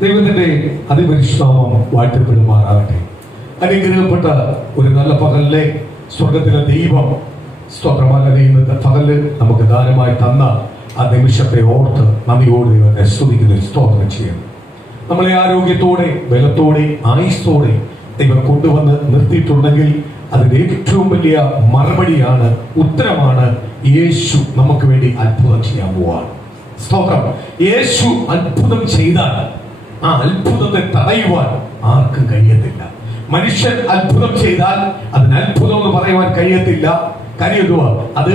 ദൈവത്തിന്റെ അതിപരിശുദ്ധനാമം വാഴ്ത്തപ്പെടുമാറാകട്ടെ. അനുഗ്രഹപ്പെട്ട ഒരു നല്ല പകലിലെ സ്വർഗത്തിലെ ദൈവം സ്തോത്രമാല ഇന്നത്തെ പകല് നമുക്ക് ദാനമായി തന്ന ആ നിമിഷത്തെ ഓർത്ത് നന്ദിയോട് ദൈവത്തെ സ്തുതിക്കുന്ന സ്തോത്രം ചെയ്യുന്നു. നമ്മളെ ആരോഗ്യത്തോടെ, ബലത്തോടെ, ആയുസ്സോടെ ദൈവം കൊണ്ടുവന്ന് നിർത്തിയിട്ടുണ്ടെങ്കിൽ അതിന്റെ ഏറ്റവും വലിയ മറുപടിയാണ്, ഉത്തരമാണ്, യേശു നമുക്ക് വേണ്ടി അത്ഭുതം ചെയ്യാൻ പോവാണ്. സ്തോത്രം. യേശു അത്ഭുതം ചെയ്താൽ ആ അത്ഭുതത്തെ തടയുവാൻ ആർക്കും കഴിയത്തില്ല. മനുഷ്യൻ അത്ഭുതം ചെയ്താൽ അതിന് അത്ഭുതം എന്ന് പറയുവാൻ കഴിയത്തില്ല. കാര്യ അത്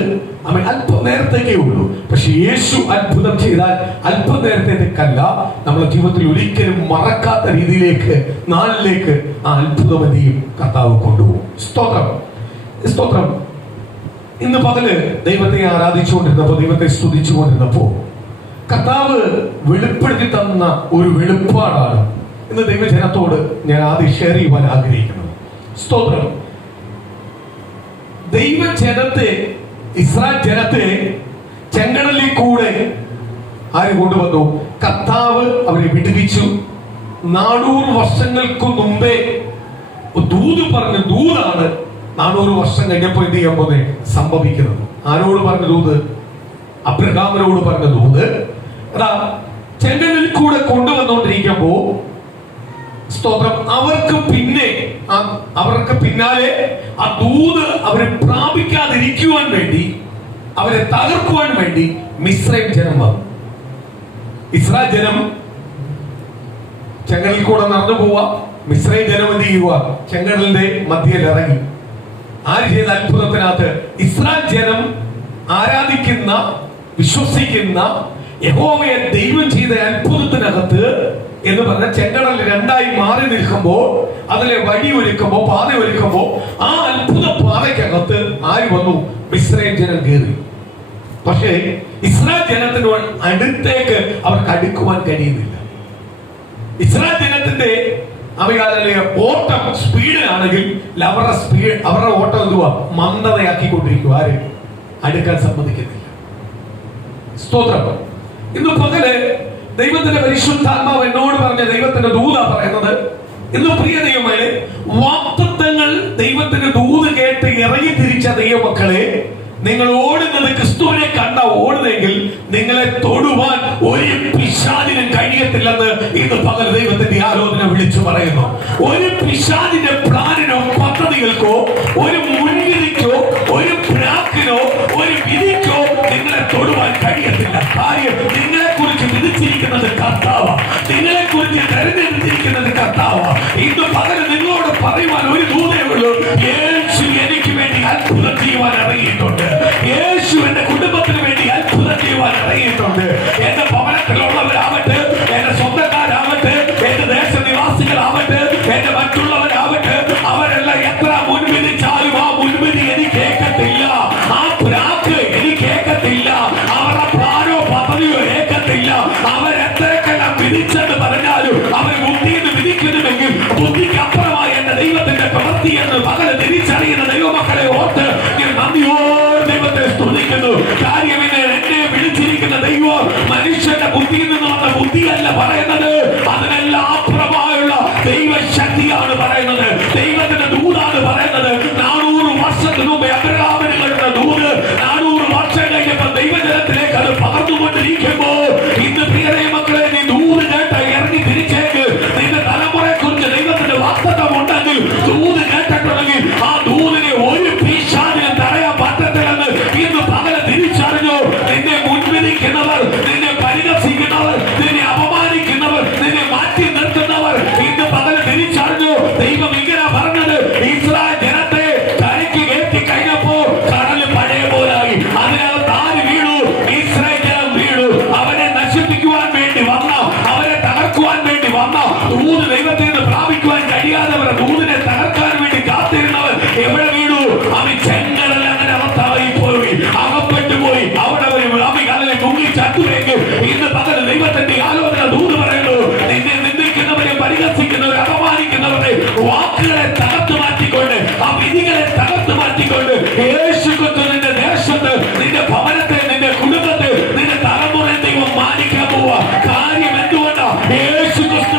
അവൻ അല്പം നേരത്തേക്കേ ഉള്ളൂ. പക്ഷെ യേശു അത്ഭുതം ചെയ്താൽ അല്പം നേരത്തേക്കല്ല, നമ്മുടെ ജീവിതത്തിൽ ഒരിക്കലും മറക്കാത്ത രീതിയിലേക്ക്, നാളിലേക്ക് ആ അത്ഭുതമതിയും കർത്താവ് കൊണ്ടുപോകും. സ്തോത്രം, സ്തോത്രം. ഇന്ന് പകല് ദൈവത്തെ ആരാധിച്ചുകൊണ്ടിരുന്നപ്പോ, ദൈവത്തെ സ്തുതിച്ചുകൊണ്ടിരുന്നപ്പോ കർത്താവ് വെളിപ്പെടുത്തി തന്ന ഒരു വെളിപ്പാടാണ് ഇന്ന് ദൈവജനത്തോട് ഞാൻ ആദ്യം ഷെയർ ചെയ്യുവാൻ ആഗ്രഹിക്കുന്നത്. സ്തോത്രം. ദൈവജനത്തെ, ഇസ്രായേൽ ജനത്തെ ചെങ്കടലിൽ കൂടെ ആര് കൊണ്ടുവന്നു? കർത്താവ് അവരെ വിടുവിച്ചു. 400 വർഷങ്ങൾക്ക് മുമ്പേ ദൂത് പറഞ്ഞ ദൂതാണ് 400 വർഷം കഴിഞ്ഞപ്പോ എന്ത് ചെയ്യാൻ പോലെ സംഭവിക്കുന്നത്. ആരോട് പറഞ്ഞ ദൂത്? അബ്രഹാമിനോട് പറഞ്ഞ ദൂത്. അതാ ചെങ്കടലിൽ കൂടെ കൊണ്ടുവന്നുകൊണ്ടിരിക്കുമ്പോ സ്തോത്രം, അവർക്ക് പിന്നാലെ ആ ദൂത് അവരെ പ്രാപിക്കാതിരിക്കുവാൻ വേണ്ടി, അവരെ തകർക്കുവാൻ വേണ്ടി മിസ്രൈം ജനം വന്നു. ഇസ്രായേൽ ജനം ചെങ്കടലിൽ കൂടെ നടന്നു പോവാ. മിസ്രൈം ജനം എന്ത് ചെയ്യുക? ചെങ്കടലിന്റെ മധ്യയിൽ ഇറങ്ങി. ആര് ചെയ്ത അത്ഭുതത്തിനകത്ത്? ഇസ്രായേൽ ജനം ആരാധിക്കുന്ന, വിശ്വസിക്കുന്ന യഹോവയെ ദൈവം ചെയ്ത അത്ഭുതത്തിനകത്ത് എന്ന് പറഞ്ഞ ചെങ്കടൽ രണ്ടായി മാറി നിൽക്കുമ്പോൾ, അതിലെ വഴി ഒരുക്കുമ്പോ, പാത ഒരുക്കുമ്പോ, ആ അത്ഭുത പാതയ്ക്കകത്ത് ആര് വന്നു? മിസ്രൈം ജനം കയറി. പക്ഷേ ഇസ്രായേൽ ജനത്തിന് അടുത്തേക്ക് അവർക്ക് അടുക്കുവാൻ കഴിയുന്നില്ല. ഇസ്രായേൽ ജനത്തിന്റെ ഓട്ടം സ്പീഡിലാണെങ്കിൽ അവരുടെ ഓട്ടം എന്തുവാ? മന്ദതയാക്കിക്കൊണ്ടിരിക്കും. ആര്? അടുക്കാൻ സമ്മതിക്കുന്നില്ല. സ്തോത്രം. ഇന്ന് പകല് ദൈവത്തിന്റെ പരിശുദ്ധാത്മാവ് എന്നോട് പറഞ്ഞ ദൈവത്തിന്റെ ദൂത പറയുന്നത്, ഇന്ന് പ്രിയ ദൈവമേ, വാഗ്ദത്തങ്ങൾ ദൈവത്തിന്റെ ദൂത് കേട്ട് ഇറങ്ങി തിരിച്ച ദൈവമക്കളെ, നിങ്ങൾ ഓടുന്നത് ക്രിസ്തുവിനെ കണ്ട ഓടുന്നെങ്കിൽ നിങ്ങളെ തൊടുവാൻ ഒരു പിശാചിനും കഴിയത്തില്ലെന്ന് ഇന്ന് പകൽ ദൈവത്തിന്റെ ആലോചന വിളിച്ചു പറയുന്നു. ഒരു പിശാചിന്റെ പ്ലാനിനോ പദ്ധതികൾക്കോ, ഒരു മുൻവിധിക്കോ, ഒരു പ്രാക്കിനോ, ഒരു വിധിക്കോ നിങ്ങളെ തൊടുവാൻ കഴിയത്തില്ല. കാര്യം, നിങ്ങളെ കുറിച്ച് വിധിച്ചിരിക്കുന്നത് കർത്താവ്, നിങ്ങളെ കുറിച്ച് തെരഞ്ഞെടുത്തിരിക്കുന്നത് കർത്താവ്. ഇന്ന് പകരം നിങ്ങളോട് പറയുവാൻ ഒരു ദൂതേ ഉള്ളൂ. യേശു എനിക്ക് വേണ്ടി അത്ഭുതം ചെയ്യുവാൻ ഇറങ്ങിയിട്ടുണ്ട്. യേശു എന്റെ കുടുംബത്തിന് വേണ്ടി അത്ഭുതം ചെയ്യുവാൻ ഇറങ്ങിയിട്ടുണ്ട്. എന്റെ ഭവനത്തിലുള്ളവരാവട്ടെ, എന്റെ സ്വന്തക്കാരാവട്ടെ, എന്റെ ദേശനിവാസികളാവട്ടെ, എന്റെ മറ്റുള്ളവരാവട്ടെ, അവരെല്ലാം എത്ര മുൻവിധിച്ചാലും ആ മുൻവിധി എനിക്ക് കേൾക്കത്തില്ല. ആ പ്രാക്ക് എനിക്ക് കേൾക്കത്തില്ല. അവരുടെ പ്ലാനോ പദ്ധതിയോ കേൾക്കത്തില്ല. അവരെത്രക്കെല്ലാം വിധിച്ചെന്ന് പറഞ്ഞാലും അവർ ബുദ്ധിന്ന് വിധിക്കുന്നുവെങ്കിൽ ബുദ്ധിക്ക് അപ്പുറമായി എന്റെ ദൈവത്തിന്റെ പ്രവൃത്തി എന്ന് പകല് തിരിച്ചറിയുന്ന ദൈവമക്കളെ ഓർത്ത് ഞാൻ നന്ദിയോടെ ദൈവത്തെ സ്തുതിക്കുന്നു. കാര്യം, എന്നെ വിളിച്ചിരിക്കുന്ന ദൈവം മനുഷ്യന്റെ ബുദ്ധിയിൽ നിന്ന് വന്ന ബുദ്ധിയല്ല പറയുന്നത്, അതിനെല്ലാം അപ്പുറമായുള്ള ദൈവശക്തിയാണ് പറയുന്നത്, ദൈവത്തിന്റെ ദൂതാണ് പറയുന്നത്. 400 വർഷത്തിന് മുമ്പ് അബ്രഹാമിന് കണ്ട ദൂത് 400 വർഷം കഴിഞ്ഞപ്പോൾ ദൈവജനത്തിലേക്ക് അത് പകർന്നുകൊണ്ടിരിക്കുമ്പോ, ഇന്ന് പ്രിയരേ മക്കളെ, നീ ദൂത് കേട്ട ഇറങ്ങി തിരിച്ചേക്ക്. നിന്റെ തലമുറയെ കുറിച്ച് ദൈവത്തിന്റെ വാഗ്ദത്തം ഉണ്ടെങ്കിൽ, ദൂത് കേട്ടിട്ടുണ്ടെങ്കിൽ, ആ ദൂതിനെ ഒരു പിശാചിനും തടയാൻ പറ്റത്തില്ലെന്ന് ഇന്ന് പകല് തിരിച്ചറിഞ്ഞു. നിന്നെ മുൻവിധിക്കുന്നവർ, നിന്നെ പരിഹസിക്കുന്നവർ, നിന്നെ അപമാനിക്കുന്നവർ, നിന്നെ മാറ്റി നിർത്തുന്നവർ ഇന്ന് പകല് തിരിച്ചറിഞ്ഞു. ദൈവം ഇങ്ങനെ പറഞ്ഞത്, ഇസ്രായേൽ ജനത്തെ കരയ്ക്ക് കയറ്റി കഴിഞ്ഞപ്പോ കടല് പഴയ പോലായി. അതിനകത്ത് ആര് വീണു? ഇസ്രായേൽ ജനം വീണു. അവരെ നശിപ്പിക്കുവാൻ വേണ്ടി വന്ന, അവരെ തകർക്കുവാൻ വേണ്ടി വന്ന ദൂത് ദൈവത്തിൽ നിന്ന് പ്രാപിക്കുവാൻ കഴിയാത്തവർ, ദൂതിനെ തകർക്കാൻ വേണ്ടി കാത്തിരുന്നവർ എവിടെ വീണു? അവൻ ചെങ്കടൽ അങ്ങനെ അവസ്ഥായി പോയി, അകപ്പെട്ടു പോയി. അവിടെ അതിനെ മുങ്ങി ചത്തുവെങ്കിൽ ഇന്ന് പകൽ ദൈവത്തിന്റെ ആലോചന ദൂത് പറയുന്നു. നിന്നെ നിന്ദിക്കുന്നവരെ, പരിഹസിക്കുന്നവരെ, അപമാനിക്കുന്നവരെ വാക്കുകളെ തകർത്തു മാറ്റിക്കൊണ്ട്, ആ വിധികളെ തകർത്തു മാറ്റിക്കൊണ്ട്, യേശു ക്രിസ്തു നിന്റെ ദേശത്ത്, നിന്റെ ഭവനത്തെ, നിന്റെ കുടുംബത്തെ, നിന്റെ തലമുറയെ ദൈവം മാനിക്കാൻ പോവുക. കാര്യം എന്തുകൊണ്ടാ? യേശു ക്രിസ്തു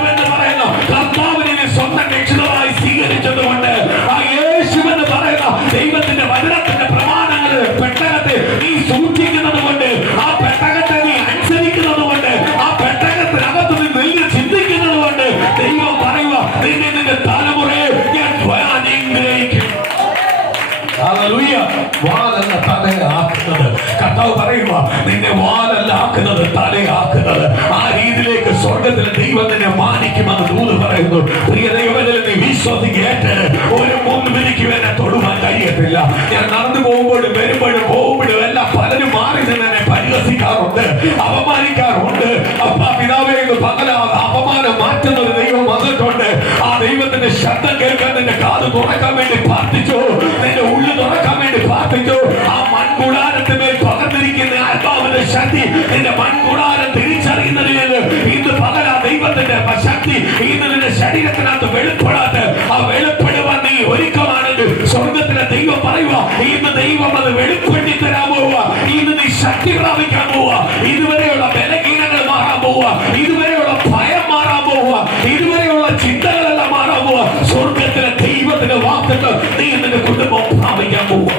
കർത്താവ് പറയുക, നിന്നെ വാലല്ലാക്കുന്നത് തലയാക്കുന്നത്. ആ രീതിയിലേക്ക് സ്വർഗത്തിലെ ദൈവം നിന്നെ മാനിക്കുമെന്ന് ദൂത് പറയുന്നു. പ്രിയ ദൈവത്തിൽ നീ വിശ്വസിക്കേറ്റ് ഒരു മുൻവിധിക്കും എന്നെ തൊടുവാൻ കഴിയത്തില്ല. ഞാൻ നടന്നു പോകുമ്പോഴും വരുമ്പോഴും പോകുമ്പോഴും എല്ലാം പലരും മാറി നിന്ന് എന്നെ പരിഹസിക്കാറുണ്ട്, അപമാനിക്കാറുണ്ട്. അപ്പ പിതാവേ എന്ന് പകലാതെ അപമാനം മാറ്റുന്ന ഒരു ദൈവം വന്നിട്ടുണ്ട്. ആ ദൈവത്തിന്റെ ശബ്ദം കേൾക്കാൻ നിന്റെ കാത് തുറക്കാൻ വേണ്ടി പ്രാർത്ഥിച്ചു, നിന്റെ ഉള്ളിൽ തുറക്കാൻ വേണ്ടി പ്രാർത്ഥിച്ചു. ആ മൺകൂടാരത്തിന്മേൽ പകർന്നിരിക്കുന്ന ആത്മാവിന്റെ ശക്തി നിന്റെ മൺകൂടാരം തിരിച്ചറിയുന്നതിന് ഇന്ന് പകല ദൈവത്തിന്റെ ശക്തി ഇന്ന് നിന്റെ ശരീരത്തിനകത്ത് വെളിപ്പെടാത്ത ആ വെളിപ്പെടുവാൻ നീ ഒരുക്കമാണെങ്കിൽ സ്വർഗത്തിലെ ദൈവം പറയുക, ഇന്ന് ദൈവം അത് വെളിപ്പെടുത്തി തരാൻ പോവുക. ഇന്ന് നീ ശക്തി പ്രാപിക്കാൻ പോവുക. ഇതുവരെയുള്ള ബലഹീനങ്ങൾ മാറാൻ പോവുക. ഇതുവരെയുള്ള ഭയം മാറാൻ പോവുക. ഇതുവരെയുള്ള ചിന്തകളെല്ലാം മാറാൻ പോവുക. സ്വർഗത്തിലെ ദൈവത്തിന്റെ വാക്കുകൾ നീ നിന്റെ കുടുംബം പ്രാപിക്കാൻ പോവുക.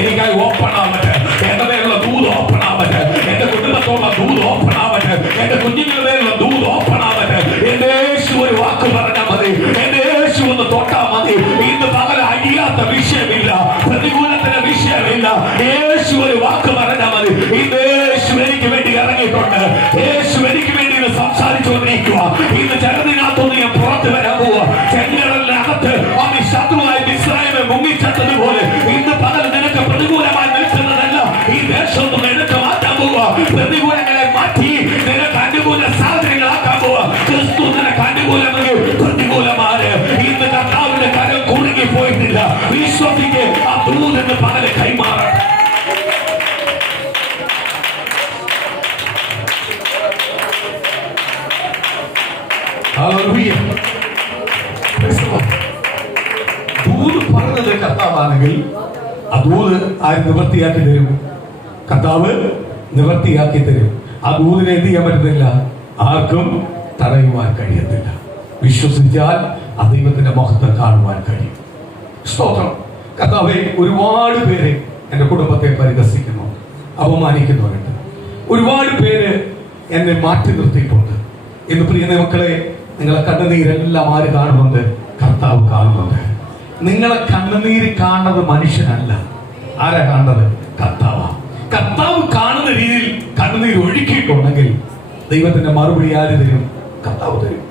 എനിക്കായി ഓപ്പൺ ആവട്ടെ, എന്റെ പേരുള്ള ദൂത് ഓപ്പൺ ആവട്ടെ, എന്റെ കുടുംബത്തോടുള്ള ദൂത് ഓപ്പൺ ആവട്ടെ, എന്റെ കുഞ്ഞുങ്ങളുടെ പേരുള്ള ദൂത് ഓപ്പൺ ആവട്ടെ. എന്റെ യേശു ഒരു വാക്ക് പറഞ്ഞാൽ മതി, എന്റെ യേശു ഒന്ന് തൊട്ടാ മതി. ഇന്ന് പകല അടിയാത്ത വിഷയമില്ല, പ്രതികൂലത്തിന്റെ വിഷയമില്ല. യേശു ഒരു വാക്ക് പറഞ്ഞാൽ മതി. ഇന്ന് യേശു എനിക്ക് വേണ്ടി ഇറങ്ങിയിട്ടുണ്ട്. യേശു എനിക്ക് വേണ്ടി സംസാരിച്ചുകൊണ്ടിരിക്കുക. ഇന്ന് ചെറുതിനകത്തൊന്ന് ഞാൻ പുറത്തു വരാൻ പോവുക. ചെങ്കടലിനകത്ത് അവൻ ശത്രുവായി മിസ്രയീമിനെ മുങ്ങിച്ചതുപോലെ ഇന്ന് പകൽ നിനക്ക് പ്രതികൂലമായി നിൽക്കുന്നതല്ല, ഈ ദേശം എടുത്ത് മാറ്റാൻ പോവുക. പ്രതികൂലങ്ങളെ മാറ്റി നിനക്ക് അനുകൂല സാധനങ്ങളാക്കാൻ പോവുക. ക്രിസ്തു നിനക്ക് അനുകൂലമെങ്കിൽ പ്രതികൂലമാണ്. ഇന്ന് കർത്താവിന്റെ കരം കുടുങ്ങി പോയിട്ടില്ല. വിശ്വസിക്ക് ആ ദൂതെന്ന് പകല് കൈമാറണം. ദൂത് പറഞ്ഞത് കർത്താവാണെങ്കിൽ ആ ദൂത് ആര് നിവർത്തിയാക്കി തരും? കർത്താവ് നിവർത്തിയാക്കി തരും. ആ ദൂതിനെ എന്ത് ചെയ്യാൻ പറ്റുന്നില്ല, ആർക്കും തടയുവാൻ കഴിയത്തില്ല. വിശ്വസിച്ചാൽ ആ ദൈവത്തിന്റെ മഹത്വം കാണുവാൻ കഴിയും. സ്തോത്രം. കർത്താവേ, ഒരുപാട് പേര് എന്റെ കുടുംബത്തെ പരിഹസിക്കുന്നു, അപമാനിക്കുന്നുണ്ട്. ഒരുപാട് പേര് എന്നെ മാറ്റി നിർത്തിയിട്ടുണ്ട്. എന്ന് പ്രിയ മക്കളെ, നിങ്ങളെ കണ്ണുനീരെല്ലാം ആര് കാണുന്നുണ്ട്? കർത്താവ് കാണുന്നുണ്ട്. നിങ്ങളെ കണ്ണുനീര് കാണുന്നത് മനുഷ്യനല്ല. ആരാ കാണുന്നത്? കർത്താവ്. കർത്താവ് കാണുന്ന രീതിയിൽ കണ്ണുനീര് ഒഴുക്കിയിട്ടുണ്ടെങ്കിൽ ദൈവത്തിന്റെ മറുപടി ആര് തരും? കർത്താവ് തരും.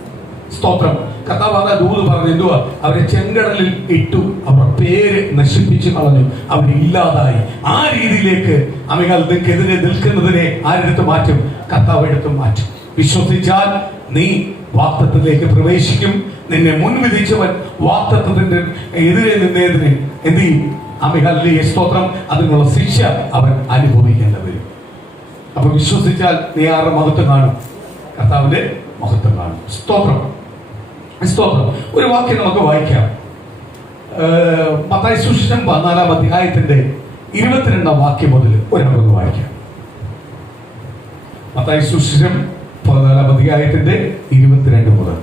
സ്തോത്രം. കർത്താവ് അതാ ദൂത് പറഞ്ഞു, എന്തുവാ? അവരെ ചെങ്കടലിൽ ഇട്ടു, അവരുടെ പേര് നശിപ്പിച്ചു കളഞ്ഞു, അവരില്ലാതായി. ആ രീതിയിലേക്ക് അമികൾക്കെതിരെ നിൽക്കുന്നതിനെ ആരെടുത്ത് മാറ്റും? കർത്താവ് എടുത്ത് മാറ്റും. വിശ്വസിച്ചാൽ നീ വാഗ്ദത്തത്തിലേക്ക് പ്രവേശിക്കും. നിന്നെ മുൻവിധിച്ചവൻ വാഗ്ദത്തത്തിന്റെ എതിരെ നിന്നതിന് എന്ത് ചെയ്യും? അമികല്ലിയ സ്തോത്രം. അതിനുള്ള ശിക്ഷ അവൻ അനുഭവിക്കേണ്ടി വരും. അപ്പൊ വിശ്വസിച്ചാൽ നീ ആരുടെ മഹത്വം കാണും? കർത്താവിന്റെ മഹത്വം കാണും. സ്തോത്രം. സ്തോത്രം. ഒരു വാക്യം നമുക്ക് വായിക്കാം. മത്തായി സുവിശേഷം 14-ാം അധ്യായത്തിന്റെ 22-ാം വാക്യം മുതൽ ഒരാളൊന്ന് വായിക്കാം. മത്തായി സുവിശേഷം 14-ാം അധ്യായത്തിന്റെ 22 മുതൽ.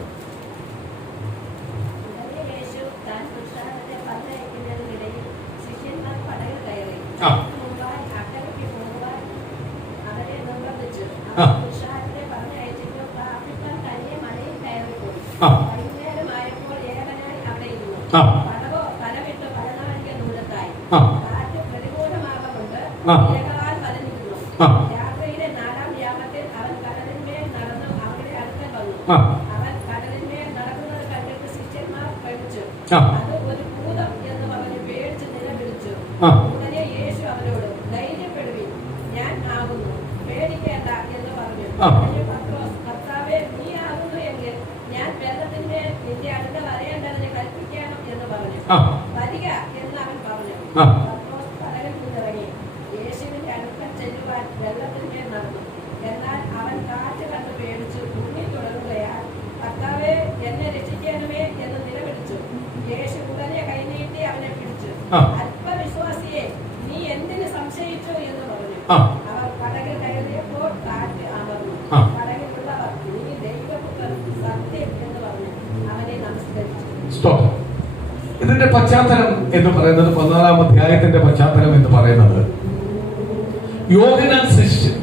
ഇതിന്റെ പശ്ചാത്തലം എന്ന് പറയുന്നത് 14-ാം അധ്യായത്തിന്റെ പശ്ചാത്തലം എന്ന് പറയുന്നത്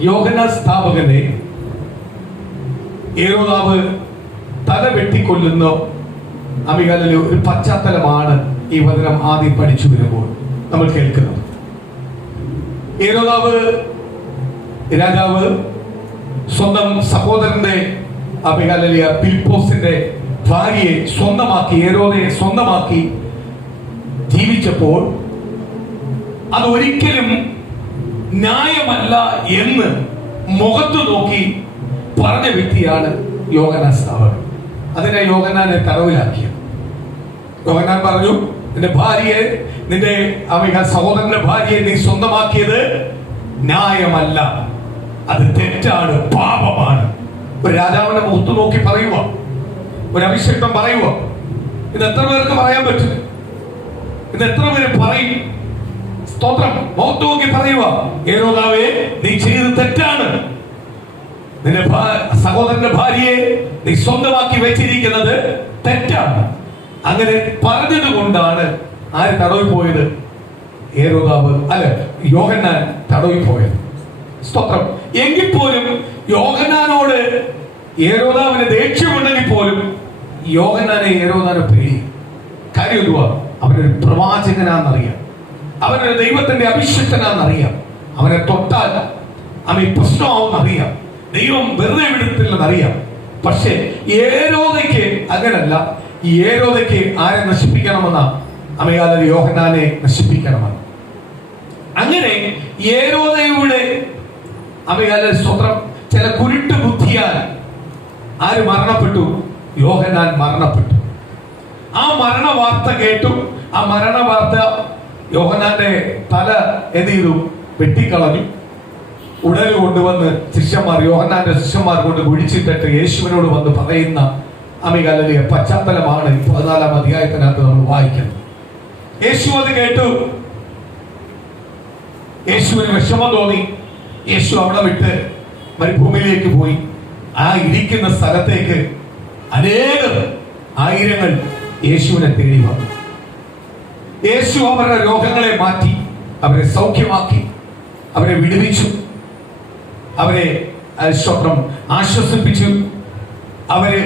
യോഹന്നാൻ സ്ഥാപകനെ ഹേരോദാവ് തല വെട്ടിക്കൊല്ലുന്ന അമികാലിലെ ഒരു പശ്ചാത്തലമാണ് ഈ വചനം ആദ്യം പഠിച്ചു വരുമ്പോൾ നമ്മൾ കേൾക്കുന്നത്. ഹേരോദാവ് രാജാവ് സ്വന്തം സഹോദരന്റെ ഫിലിപ്പോസിന്റെ ഭാര്യയെ സ്വന്തമാക്കി, ഹേരോദയെ സ്വന്തമാക്കി ജീവിച്ചപ്പോൾ അത് ഒരിക്കലും ന്യായമല്ല എന്ന് മുഖത്തു നോക്കി പറഞ്ഞ വ്യക്തിയാണ് യോഹന്നാൻ സ്നാപകൻ. അതിനെ യോഹന്നാനെ തടവിലാക്കിയത്. യോഹന്നാൻ പറഞ്ഞു, നിന്റെ ഭാര്യയെ, നിന്റെ സഹോദരന്റെ ഭാര്യയെ നീ സ്വന്തമാക്കിയത് ന്യായമല്ല, അത് തെറ്റാണ്, പാപമാണ്. ഒരു രാജാവിന്റെ മുഖത്ത് നോക്കി പറയുക, ഒരു അഭിഷേകം പറയുക. ഇത് എത്ര പേർക്ക് പറയാൻ പറ്റും? ഇത് എത്ര പേര് പറയും? സ്തോത്രം. മുഖത്ത് നോക്കി പറയുക, ഹേരോദാവേ, നീ ചെയ്തത് തെറ്റാണ്. നിന്റെ സഹോദരന്റെ ഭാര്യയെ നീ സ്വന്തമാക്കി വെച്ചിരിക്കുന്നത് തെറ്റാണ്. അങ്ങനെ പറഞ്ഞത് കൊണ്ടാണ് ആര് തടവിൽ പോയത്? ഹേരോദാവ് യോഹന്നാൻ തടവിൽ പോയത്. സ്തോത്രം. എങ്കിൽ പോലും യോഹന്നാനോട് ഹേരോദാവിന് ദേഷ്യമുണ്ടെങ്കിൽ പോലും യോഹന്നാനെ ഹേരോദാനെ പേടി. കാര്യം എന്തുവാ? അവനൊരു പ്രവാചകനാണെന്നറിയാം, അവനൊരു ദൈവത്തിന്റെ അഭിഷിക്തനാണെന്നറിയാം. അവനെ തൊട്ടാൽ അവൻ പ്രശ്നമാവുമെന്നറിയാം, ദൈവം വെറുതെ വിടത്തില്ലെന്നറിയാം. പക്ഷെ ഹേരോദയ്ക്ക് അങ്ങനല്ല. ഈ ഹേരോദയ്ക്ക് ആരെ നശിപ്പിക്കണമെന്ന യോഹന്നാനെ നശിപ്പിക്കണമെന്ന്. അങ്ങനെ ഹേരോദയുടെ സ്വത്രം ചില കുരുട്ട് ബുദ്ധിയാൽ ആര് മരണപ്പെട്ടു? യോഹന്നാൻ മരണപ്പെട്ടു. ആ മരണ വാർത്ത കേട്ടു. ആ മരണ വാർത്ത യോഹന്നാന്റെ തല എന്ത് ചെയ്തു? വെട്ടിക്കളഞ്ഞു. ഉടൽ കൊണ്ടുവന്ന് ശിഷ്യന്മാർ, യോഹന്നാന്റെ ശിഷ്യന്മാർ കൊണ്ട് കുഴിച്ചിട്ടിട്ട് യേശുവിനോട് വന്ന് പറയുന്ന പശ്ചാത്തലമാണ് 14-ാം അധ്യായത്തിനകത്ത് നമ്മൾ വായിക്കുന്നത്. യേശു അത് കേട്ടു. യേശുവിന് വിഷമം തോന്നി. യേശു അവിടെ വിട്ട് മരുഭൂമിയിലേക്ക് പോയി. ആ ഇരിക്കുന്ന സ്ഥലത്തേക്ക് ആയിരങ്ങൾ യേശുവിനെ തേടി വന്നു. യേശു അവരുടെ രോഗങ്ങളെ മാറ്റി, അവരെ സൗഖ്യമാക്കി, അവരെ വിടുവിച്ചു, അവരെ സ്തോത്രം ആശ്വസിപ്പിച്ചു. അവര്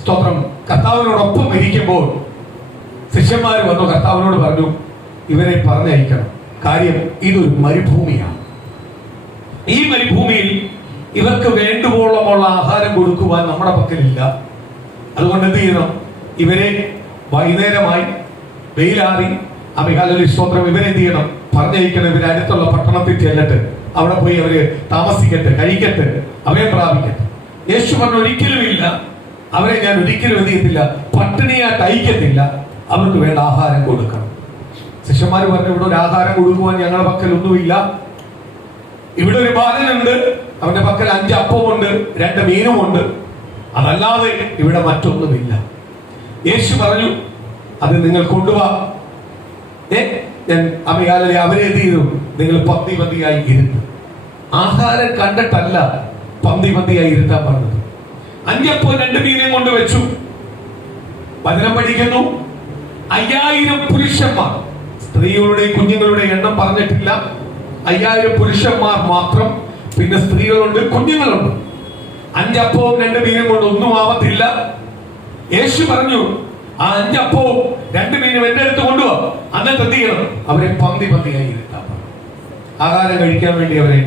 സ്തോത്രം കർത്താവിനോടൊപ്പം ഇരിക്കുമ്പോൾ ശിഷ്യന്മാർ വന്നു കർത്താവിനോട് പറഞ്ഞു, ഇവരെ പറഞ്ഞയക്കണം. കാര്യം ഇതൊരു മരുഭൂമിയാണ്. ഈ മരുഭൂമിയിൽ ഇവർക്ക് വേണ്ടുവോളമുള്ള ആഹാരം കൊടുക്കുവാൻ നമ്മുടെ പക്കലില്ല. അതുകൊണ്ട് എന്ത് ചെയ്യണം? ഇവരെ വൈകുന്നേരമായി വെയിലാറി സ്തോത്രം ഇവരെന്ത് ചെയ്യണം? പറഞ്ഞയക്കണം. ഇവരെ അടുത്തുള്ള പട്ടണത്തിൽ ചെല്ലട്ടെ, അവിടെ പോയി അവര് താമസിക്കട്ടെ, കഴിക്കട്ടെ, അഭയം പ്രാപിക്കട്ടെ. യേശു പറഞ്ഞു, ഒരിക്കലും ഇല്ല, അവരെ ഞാൻ ഒരിക്കലും എന്ത് ചെയ്യത്തില്ല, പട്ടിണിയായിട്ട് അയക്കത്തില്ല. അവർക്ക് വേണ്ട ആഹാരം കൊടുക്കണം. ശിഷ്യന്മാർ പറഞ്ഞു, ഇവിടെ ഒരു ആഹാരം കൊടുക്കുവാൻ ഞങ്ങളുടെ പക്കൽ ഒന്നുമില്ല. ഇവിടെ ഒരു ബാലനുണ്ട്, അവന്റെ പക്കൽ 5 അപ്പമുണ്ട്, 2 മീനുമുണ്ട്, അതല്ലാതെ ഇവിടെ മറ്റൊന്നുമില്ല. യേശു പറഞ്ഞു, അത് നിങ്ങൾ കൊണ്ടുപോവാ. അവരെ എന്ത് ചെയ്തു? നിങ്ങൾ പന്തി പന്തിയായി ഇരുന്നു. ആഹാരം കണ്ടിട്ടല്ല പന്തി പന്തിയായി ഇരുത്താൻ പറഞ്ഞത്. 5 അപ്പവും 2 മീനെയും കൊണ്ട് വെച്ചു. വചനം പഠിക്കുന്നു, 5000 പുരുഷന്മാർ, സ്ത്രീകളുടെയും കുഞ്ഞുങ്ങളുടെയും എണ്ണം പറഞ്ഞിട്ടില്ല. 5000 പുരുഷന്മാർ മാത്രം. പിന്നെ സ്ത്രീകളുണ്ട്, കുഞ്ഞുങ്ങളുണ്ട്. 5 അപ്പവും 2 മീനും കൊണ്ട് ഒന്നും ആവത്തില്ല. യേശു പറഞ്ഞു, ആ 5 അപ്പവും 2 മീനും എന്റെ അടുത്ത് കൊണ്ടുപോവാ. അന്നത്തെ എന്ത് ചെയ്യണം? അവരെ പന്തി പന്തിയായി ഇരുത്താൻ പറഞ്ഞു. ആഹാരം കഴിക്കാൻ വേണ്ടി അവരെ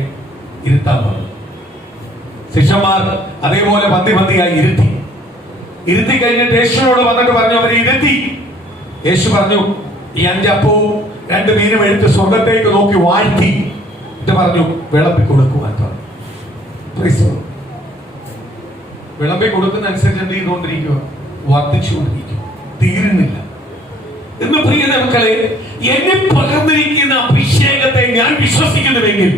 ഇരുത്താൻ പറഞ്ഞു. ശിഷ്യന്മാർ അതേപോലെ പന്തി പന്തിയായി ഇരുത്തി കഴിഞ്ഞിട്ട് യേശുവിനോട് വന്നിട്ട് പറഞ്ഞു, അവരെ ഇരുത്തി. യേശു പറഞ്ഞു, ഈ 5 അപ്പവും 2 മീനും എടുത്ത് സ്വർഗത്തേക്ക് നോക്കി വാഴ്ത്തി എന്നിട്ട് പറഞ്ഞു, വിളമ്പി കൊടുക്കുവാൻ പറഞ്ഞു. വിളമ്പി കൊടുക്കുന്ന അനുസരിച്ച് എന്ത് ചെയ്തുകൊണ്ടിരിക്കുക? വർദ്ധിച്ചുകൊണ്ടിരിക്കും, തീരുന്നില്ല. എന്ന് പ്രിയ മക്കളെ, എന്നെ പകർന്നിരിക്കുന്ന അഭിഷേകത്തെ ഞാൻ വിശ്വസിക്കുന്നുവെങ്കിൽ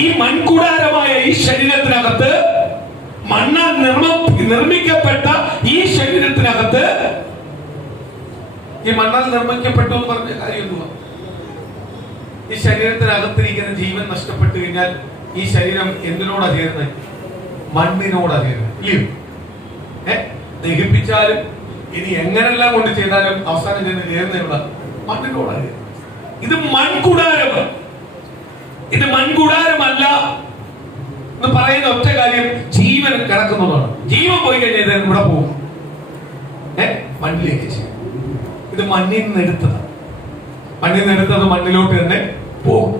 ഈ മൺകൂടാരമായ ഈ ശരീരത്തിനകത്ത്, മണ്ണാൽ നിർമ്മിക്കപ്പെട്ട ഈ ശരീരത്തിനകത്ത്, ഈ മണ്ണാൽ നിർമ്മിക്കപ്പെട്ടു എന്ന് പറഞ്ഞ കാര്യം എന്തുവാ? ഈ ശരീരത്തിനകത്തിരിക്കുന്ന ജീവൻ നഷ്ടപ്പെട്ടു കഴിഞ്ഞാൽ ഈ ശരീരം എന്തിനോടാ ചേരുന്നത്? മണ്ണിനോടാ ചേരുന്നത്. ഇല്ലയോ? ദഹിപ്പിച്ചാലും ഇനി എങ്ങനെല്ലാം കൊണ്ട് ചെയ്താലും അവസാനം ചേരുന്ന മണ്ണിനോടാ ചേരുന്നത്. ഇത് മൺകൂടാരമാണ്. ഇത് മൺകൂടാരമല്ല എന്ന് പറയുന്ന ഒറ്റ കാര്യം, ജീവൻ കിടക്കുന്നതാണ്. ജീവൻ പോയി കഴിഞ്ഞാൽ ഇവിടെ പോകും, മണ്ണിലേക്ക്. ഇത് മണ്ണിൽ നിന്ന് എടുത്തതാണ്. മണ്ണിൽ നിന്ന് എടുത്തത് മണ്ണിലോട്ട് തന്നെ പോകും.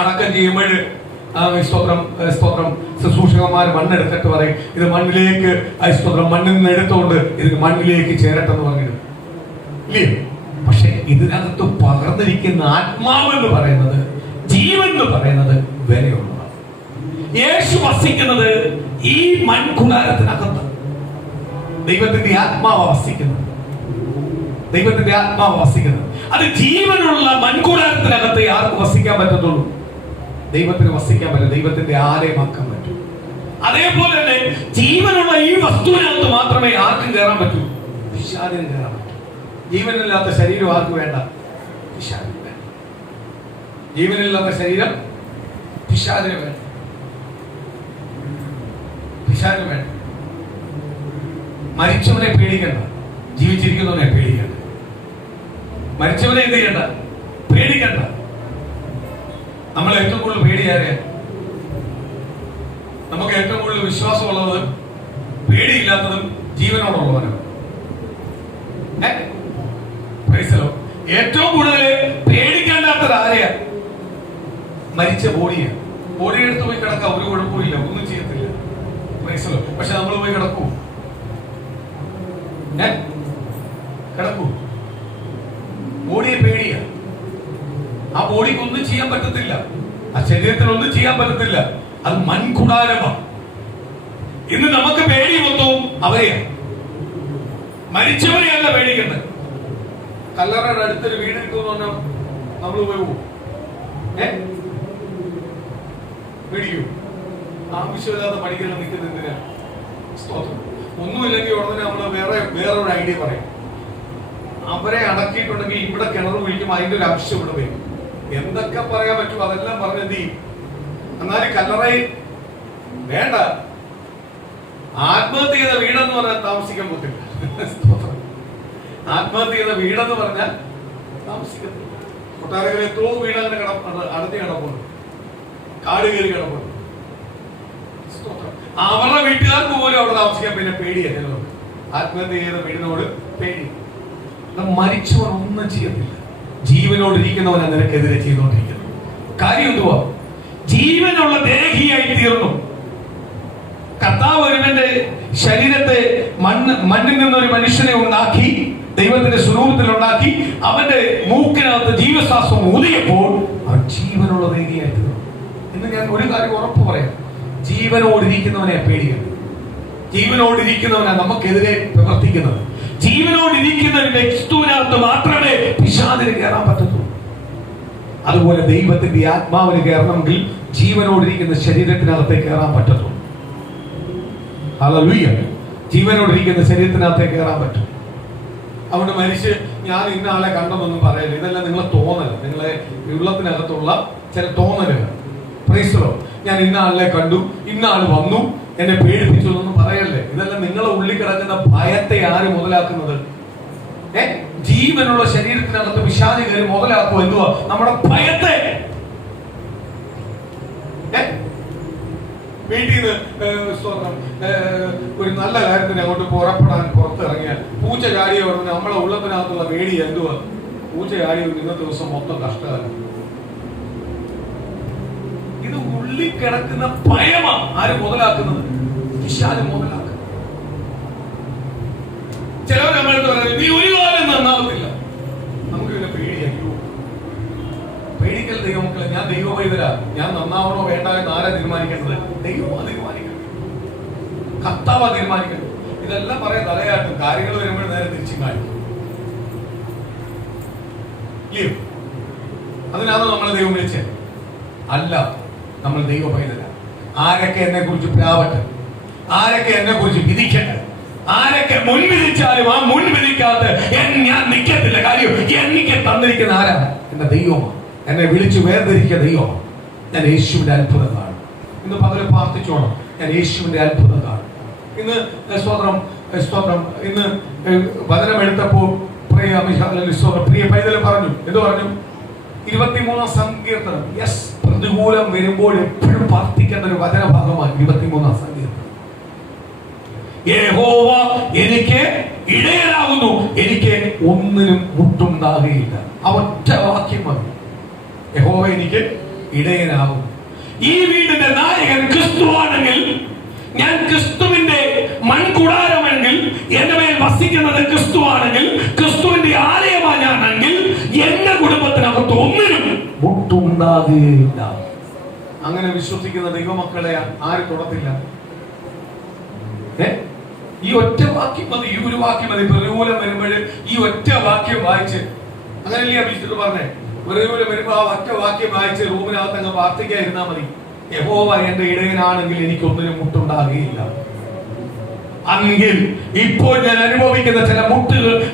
അടക്കം ചെയ്യുമ്പോൾ സ്തോത്രം സ്തോത്രം ശുശ്രൂഷകന്മാർ മണ്ണെടുത്തിട്ട് പറയും, ഇത് മണ്ണിലേക്ക് സ്തോത്രം മണ്ണിൽ നിന്ന് എടുത്തുകൊണ്ട് ഇത് മണ്ണിലേക്ക് ചേരട്ടെന്ന് പറഞ്ഞിരുന്നു ഇല്ലേ? പക്ഷെ ഇതിനകത്ത് പകർന്നിരിക്കുന്ന ആത്മാവെന്ന് പറയുന്നത്, ജീവൻ എന്ന് പറയുന്നത് വിലയുള്ളതാണ്. യേശു വസിക്കുന്നത് ഈ മൺകുടാരത്തിനകത്ത്. ദൈവത്തിന്റെ ആത്മാവ് വസിക്കുന്നത്, ദൈവത്തിന്റെ ആത്മാവ് വസിക്കുന്നത്. അത് ജീവനുള്ള മൺകുടാരത്തിനകത്ത് ആർക്ക് വസിക്കാൻ പറ്റത്തുള്ളൂ? ദൈവത്തിന് വസിക്കാൻ പറ്റും, ദൈവത്തിന്റെ ആലയമാക്കാൻ പറ്റും. അതേപോലെ തന്നെ ജീവനുള്ള ഈ വസ്തുവിനകത്ത് മാത്രമേ ആർക്കും കയറാൻ പറ്റൂ? പിശാചിന് കയറാൻ പറ്റും. ജീവനില്ലാത്ത ശരീരം ആർക്ക് വേണ്ട? പിശാചിന് വേണ്ട. ജീവനില്ലാത്ത ശരീരം പിശാചിന് വേണ്ട, പിശാചിന് വേണ്ട. മരിച്ചവനെ പേടിക്കണ്ട, ജീവിച്ചിരിക്കുന്നവനെ പേടിക്കണ്ട. മരിച്ചവനെ എന്ത് ചെയ്യണ്ട? പേടിക്കണ്ട. നമ്മൾ ഏറ്റവും കൂടുതൽ പേടിയാരെ? നമുക്ക് ഏറ്റവും കൂടുതൽ വിശ്വാസമുള്ളത്, പേടിയില്ലാത്തതും ജീവനോടുള്ളവനാണ്. ഏറ്റവും കൂടുതൽ പേടിക്കേണ്ടാത്തത് ആരെയാ? മരിച്ച ബോഡിയാണ്. ബോഡി എടുത്ത് പോയി കിടക്കാം, ഒരു കുഴപ്പമില്ല, ഒന്നും ചെയ്യത്തില്ല. പക്ഷെ നമ്മൾ പോയി കിടക്കൂ, കിടക്കൂ. ബോഡിയെ പേടിയാ. ആ ബോഡിക്ക് ഒന്നും ചെയ്യാൻ പറ്റത്തില്ല, ആ ശരീരത്തിനൊന്നും ചെയ്യാൻ പറ്റത്തില്ല. അത് മൺകുടാരമാണ്. ഇന്ന് നമുക്ക് പേടി മൊത്തവും അവരെയാണ്, മരിച്ചവരെയല്ല പേടിക്കുന്നത്. കല്ലറയുടെ അടുത്തൊരു വീട് കിട്ടുമെന്ന് പറഞ്ഞാൽ നമ്മൾ പോയി പോകും. പേടിക്കൂ? ആവശ്യമില്ലാത്ത പണികളിൽ നിൽക്കുന്നതിനാ. ഒന്നുമില്ലെങ്കിൽ ഉടനെ നമ്മൾ വേറൊരു ഐഡിയ പറയും. അവരെ അടക്കിയിട്ടുണ്ടെങ്കിൽ ഇവിടെ കിണർ കുഴിക്കുമ്പോൾ അതിന്റെ ഒരു ആവശ്യം ഇവിടെ വരും. എന്തൊക്കെ പറയാൻ പറ്റും അതെല്ലാം പറഞ്ഞ് എന്ത് ചെയ്യും? എന്നാലും കല്ലറയിൽ വേണ്ട. ആത്മഹത്യ ചെയ്ത വീടെന്ന് പറഞ്ഞാൽ താമസിക്കാൻ പറ്റില്ല. ആത്മഹത്യ ചെയ്ത വീടെന്ന് പറഞ്ഞാൽ താമസിക്കത്തില്ല. കൊട്ടാരക്കര എത്രയോ വീട് അങ്ങനെ അടഞ്ഞു കിടപ്പുണ്ട്, കാട് കയറി കിടപ്പുണ്ട്. അവരുടെ വീട്ടുകാർക്ക് പോലും അവിടെ താമസിക്കാൻ പിന്നെ പേടിയല്ലോ. ആത്മഹത്യ ചെയ്ത വീടിനോട് പേടി. മരിച്ചവർ ഒന്നും ചെയ്യത്തില്ല, ജീവനോടിരിക്കുന്നവനെ നിനക്കെതിരെ ചെയ്തുകൊണ്ടിരിക്കുന്നു. കാര്യം എന്തുവാ? ജീവനുള്ള ദേഹിയായി തീർന്നു. കർത്താവ് ഒരുവന്റെ ശരീരത്തെ മണ്ണിൽ നിന്നൊരു മനുഷ്യനെ ഉണ്ടാക്കി, ദൈവത്തിന്റെ സ്വരൂപത്തിൽ ഉണ്ടാക്കി, അവന്റെ മൂക്കിനകത്ത് ജീവശ്വാസം ഊതിയപ്പോൾ അവൻ ജീവനുള്ള ദേഹിയായി തീർന്നു. ഇന്ന് ഞാൻ ഒരു കാര്യം ഉറപ്പ് പറയാം, ജീവനോടിരിക്കുന്നവനെ പേടിക്കണം. ജീവനോടിരിക്കുന്നവനെ നമുക്കെതിരെ പ്രവർത്തിക്കുന്നത്. ജീവനോടിരിക്കുന്ന ഒരു വസ്തുവിനകത്ത് മാത്രമേ പിശാചിന് കയറാൻ പറ്റത്തുള്ളൂ. അതുപോലെ ദൈവത്തിന്റെ ആത്മാവിന് കയറണമെങ്കിൽ ജീവനോടിരിക്കുന്ന ശരീരത്തിനകത്തേക്ക് കയറാൻ പറ്റത്തുള്ളൂ. ഹല്ലേലൂയ. ജീവനോടിരിക്കുന്ന ശരീരത്തിനകത്തേക്ക് കയറാൻ പറ്റും. അവിടെ മരിച്ച് ഞാൻ ഇന്ന ആളെ കണ്ടെന്നൊന്നും പറയല്ല. ഇതെല്ലാം നിങ്ങളെ തോന്നല്, നിങ്ങളെ ഉള്ളത്തിനകത്തുള്ള ചില തോന്നലുകൾ. Praise the Lord. ഞാൻ ഇന്ന ആളിനെ കണ്ടു, ഇന്ന ആൾ വന്നു, എന്നെ പേടിപ്പിച്ചു എന്നൊന്നും പറയല്ലേ. ഇതെല്ലാം നിങ്ങളെ ഉള്ളിൽ കിടക്കുന്ന ഭയത്തെ ആര് മുതലാക്കുന്നത്? ജീവനുള്ള ശരീരത്തിനകത്ത് പിശാച് കയറി മുതലാക്കുക. എന്തുവാ? നമ്മുടെ ഭയത്തെ. വീട്ടിൽ നിന്ന് ഒരു നല്ല കാര്യത്തിന് അങ്ങോട്ട് പുറപ്പെടാൻ പുറത്തിറങ്ങിയാൽ പൂച്ച ചാടിയ ഉടനെ നമ്മളെ ഉള്ളത്തിനകത്തുള്ള പേടി എന്തുവാ? പൂച്ച ചാടിയ ഇന്നത്തെ ദിവസം മൊത്തം കഷ്ടകാലം. ഇത് ഉള്ളിൽ കിടക്കുന്ന ഭയമാ ആര് മുതലാക്കുന്നത്? പിശാച് മുതലാക്കുന്നത്. ചിലവർ നമ്മളെടുത്ത് പറയുന്നത് നീ ഒരു കാലം നന്നാവത്തില്ല. നമുക്ക് പിന്നെ പേടിയാക്കൂ. പേടിക്കൽ ദൈവമക്കളെ, ഞാൻ ദൈവവൈതരാ. ഞാൻ നന്നാവണോ വേണ്ട എന്ന് ആരാ തീരുമാനിക്കേണ്ടത്? ദൈവമാ തീരുമാനിക്കണം, കർത്താവാ തീരുമാനിക്കണം. ഇതെല്ലാം പറയാൻ തലയാട്ടും, കാര്യങ്ങൾ വരുമ്പോൾ നേരെ തിരിച്ചും കാണിക്കും. അതിനാണ് നമ്മളെ ദൈവം വിളിച്ചത്? അല്ല, നമ്മൾ ദൈവവൈതരാ. ആരൊക്കെ എന്നെ കുറിച്ച് പ്രാവട്ടെ, ആരൊക്കെ എന്നെ കുറിച്ച് വിധിക്കട്ടെ, ആരൊക്കെ മുൻവിധിച്ചാലും ആ മുൻവിധിക്കാത്ത ഞാൻ നിൽക്കത്തില്ല. കാര്യം എനിക്ക് തന്നിരിക്കുന്ന ആരാണ്? എന്റെ ദൈവമാണ്. എന്നെ വിളിച്ചു വേർതിരിക്കുക ദൈവമാണ്. ഞാൻ യേശുവിന്റെ അത്ഭുതം കാണും. ഇന്ന് പകരം പ്രാർത്ഥിച്ചോണം, ഞാൻ യേശുവിന്റെ അത്ഭുതം കാണും. ഇന്ന് സ്തോത്രം സ്തോത്രം. ഇന്ന് വചനം എടുത്തപ്പോൾ പ്രിയ പൈതൽ പറഞ്ഞു, എന്ത് പറഞ്ഞു? 23-ാം സങ്കീർത്തനം. യെസ്, പ്രതികൂലം വരുമ്പോൾ എപ്പോഴും പ്രാർത്ഥിക്കേണ്ട ഒരു വചനഭാഗമാണ് 23-ാം സങ്കീർത്തനം. യഹോവ എനിക്ക് ഇടയനാകുന്നു, എനിക്ക് ഒന്നിനും മുട്ടുണ്ടാകുകയില്ല. ആ ഒറ്റ വാക്യം മതി. യഹോവ എനിക്ക് ഇടയനാകും. ഈ വീടിന്റെ നായകൻ ക്രിസ്തുവാണെങ്കിൽ, ഞാൻ ക്രിസ്തുവിന്റെ മൺകുടാരമെങ്കിൽ, എന്റെ മേൽ വസിക്കുന്നത് ക്രിസ്തുവാണെങ്കിൽ, ക്രിസ്തുവിന്റെ ആലയമാണ് ഞാനെങ്കിൽ, എന്റെ കുടുംബത്തിനകത്ത് ഒന്നിനും മുട്ടുണ്ടാകുകയില്ല. അങ്ങനെ വിശ്വസിക്കുന്ന ദൈവമക്കളെ ആര് തൊടത്തില്ല? ഈ ഒറ്റ വാക്യം മതി, ഈ ഒരു വാക്യം മതി. പ്രതികൂലം വരുമ്പോൾ ഈ ഒറ്റ വാക്യം വായിച്ച്, അങ്ങനെയല്ലേ വിശുദ്ധ പറഞ്ഞേ, പ്രതികൂലം വരുമ്പോ ആ ഒറ്റ വാക്യം വായിച്ച് റൂമിനകത്ത് അങ്ങ് പ്രാർത്ഥിക്കാതിരുന്നാ മതി. യഹോവ എന്റെ ഇടയനാണെങ്കിൽ എനിക്കൊന്നിനും മുട്ടുണ്ടാകുകയില്ല. എങ്കിൽ ഇപ്പോൾ ഞാൻ അനുഭവിക്കുന്ന ചില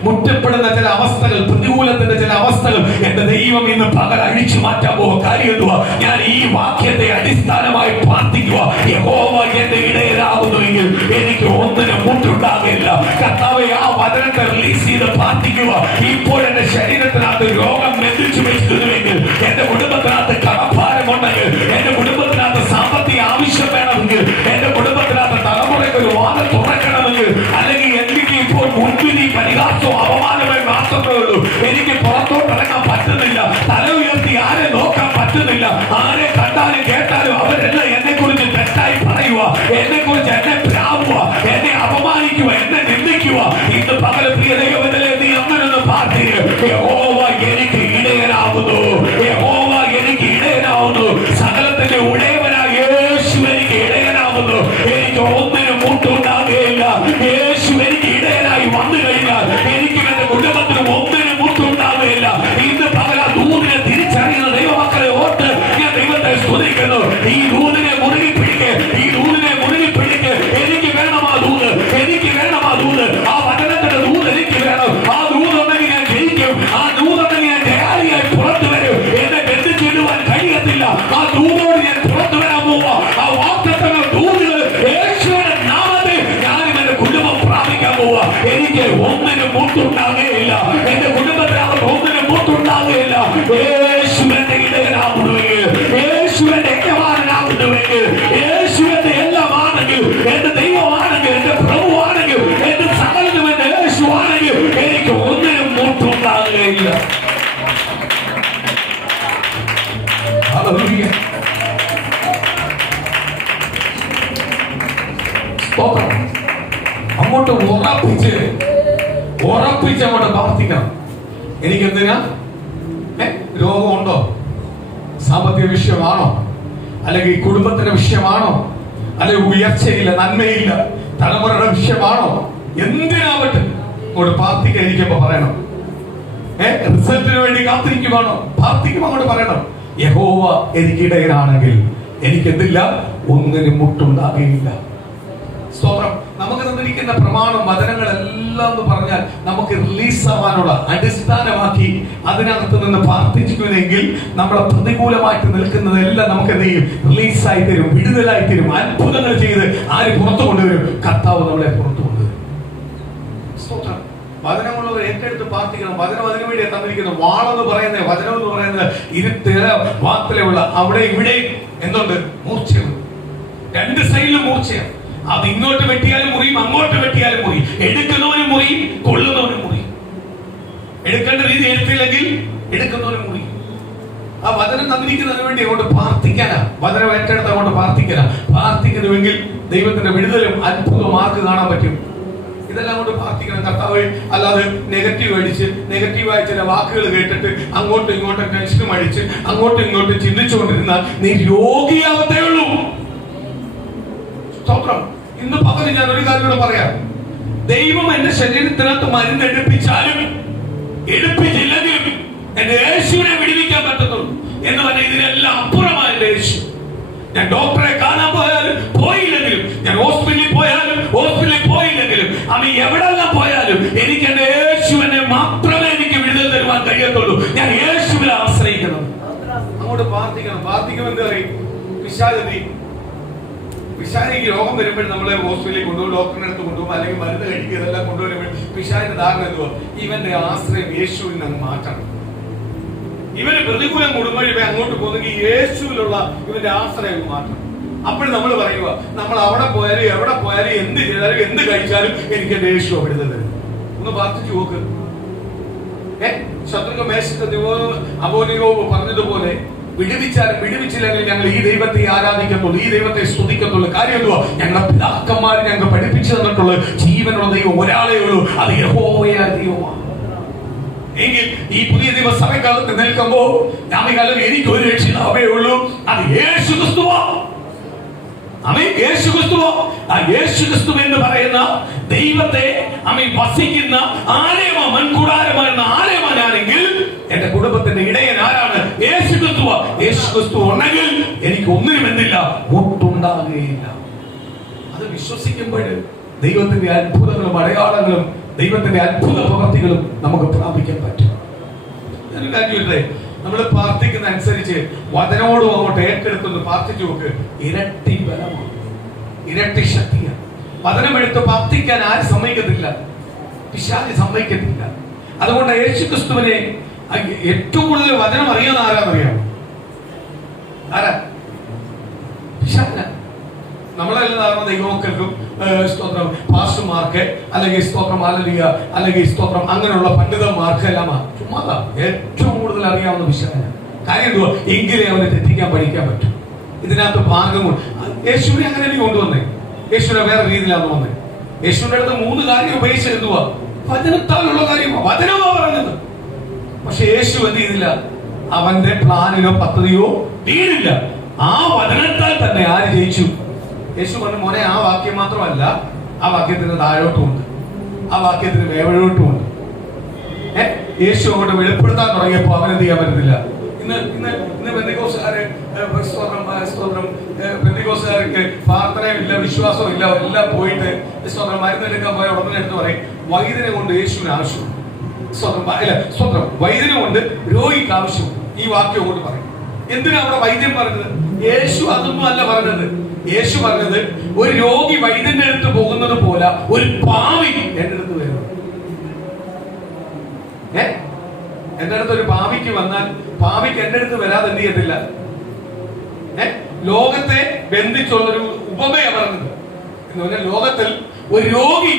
മുട്ടപ്പെടുന്ന ചില അവസ്ഥകൾ, പ്രതികൂലത്തിന്റെ ചില അവസ്ഥകൾ എന്റെ ദൈവം ഇന്ന് പകൽ അഴിച്ചു മാറ്റാൻ പോകുക. കാര്യം എന്തുവാ? ഞാൻ ഈ വാക്യത്തെ അടിസ്ഥാനമായി പ്രാർത്ഥിക്കുക. യഹോവ എന്റെ ഇടയനാകുന്നുവെങ്കിൽ എനിക്ക് ഒന്നിനും മുട്ടുണ്ടാകില്ല. കർത്താവേ, ആ വചനത്തെ റിലീസ് ചെയ്ത് പ്രാർത്ഥിക്കുക. ഇപ്പോൾ എന്റെ ശരീരത്തിനകത്ത് രോഗം മെതിച്ചു വെച്ചിരുന്നുവെങ്കിൽ, എന്റെ കുടുംബത്തിനകത്ത് കടഭാരമുണ്ടെങ്കിൽ, എന്റെ കുടുംബത്തിനകത്ത് സാമ്പത്തിക ആവശ്യം വേണമെങ്കിൽ, എന്റെ കുടുംബത്തിനകത്ത് തലമുറയ്ക്ക് ഒരു വാദം തുറക്കണമെങ്കിൽ, അല്ലെങ്കിൽ എനിക്ക് ഇപ്പോൾ മുൻപിനി പരിഹാസവും അപമാനമായി മാത്രമേ ഉള്ളൂ, എനിക്ക് പുറത്തോട്ട് ഇറങ്ങാൻ പറ്റുന്നില്ല, തല ഉയർത്തി ആരെ നോക്കാൻ പറ്റുന്നില്ല, ആരെ കണ്ടാലും കേട്ടാലും അവരെല്ലാം എന്നെ കുറിച്ച് തെറ്റായി പറയുക, എന്നെ കുറിച്ച് എന്നെ പ്രാവുക, എന്നെ അപമാനിക്കുക, എന്നെ നിന്ദിക്കുക. ഇന്ന് പകൽ പ്രിയ ദൈവത്തിലെ നീ അങ്ങനൊന്ന് പ്രാർത്ഥിക്കുക. യഹോവ എനിക്ക് ഇടയനാകുന്നു, യഹോവ എനിക്ക് ഇടയനാകുന്നു, സകലത്തിന്റെ ഉടയവനായ യേശു എനിക്ക് ഇടയനാകുന്നു, എനിക്ക് ഒന്നിനും മുട്ടുണ്ടാകുകയില്ല. യേശു എനിക്ക് ഇടയനായി വന്നു കഴിഞ്ഞാൽ എനിക്കും എന്റെ കുടുംബത്തിനും ഒന്നിനും മുട്ടുണ്ടാകുകയില്ല. ഇന്ന് പകൽ ആ ദൂതിനെ തിരിച്ചറിയുന്ന ദൈവമക്കളെ ഓർത്ത് ഞാൻ ദൈവത്തെ സ്തുതിക്കുന്നു. ഈ ദൂതിനെ മുറുകി പിടിക്ക്, ഈ ദൂതിനെ മുറുകി പിടിക്ക്. എനിക്ക് വേണം ആ ദൂത്, എനിക്ക് വേണം ആ ദൂത്, ആ വചനത്തിന്റെ ദൂത് എനിക്ക് വേണം. ആ ദൂതുണ്ടെങ്കിൽ ഞാൻ ജയിക്കും, ആ ദൂതുണ്ടെങ്കിൽ ഞാൻ ജയാളിയായി പുറത്തു വരും. എന്നെ ബന്ധിച്ചിടുവാൻ കഴിയത്തില്ല. ആ ദൂതോട് ഞാൻ പുറത്തു വരാൻ പോവുക. ആ വാക്തത്വങ്ങൾ ദൂതുകൾ യേശുവിന്റെ നാമത്തിൽ ഞാനും എന്റെ കുടുംബം പ്രാപിക്കാൻ പോവുക. എനിക്ക് ഒന്നിനും മുട്ടുണ്ടാകുകയില്ല, എന്റെ കുടുംബത്തിനകത്ത് ഒന്നിനും മുട്ടുണ്ടാകുകയില്ല. യേശുവിന്റെ ഇടയനാകുന്നുവെങ്കിൽ, യേശുവിന്റെ യജമാനനാകുന്നുവെങ്കിൽ, യേശുവിന്റെ എല്ലാമാണെങ്കിൽ, എന്റെ ദൈവമാണെങ്കിൽ, എന്റെ പ്രഭുവാണെങ്കിൽ, എന്റെ സകലതും എന്റെ യേശുവാണെങ്കിൽ എനിക്ക് ഒന്നിനും മുട്ടുണ്ടാകുകയില്ല. ഹല്ലേലൂയ. സ്തോത്രം. അങ്ങോട്ട് ഉറപ്പിച്ച് അങ്ങോട്ട് പ്രാർത്ഥിക്കണം. എനിക്കെന്തിനാ? രോഗമുണ്ടോ? സാമ്പത്തിക വിഷയമാണോ? അല്ലെങ്കിൽ കുടുംബത്തിന്റെ വിഷയമാണോ? അല്ലെങ്കിൽ ഉയർച്ചയില്ല, നന്മയില്ല, തലമുറയുടെ വിഷയമാണോ? എന്തിനാവട്ടെ അങ്ങോട്ട് പ്രാർത്ഥിക്കാതിരിക്കുമ്പോ പറയണം. റിസൾട്ടിന് വേണ്ടി കാത്തിരിക്കുവാണോ? പ്രാർത്ഥിക്കുമ്പോ അങ്ങോട്ട് പറയണം, യഹോവ എനിക്കിടയനാണെങ്കിൽ എനിക്കെന്തില്ല? ഒന്നിനും മുട്ടുണ്ടാകുകയില്ല. സ്തോത്രം. നമുക്ക് തന്നിരിക്കുന്ന പ്രമാണം, വചനങ്ങളെല്ലാം എന്ന് പറഞ്ഞാൽ നമുക്ക് റിലീസ് ആവാനുള്ള അടിസ്ഥാനമാക്കി അതിനകത്ത് നിന്ന് പ്രാർത്ഥിക്കുമെങ്കിൽ നമ്മളെ പ്രതികൂലമായിട്ട് നിൽക്കുന്നതെല്ലാം നമുക്ക് എന്ത് ചെയ്യും? റിലീസായി തരും, വിടുതലായി തരും. അത്ഭുതങ്ങൾ ചെയ്ത് ആര് പുറത്തു കൊണ്ടുവരും? കർത്താവ് നമ്മളെ പുറത്തു കൊണ്ടുവരും. സ്തോത്രം. വചനമുള്ളവർ ഏറ്റെടുത്ത് പ്രാർത്ഥിക്കണം. വചനം അതിനു വേണ്ടി തന്നിരിക്കുന്നു. വാളെന്ന് പറയുന്നത്, വചനം എന്ന് പറയുന്നത് ഇരുത്തില വാക്കിലുള്ള അവിടെ ഇവിടെ എന്തുണ്ട്? മൂർച്ചയുണ്ട്. രണ്ട് സൈഡിലും മൂർച്ചയാണ്. അത് ഇങ്ങോട്ട് വെട്ടിയാലും മുറിയും, അങ്ങോട്ട് വെട്ടിയാലും മുറിയും. എടുക്കുന്നവനും മുറിയും, കൊള്ളുന്നവനും മുറിയും. എടുക്കേണ്ട രീതി എടുത്തില്ലെങ്കിൽ എടുക്കുന്നവനും മുറിയും. ആ വചനം തന്നിരിക്കുന്നതിന് വേണ്ടി അങ്ങോട്ട് പ്രാർത്ഥിക്കാനാ. വചനം ഏറ്റെടുത്ത് അങ്ങോട്ട് പ്രാർത്ഥിക്കാനാ. പ്രാർത്ഥിക്കുന്നുവെങ്കിൽ ദൈവത്തിന്റെ വിടുതലും അത്ഭുതവും ആർക്ക് കാണാൻ പറ്റും? ഇതെല്ലാം കൊണ്ട് പ്രാർത്ഥിക്കണം. കർത്താവ് അല്ലാതെ നെഗറ്റീവ് അടിച്ച്, നെഗറ്റീവായ ചില വാക്കുകൾ കേട്ടിട്ട് അങ്ങോട്ടും ഇങ്ങോട്ടും ടെൻഷനും അടിച്ച് അങ്ങോട്ടും ഇങ്ങോട്ടും ചിന്തിച്ചുകൊണ്ടിരുന്നാൽ നീ രോഗിയാവത്തേ ഉള്ളൂ. സ്തോത്രം. ഇന്ന് പകരം ഞാൻ ഒരു കാര്യം കൂടെ പറയാം. ദൈവം എന്റെ ശരീരത്തിനകത്ത് മരുന്ന് എടുപ്പിച്ചാലും എടുപ്പിച്ചില്ലെങ്കിലും എന്റെ യേശുവിനെ വിടുവിക്കാൻ പറ്റത്തുള്ളൂ എന്ന് പറഞ്ഞാൽ ഇതിനെല്ലാം അപ്പുറമായ എന്റെ യേശു. ഞാൻ ഡോക്ടറെ കാണാൻ പോയാലും പോയില്ലെങ്കിലും, ഞാൻ ഹോസ്പിറ്റലിൽ പോയില്ലെങ്കിലും, അവൻ എവിടെല്ലാം പോയാലും എനിക്ക് എന്റെ യേശുവിനെ മാത്രമേ എനിക്ക് വിടുതൽ തരുവാൻ കഴിയത്തുള്ളൂ. ഞാൻ യേശുവിനെ ആശ്രയിക്കണം. അങ്ങോട്ട് പ്രാർത്ഥിക്കണം. പ്രാർത്ഥിക്കുമ്പോൾ എന്താ പറയും? പിശാചിക്ക് രോഗം വരുമ്പോൾ നമ്മളെ ഹോസ്പിറ്റലിൽ കൊണ്ടുപോകും, ഡോക്ടറിന്റെ അടുത്ത് കൊണ്ടുപോകും, അല്ലെങ്കിൽ മരുന്ന് കഴിക്കുക, ഇതെല്ലാം കൊണ്ടുവരുമ്പോൾ പിശാചിന്റെ ധാരണ എന്തുവാ? ഇവന്റെ ആശ്രയം യേശുവിൽ നിന്ന് മാറ്റണം. ഇവന് പ്രതികൂലം കൂടുമ്പോൾ ഇവ അങ്ങോട്ട് പോകുന്നെങ്കിൽ യേശുവിലുള്ള ഇവന്റെ ആശ്രയം മാറ്റണം. അപ്പോൾ നമ്മൾ പറയുക, നമ്മൾ അവിടെ പോയാലും എവിടെ പോയാലും എന്ത് ചെയ്താലും എന്ത് കഴിച്ചാലും എനിക്ക് എന്റെ യേശു വിടുതൽ തരും. ഒന്ന് പ്രാർത്ഥിച്ചു നോക്ക്. ശത്രുക്ക മേശത്തെ അബോനിയോവ് പറഞ്ഞതുപോലെ വിടുവിച്ചാലും വിടുവിച്ചില്ലെങ്കിൽ ഞങ്ങൾ ഈ ദൈവത്തെ ആരാധിക്കത്തുള്ളൂ, ഈ ദൈവത്തെ സ്തുതിക്കത്തുള്ളൂ. കാര്യം എന്തുവാ? ഞങ്ങളുടെ പിതാക്കന്മാർ ഞങ്ങൾക്ക് പഠിപ്പിച്ചു തന്നിട്ടുള്ള ജീവനുള്ള ദൈവം ഒരാളേ ഉള്ളൂ, അത് യഹോവയായ ദൈവമാണ്. എങ്കിൽ ഈ പുതിയ ദിവസകാലത്ത് നിൽക്കുമ്പോൾ കാലം എനിക്ക് ഒരു രക്ഷിതാവേ ഉള്ളൂ, അത് യേശു ക്രിസ്തുവാണ്. യേശു ക്രിസ്തുവോ? ആ യേശു ക്രിസ്തു എന്ന് പറയുന്ന ദൈവത്തെ വസിക്കുന്ന ആലയമ മൺകൂടാരമായിരുന്ന ആലയമാണെങ്കിൽ എന്റെ കുടുംബത്തിന്റെ ഇടയൻ ആരാണ്? യേശു ക്രിസ്തുവ. യേശു ക്രിസ്തു ഉണ്ടെങ്കിൽ എനിക്ക് ഒന്നിനും എന്തില്ല, ഒട്ടുണ്ടാകുകയില്ല. അത് വിശ്വസിക്കുമ്പോൾ ദൈവത്തിന്റെ അത്ഭുതങ്ങളും അടയാളങ്ങളും ദൈവത്തിന്റെ അത്ഭുത പ്രവൃത്തികളും നമുക്ക് പ്രാപിക്കാൻ പറ്റും. ഒരു കാര്യമില്ലേ, നമ്മൾ പ്രാർത്ഥിക്കുന്ന അനുസരിച്ച് വചനോടും അങ്ങോട്ട് ഏറ്റെടുത്തൊന്ന് പ്രാർത്ഥിച്ചു നോക്ക്. ഇരട്ടി ബലമാണ്, ഇരട്ടി ശക്തിയാണ്. വചനമെടുത്ത് പ്രാർത്ഥിക്കാൻ ആരും സമ്മതിക്കത്തില്ല, പിശാച് സമ്മതിക്കത്തില്ല. അതുകൊണ്ട് യേശു ക്രിസ്തുവിനെ ഏറ്റവും കൂടുതൽ വചനം അറിയാവുന്ന ആരാന്നറിയാമോ? ആരാ? പിശാച്. നമ്മളെല്ലാം ദൈവമക്കൾക്കും സ്തോത്രം പാസ്റ്റർമാർക്ക് അല്ലെങ്കിൽ സ്തോത്രം ഹല്ലേലൂയ അല്ലെങ്കിൽ സ്തോത്രം അങ്ങനെയുള്ള പണ്ഡിതന്മാർക്ക് എല്ലാം ചുമ്മാതാ ഏറ്റവും കൂടുതൽ അറിയാവുന്ന വിഷയം. കാര്യം എന്തുവാ? എങ്കിലേ അവനെ തെറ്റിക്കാൻ പഠിക്കാൻ പറ്റും. ഇതിനകത്ത് ഭാഗം യേശുവിനെ അങ്ങനെ കൊണ്ടുവന്നേ. യേശുവിനെ വേറെ രീതിയിലാണ് വന്നേ. യേശുവിന്റെ അടുത്ത് 3 കാര്യം ഉപയോഗിച്ചത് എന്തുവാ? വചനത്താലുള്ള കാര്യമാണ്, വചനമാ പറഞ്ഞത്. പക്ഷെ യേശു എന്ത് ചെയ്തില്ല? അവന്റെ പ്ലാനിനോ പദ്ധതിയോ വീടില്ല. ആ വചനത്താൽ തന്നെ ആര് ജയിച്ചു? യേശു പറഞ്ഞു, മോനെ ആ വാക്യം മാത്രമല്ല, ആ വാക്യത്തിന് താഴോട്ടുമുണ്ട്, ആ വാക്യത്തിന് മേവഴോട്ടുമുണ്ട്. യേശു അങ്ങോട്ട് വെളിപ്പെടുത്താൻ തുടങ്ങിയപ്പോ അവൻ എന്ത് ചെയ്യാൻ പറ്റത്തില്ല. ഇന്ന് പെന്തിക്കോസുകാർക്ക് പ്രാർത്ഥനയില്ല, വിശ്വാസവും ഇല്ല, എല്ലാം പോയിട്ട് സ്വന്തം മരുന്നെടുക്കാൻ പോയ ഉടനെ എടുത്ത് പറയും വൈദ്യനെ കൊണ്ട് യേശുവിന് ആവശ്യമുണ്ട്. സ്വന്തം വൈദ്യനെ കൊണ്ട് രോഗിക്ക് ആവശ്യമുണ്ട്. ഈ വാക്യം കൊണ്ട് പറയും. എന്തിനാ അവിടെ വൈദ്യം പറഞ്ഞത്? യേശു അതൊന്നും അല്ല പറഞ്ഞത്. യേശു പറഞ്ഞത് ഒരു രോഗി വൈദ്യന്റെ അടുത്ത് പോകുന്നത് പോലെ ഒരു പാവി എന്റെ അടുത്ത് വരും. എന്റെ അടുത്ത് ഒരു പാവിക്ക് വന്നാൽ പാവിക്ക് എന്റെ അടുത്ത് വരാതെ എന്ത് ചെയ്യത്തില്ല. ലോകത്തെ ബന്ധിച്ചുള്ളൊരു ഉപമയാണ് പറഞ്ഞത്. എന്ന് പറഞ്ഞാൽ ലോകത്തിൽ ഒരു രോഗി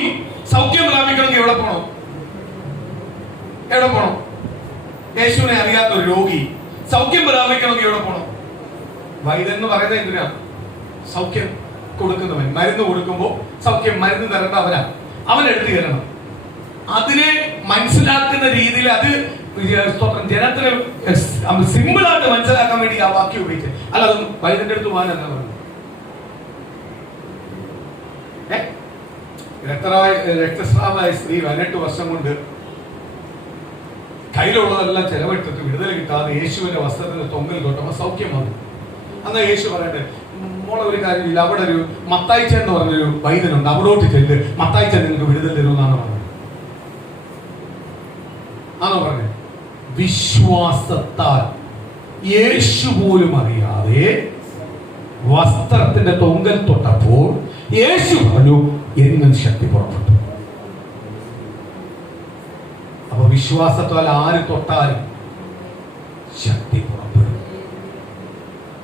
സൗഖ്യം പ്രാപിക്കണമെങ്കിൽ എവിടെ പോണം? എവിടെ പോണം? യേശുവിനെ അറിയാത്ത ഒരു രോഗി സൗഖ്യം പ്രാപിക്കണമെങ്കിൽ എവിടെ പോണം? വൈദ്യൻ എന്ന് പറയുന്നത് എന്തിനാ? സൗഖ്യം കൊടുക്കുന്നവൻ. മരുന്ന് കൊടുക്കുമ്പോൾ സൗഖ്യം മരുന്ന് തരേണ്ട അവനാ, അവനെടുത്ത് കയറണം. അതിനെ മനസ്സിലാക്കുന്ന രീതിയിൽ അത് ജനത്തിന് സിമ്പിൾ ആയിട്ട് മനസ്സിലാക്കാൻ വേണ്ടി ആ വാക്യം ഉപയോഗിച്ചത്. അല്ല, അതൊന്നും വൈദ്യന്റെ അടുത്ത് പോകാൻ എന്നാ പറഞ്ഞു. രക്തസ്രാവമായ സ്ത്രീ 18 വർഷം കൊണ്ട് കയ്യിലുള്ളതെല്ലാം ചെലവിട്ടിട്ട് വിടുതൽ കിട്ടാതെ യേശുവിന്റെ വസ്ത്രത്തിന്റെ തൊങ്ങൽ തൊട്ടപ്പോ സൗഖ്യം വന്നു. അന്നാ യേശു പറയട്ടെ, മോളെ ഒരു കാര്യമില്ല, അവിടെ ഒരു മത്തായിച്ച എന്ന് പറഞ്ഞൊരു വൈദ്യനുണ്ട്, അവിടോട്ട് ചെല്ല്, മത്തായിച്ച നിങ്ങൾക്ക് വിടുതൽ തരുമെന്നാണ് പറഞ്ഞത്. ആണോ പറഞ്ഞത്? വിശ്വാസത്താൽ യേശു പോലും അറിയാതെ വസ്ത്രത്തിന്റെ തൊങ്കൽ തൊട്ടപ്പോൾ യേശു പറഞ്ഞു, എന്നിൽ ശക്തി പുറപ്പെട്ടു. അപ്പൊ വിശ്വാസത്താൽ ആര് തൊട്ടാലും ശക്തി പുറപ്പെടും.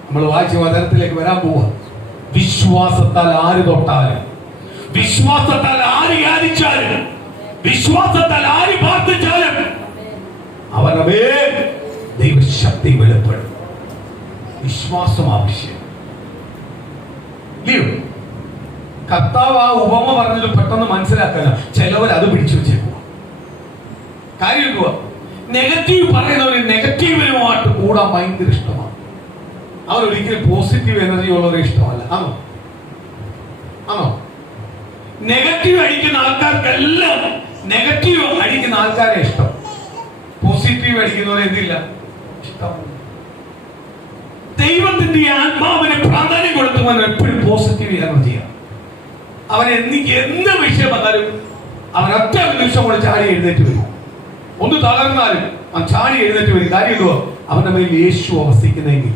നമ്മൾ വായിച്ച വചനത്തിലേക്ക് വരാൻ പോവാ. വിശ്വാസത്താൽ ആര് തൊട്ടാലും, വിശ്വാസത്താൽ ആര് യാചിച്ചാലും, വിശ്വാസത്താൽ ആര് പ്രാർത്ഥിച്ചാലും അവനവേ ദൈവശക്തി വെളിപ്പെടും. വിശ്വാസം ആവശ്യം. കർത്താവ് ആ ഉപമ പറഞ്ഞത് പെട്ടെന്ന് മനസ്സിലാക്കാൻ ചിലവർ അത് പിടിച്ചു വെച്ചേക്കുക. കാര്യം എന്തുവാ? നെഗറ്റീവ് പറയുന്നവര് നെഗറ്റീവിനുമായിട്ട് കൂടാൻ ഭയങ്കര ഇഷ്ടമാണ്. അവരൊരിക്കലും പോസിറ്റീവ് എനർജി ഉള്ളവരെ ഇഷ്ടമല്ല. ആണോ? ആണോ? നെഗറ്റീവ് അടിക്കുന്ന ആൾക്കാർക്കെല്ലാം നെഗറ്റീവ് അടിക്കുന്ന ആൾക്കാരെ ഇഷ്ടം. പോസിറ്റീവ് അടിക്കുന്നവരെ എന്തില്ല, ഇഷ്ടമല്ല. ദൈവത്തിന്റെ ആത്മാവിനെ പ്രാധാന്യം കൊടുത്തുകൊണ്ട് എപ്പോഴും പോസിറ്റീവ് എനർജിയാണ്. അവൻ എന്ത് വിഷയം വന്നാലും അവൻ ഒറ്റ നിമിഷം കൂടെ ചാടി എഴുന്നേറ്റ് വരും. ഒന്ന് തളർന്നാലും അവൻ ചാടി എഴുന്നേറ്റ് വരും. കാര്യം എന്തുവാ? അവന്റെ മേൽ യേശു വസിക്കുന്നെങ്കിൽ,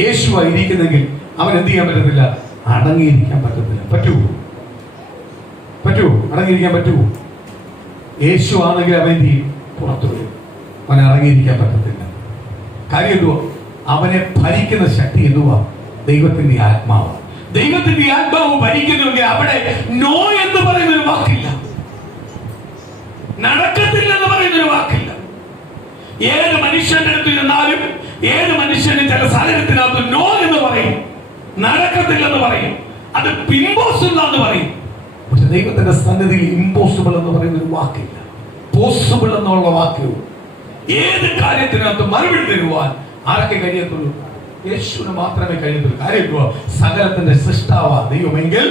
യേശു ആയിരിക്കുന്നെങ്കിൽ അവൻ എന്ത് ചെയ്യാൻ പറ്റത്തില്ല, അടങ്ങിയിരിക്കാൻ പറ്റത്തില്ല. പറ്റുമോ? അടങ്ങിയിരിക്കാൻ പറ്റുമോ? യേശു ആണെങ്കിൽ അവൻ എന്ത് ചെയ്യും? പുറത്തു വരും. അവനെ അടങ്ങിയിരിക്കാൻ പറ്റത്തില്ല. കാര്യം എന്തുവാ? അവനെ ഭരിക്കുന്ന ശക്തി എന്തുവാ? ദൈവത്തിന്റെ ആത്മാവ്. ദൈവത്തിന്റെ ആത്മാവ് ഭരിക്കുന്നുവെങ്കിൽ അവിടെ നോ എന്ന് പറയുന്നൊരു വാക്കില്ല, നടക്കത്തില്ല എന്ന് പറയുന്നൊരു വാക്കില്ല. ഏത് മനുഷ്യന്റെ അടുത്ത് ചെന്നാലും ഏത് മനുഷ്യനും ചില സാഹചര്യത്തിനകത്ത് നോ എന്ന് പറയും, നടക്കത്തില്ലെന്ന് പറയും, അത് ഇമ്പോസിബിൾ എന്ന് പറയും. പക്ഷെ ദൈവത്തിന്റെ സന്നിധിയിൽ ഇമ്പോസിബിൾ എന്ന് പറയുന്ന ഒരു വാക്കില്ല, പോസിബിൾ എന്നുള്ള വാക്കേ. ഏത് കാര്യത്തിനകത്ത് മറുപടി തരുവാൻ ആർക്കെ കഴിയത്തുള്ളൂ? യേശുവിന് മാത്രമേ കഴിയത്തുള്ളൂ. കാര്യം സകലത്തിന്റെ സൃഷ്ടാവാ ദൈവമെങ്കിൽ.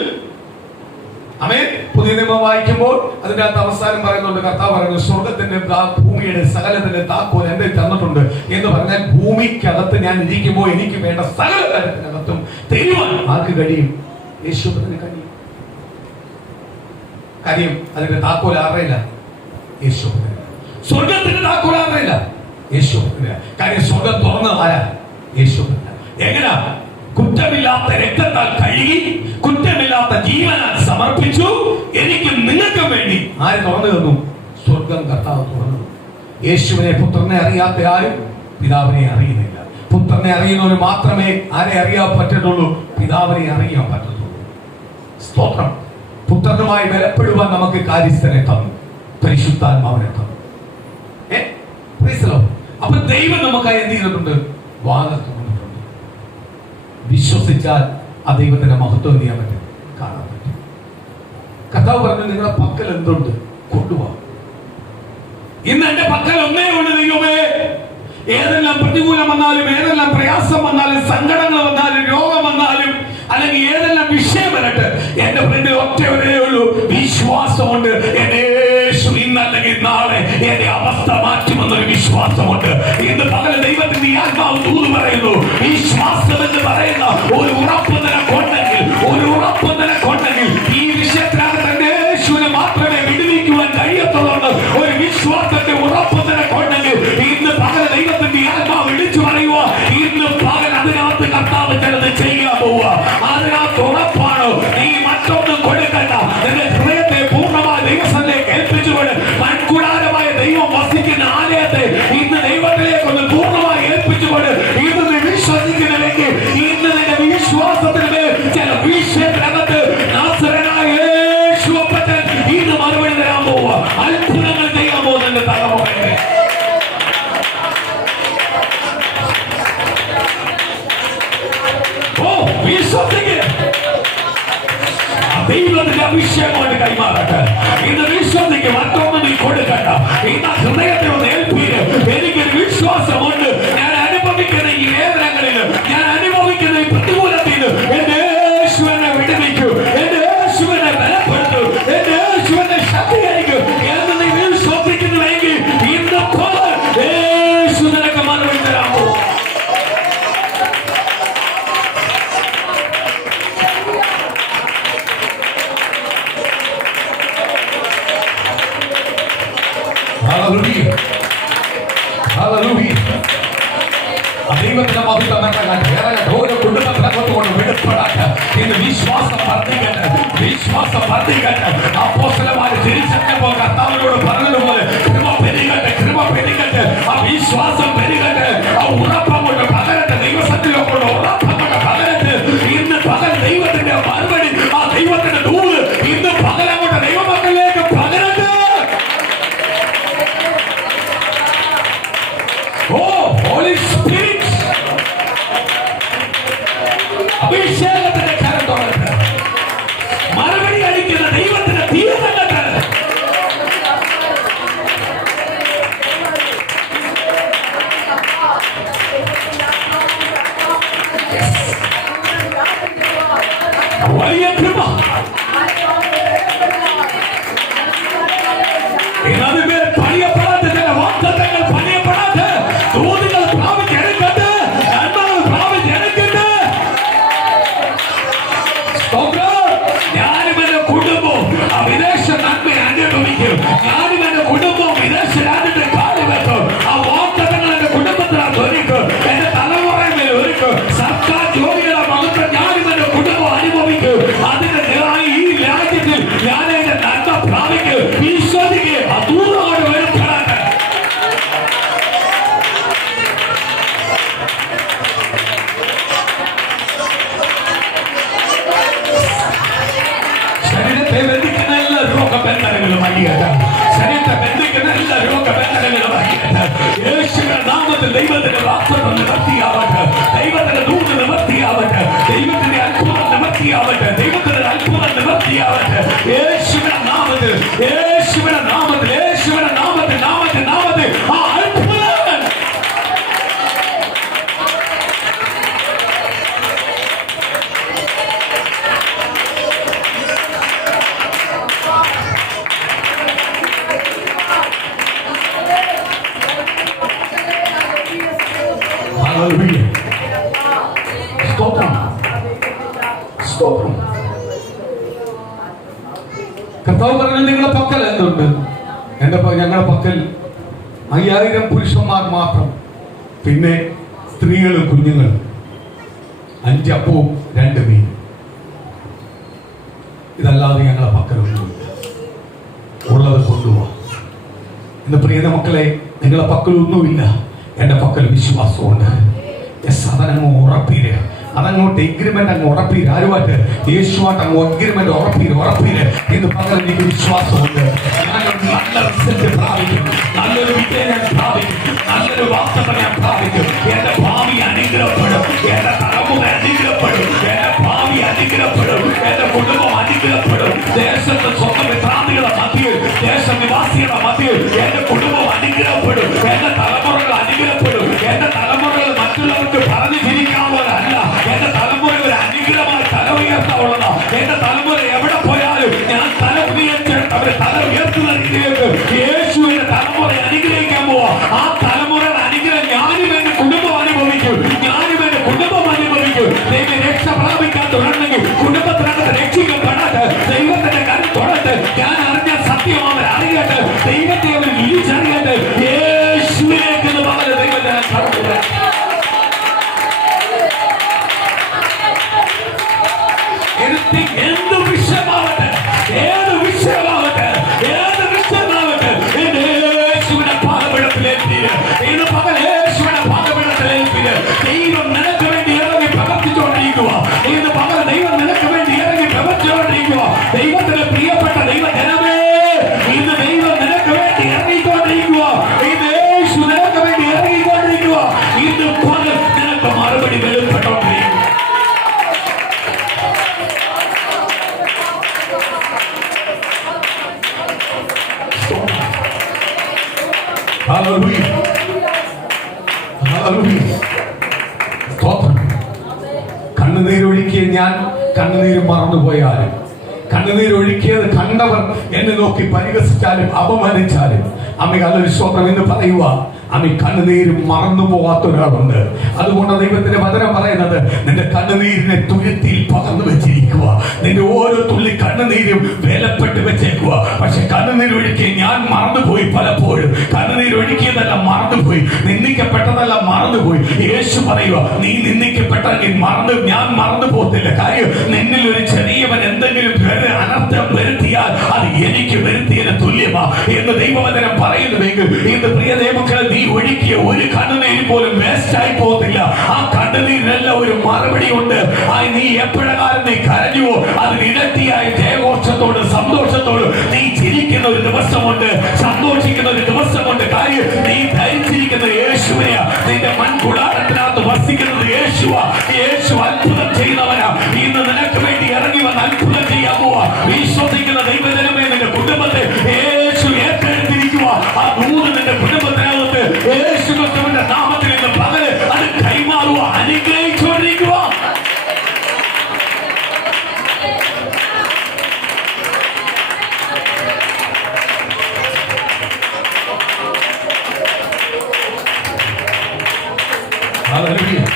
ആമേൻ. പുതിയ നിയമം വായിക്കുമ്പോൾ അതിന്റെ അകത്ത് അവസാനം പറയുന്നുണ്ട്, കർത്താവ് പറയുന്നു, സ്വർഗത്തിന്റെ ഭൂമിയുടെ സകലത്തിന്റെ താക്കോൽ എന്റെ തന്നിട്ടുണ്ട് എന്ന് പറഞ്ഞാൽ ഭൂമിക്കകത്ത് ഞാൻ ഇരിക്കുമ്പോൾ എനിക്ക് വേണ്ട സകല കാര്യത്തിനകത്തും തരുവാൻ ആർക്ക് കഴിയും? യേശുവിന് കഴിയും. കാര്യം അതിന്റെ താക്കോൽ ആരുടെയില്ല? യേശുവിന്. സ്വർഗത്തിന്റെ താക്കോൽ ആരുടെയില്ല? യേശുവിന്. കാര്യം സ്വർഗം തുറന്ന ആരാ? യേശുവിന്. എങ്ങനാ? കുറ്റമില്ലാത്ത രക്തത്താൽ കഴുകി കുറ്റമില്ലാത്ത ജീവനാൽ സമർപ്പിച്ചു എനിക്കും നിങ്ങൾക്കും വേണ്ടി. ആര് തുറന്നു തന്നു? സ്വർഗം കർത്താവ് തുറന്നു. യേശുവിനെ പുത്രനെ അറിയാത്ത ആരും പിതാവിനെ അറിയുന്നില്ല. പുത്രനെ അറിയുന്നവന് മാത്രമേ ആരെ അറിയാൻ പറ്റത്തുള്ളൂ? പിതാവിനെ അറിയാൻ പറ്റത്തുള്ളൂ. സ്തോത്രം. പുത്രനുമായി ബലപ്പെടുവാൻ നമുക്ക് കാര്യസ്ഥനെ തന്നു, പരിശുദ്ധാത്മാവിനെ തന്നു. അപ്പൊ ദൈവം നമുക്കായി എന്ത് ചെയ്തിട്ടുണ്ട്? വാഗ്ദത്തം തന്നിട്ടുണ്ട്. വിശ്വസിച്ചാൽ ആ ദൈവത്തിന്റെ മഹത്വം എന്ത് ചെയ്യാൻ പറ്റും? കാണാൻ പറ്റും. കർത്താവ് പറഞ്ഞു, നിങ്ങളുടെ പക്കൽ എന്തുണ്ട്? കൊണ്ടുപോവാ. ഇന്ന് എന്റെ പക്കൽ ഒന്നേ ഉള്ളൂ ദൈവമേ. ഏതെല്ലാം പ്രതികൂലം വന്നാലും, ഏതെല്ലാം പ്രയാസം വന്നാലും, സങ്കടങ്ങൾ വന്നാലും, രോഗം വന്നാലും, അല്ലെങ്കിൽ ഏതെല്ലാം വിഷയം വരട്ടെ, എന്റെ ഫ്രണ്ടിൽ ഒറ്റ ഒരേ ഉള്ളൂ, വിശ്വാസമുണ്ട്. എന്റെ യേശു ഇന്നല്ലെങ്കിൽ നാളെ എന്റെ അവസ്ഥ മാറ്റുമെന്നൊരു വിശ്വാസമുണ്ട്. ഇന്ന് പകൽ ദൈവത്തിന്റെ ആത്മാവ് ദൂത് പറയുന്നു, വിശ്വാസം എന്ന് പറയുന്ന ഒരു ഉറപ്പ് നിനക്കുണ്ടെങ്കിൽ, ഒരു ഉറപ്പ് നിനക്കുണ്ടെങ്കിൽ ഈ വിഷയത്തിനകത്ത് എന്റെ യേശുവിനെ മാത്രമേ വിടുവിക്കുവാൻ കഴിയത്തുള്ളൂ. ഒരു വിശ്വാസത്തെ ഉറപ്പ് നിനക്കുണ്ടെങ്കിൽ ഇന്ന് പകൽ ദൈവത്തിന്റെ ആത്മാവ് വിളിച്ചു പറയുക, ഇന്ന് പകൽ അതിനകത്ത് കർത്താവ് ചിലത് ചെയ്യാൻ പോവുക. അതിനകത്ത് ഉറപ്പാണോ? നീ മറ്റൊന്നും കൊടുക്കണ്ട. നിന്റെ ഹൃദയത്തെ പൂർണ്ണമായി ദൈവത്തിലേക്ക് ഏൽപ്പിച്ചുകൊണ്ട് മൺകൂടാരമായ ദൈവം വസിക്കുന്ന ആലയത്തെ ഇന്ന് ദൈവത്തിലേക്ക് ഒന്ന് പൂർണ്ണമായി ഏൽപ്പിച്ചുകൊണ്ട് ഇന്ന് നീ വിശ്വസിക്കുന്നില്ലെങ്കിൽ ഇന്ന് നിന്റെ വിശ്വാസത്തിന് മേൽ ചില വിഷയത്തിനകത്ത് നാസറനായ യേശുവപ്പൻ ഇന്ന് മറുപടി തരാൻ പോവുക. അത്ഭുതങ്ങൾ ചെയ്യാൻ പോകുന്നുണ്ട് തലമുറയെ. ദൈവത്തിന്റെ അഭിഷേകം കൊണ്ട് കൈമാറട്ടെ. ഇന്ന് വിശ്വസിക്ക്, മറ്റൊന്നും നീ കൊടുക്കണ്ട. ഇന്ന് ഹൃദയത്തെ ഒന്ന് ഏൽപ്പീര്. എനിക്കൊരു വിശ്വാസമുണ്ട്. ഞാൻ അനുഭവിക്കുന്ന ഈ വേദനകളിൽ, ഞാൻ അനുഭവിക്കുന്ന ഈ പ്രതികൂലത്തിൽ എന്റെ യേശുവിനെ വിടുവിക്കൂ, എന്റെ യേശുവിനെ ബലപ്പെടുത്തൂ, എന്റെ യേശുവിനെ ശക്തിയായിരിക്കും എന്ന് നീ വിശ്വസിക്കുന്നുവെങ്കിൽ ഇന്ന് യേശു നിനക്ക് മറുപടി തരാമോ? ദൈവത്തിന്റെ മഹത്വം ഓരോ കുടുംബത്തിനകത്തുകൊണ്ട് വെളിപ്പെടാൻ ഇന്ന് വിശ്വാസം വർദ്ധിക്കട്ടെ, വിശ്വാസം വർദ്ധിക്കട്ടെ. അപ്പോസ്തലന്മാർ തിരിച്ചറിഞ്ഞപ്പോൾ കർത്താവിനോട് പറഞ്ഞതുപോലെ കൃപ പെരുകട്ടെ, കൃപ പെരുകട്ടെ. ആ വിശ്വാസം പെരുകട്ടെ, ആ ഉറപ്പം കൊണ്ട് പകരട്ടെ, ദൈവസന്നിധിയിലെ കൊണ്ട് ഉറപ്പം കൊണ്ട് പകരട്ടെ. ഇന്ന് പകൽ ദൈവത്തിന്റെ മറുപടി, ആ ദൈവത്തിന്റെ ദൂത് ഇന്ന് പകലങ്ങോട്ട് ദൈവമക്കളിലേക്ക് പകരട്ടെ. ഓ ഹോളി സ്പിരിറ്റ്, അഭിഷേകത്തിന്റെ കരം തുറന്ന് മറുപടി അടിക്കുന്ന ദൈവത്തിന്റെ തീവ്രത. വലിയ കൃപ ഇന്നതുവരെ പണിയപ്പെടാത്ത ചില വാഗ്ദത്തങ്ങൾ പണിയപ്പെടാത്ത ദൂതുകൾ പ്രാപിച്ചെടുക്കട്ടെ, നന്മകൾ പ്രാപിച്ചെടുക്കട്ടെ. ഞാനും എന്റെ കുടുംബവും ആ വിദേശ നന്മ അനുഭവിക്കും. ഞാനും എന്റെ കുടുംബവും വിദേശ രാജ്യത്തെ കാലുവെക്കും. ആ വാഗ്ദത്തങ്ങൾ എന്റെ കുടുംബത്തിനകത്ത് ഒരുക്കും, എന്റെ തലമുറയിൽ ഒരുക്കും. സർക്കാർ ജോലികളെ മഹത്വം ഞാനും എന്റെ കുടുംബം അനുഭവിക്കും. അതിന് ഈ രാജ്യത്തിൽ ഞാൻ എന്റെ നന്മ പ്രാപിക്കും. ഈശ്വരിക്ക് അതൂതോട് വെളിപ്പെടാൻ ശരീരത്തെ ബന്ധിക്കുന്ന എല്ലാ രോഗബന്ധനങ്ങളും രോഗങ്ങളും അഴിയട്ടെ. ശരീരത്തെ ബന്ധിക്കുന്ന എല്ലാ രോഗബന്ധനങ്ങളും അഴിയട്ടെ. യേശുവിന്റെ നാമത്തിൽ ദൈവത്തിന്റെ വാഗ്ദത്തം നിവർത്തിയാവട്ടെ. ദൈവത്തിന്റെ ദൂത് നിവർത്തിയാവട്ടെ. ദൈവത്തിന്റെ അത്ഭുതം നിവർത്തിയാവട്ടെ. ദൈവത്തിന്റെ അത്ഭുതം നിവർത്തിയാവട്ടെ. യേശുവിന്റെ നാമത്തിൽ, യേശുവിന്റെ നാമത്തിൽ, യേശുവിന്റെ നാമത്തിൽ, നാമത്തിൽ, നാമത്തിൽ ആ അത്ഭുതം സ്തോത്രം, സ്തോത്രം. കർത്താവ് പറഞ്ഞു, നിങ്ങളുടെ പക്കൽ എന്തുണ്ട്? ഞങ്ങളുടെ പക്കൽ 5000 പുരുഷന്മാർ മാത്രം, പിന്നെ സ്ത്രീകളും കുഞ്ഞുങ്ങളും, 5 അപ്പവും 2 മീനും. ഇതല്ലാതെ ഞങ്ങളുടെ പക്കലൊന്നുമില്ല. ഉള്ളത് കൊണ്ടുപോവാ. എന്റെ പ്രിയ മക്കളെ, നിങ്ങളുടെ പക്കലൊന്നുമില്ല, എന്റെ പക്കൽ വിശ്വാസമുണ്ട്. അതങ്ങ് ഉറപ്പീര്, അതങ്ങോട്ട് എഗ്രിമെന്റ് അങ്ങ് ഉറപ്പീര്. ആരുമായിട്ട്? യേശുവായിട്ട് അങ്ങ് എഗ്രിമെന്റ് ഉറപ്പീര്. ഇത് പകരം എനിക്ക് വിശ്വാസമുണ്ട്. ഞാനൊരു നല്ല റിസൾട്ട് പ്രാപിക്കും, നല്ലൊരു വിജയം പ്രാപിക്കും, നല്ലൊരു വാർത്ത ഞാൻ പ്രാപിക്കും. എന്റെ ഭാവി അനുഗ്രഹപ്പെടും, എന്റെ തലമുറ അനുഗ്രഹപ്പെടും, എന്റെ ഭാവി അനുഗ്രഹപ്പെടും, എന്റെ കുടുംബം അനുഗ്രഹപ്പെടും. ദേശത്ത് സ്വന്തം വിശ്രാന്തികളുടെ മധ്യയിൽ, ദേശനിവാസികളുടെ മധ്യയിൽ എന്റെ കുടുംബം അനുഗ്രഹപ്പെടും, എന്റെ തലമുറകൾ അനുഗ്രഹപ്പെടും. എന്റെ തലമുറകൾ മറ്റുള്ളവർക്ക് പറഞ്ഞു ചിരിക്കാവുന്നതല്ല. എന്റെ തലമുറ ഒരു അനുഗ്രഹമായി തല ഉയർത്താവുള്ളതാ. എന്റെ തലമുറ എവിടെ പോയാലും ഞാൻ തല ഉയർത്തിയിട്ട് അവരെ തല ഉയർത്തുന്ന രീതിയിലേക്ക് യേശുവിന്റെ തലമുറ അനുഗ്രഹിക്കാൻ പോവാ. ആ തലമുറയുടെ അനുഗ്രഹം ഞാനും എന്റെ കുടുംബം അനുഭവിക്കും, ഞാനും എന്റെ കുടുംബം അനുഭവിക്കും. ദൈവം രക്ഷ പ്രാപിക്കാൻ തുടങ്ങണമെങ്കിൽ കുടുംബത്തിനകത്ത് രക്ഷിക്കപ്പെടാതെ ദൈവത്തിന്റെ കരം തൊടട്ട്. ഞാൻ അറിഞ്ഞ സത്യം അവർ അറിയട്ടെ, ദൈവത്തെ അവർ വിളിച്ചറിയട്ടെ. യേശുവിലേക്ക് പറഞ്ഞ ദൈവത്തെ കടക്കുക. എന്ത് വിഷയമാവട്ടെ, ഏത് വിഷയമാവട്ടെ, ഏത് വിഷയമാവട്ടെ, യേശുവിന്റെ പാദപീഠത്തിലേൽപ്പിന്, ഇത് പകൽ യേശുവിന്റെ പാദപീഠത്തിലേൽപ്പിന്. ദൈവം നിനക്ക് വേണ്ടി ഇറങ്ങി പ്രവർത്തിച്ചുകൊണ്ടിരിക്കുക. ഇത് പകൽ ദൈവം നിനക്ക് വേണ്ടി ഇറങ്ങി പ്രവർത്തിച്ചുകൊണ്ടിരിക്കുക. ദൈവത്തിന് പ്രിയപ്പെട്ട ദൈവജനമേ, ഇത് ദൈവം നിനക്ക് വേണ്ടി ഇറങ്ങിക്കൊണ്ടിരിക്കുക. ഇത് യേശു നിനക്ക് വേണ്ടി ഇറങ്ങിക്കൊണ്ടിരിക്കുക. ഇത് പകൽ നിനക്ക് മറുപടി വെളിപ്പെട്ടോണ്ടിരിക്കുക. കണ്ണുനീരൊഴുക്കിയ ഞാൻ കണ്ണുനീര് മറന്നുപോയാലും, കണ്ണുനീരൊഴുക്കിയത് കണ്ടവർ എന്നെ നോക്കി പരിഹസിച്ചാലും അപമാനിച്ചാലും, അമ്മ അതൊരു സ്വന്തം എന്ന് പറയുക. അമ്മ കണ്ണുനീര് മറന്നു പോകാത്ത ഒരാളുണ്ട്. അതുകൊണ്ട് ദൈവത്തിന്റെ വചനം പറയുന്നത്, നിന്റെ കണ്ണുനീരിനെ തുരുത്തിയിൽ പകർന്നു വെച്ചിരിക്കുക. നിന്റെ ഓരോ തുള്ളി കണ്ണുനീരും വേലപ്പെട്ട് വെച്ചേക്കുക. പക്ഷെ കണ്ണുനീരൊഴുക്കി ഞാൻ മറന്നുപോയി. പലപ്പോഴും കണ്ണുനീരൊഴുക്കിയതെല്ലാം മറന്നുപോയി, നിന്ദിക്കപ്പെട്ടതെല്ലാം മറന്നുപോയി. യേശു പറയുക, നീ നിന്ദിക്കപ്പെട്ടെങ്കിൽ ഞാൻ മറന്നു പോകത്തില്ല. കാര്യം നിന്നിൽ ഒരു ചെറിയവൻ എന്തെങ്കിലും അനർത്ഥം വരുത്തിയാൽ അത് എനിക്ക് വരുത്തിയതിന് തുല്യമാ എന്ന് ദൈവവചനം പറയുന്നുവെങ്കിൽ, ഇന്ന് പ്രിയ ദൈവമക്കളെ, നീ ഒഴുക്കിയ ഒരു കണ്ണുനീര് പോലും വേസ്റ്റ് ആയി പോകത്തില്ല. ആ കണ്ണുനീരിനെല്ലാം ഒരു മറുപടി ഉണ്ട്. നീ എപ്പോഴാലും നീ കരഞ്ഞുവോ, അതിന് ഇരട്ടിയായ ജയഘോഷത്തോട് സന്തോഷത്തോട് നീ ചിരിക്കുന്ന ഒരു ദിവസമുണ്ട്, സന്തോഷിക്കുന്ന ഒരു ദിവസമുണ്ട്. കാര്യം നീ ധരിച്ചിരിക്കുന്ന യേശുവിനെയാ. നിന്റെ മൺകുടാരത്തിനകത്ത് വസിക്കുന്നത് യേശുവാ. യേശു അത്ഭുതം ചെയ്യുന്നവനാ. ഇന്ന് നിനക്ക് വേണ്ടി ഇറങ്ങി വന്ന് അത്ഭുതം ചെയ്യാൻ പോവാ. വിശ്വസിക്കുന്ന ദൈവജനമേ, നിന്റെ കുടുംബത്തെ യേശു ഏറ്റെടുത്തിരിക്കുക. ആ ദൂത് നിന്റെ കുടുംബത്തിനകത്ത് യേശു ക്രിസ്തുവിന്റെ നാമത്തിൽ ഇന്ന് പകല് അത് കൈമാറുക, അനുഗ്രഹിച്ചുകൊണ്ടിരിക്കുക. Hallelujah.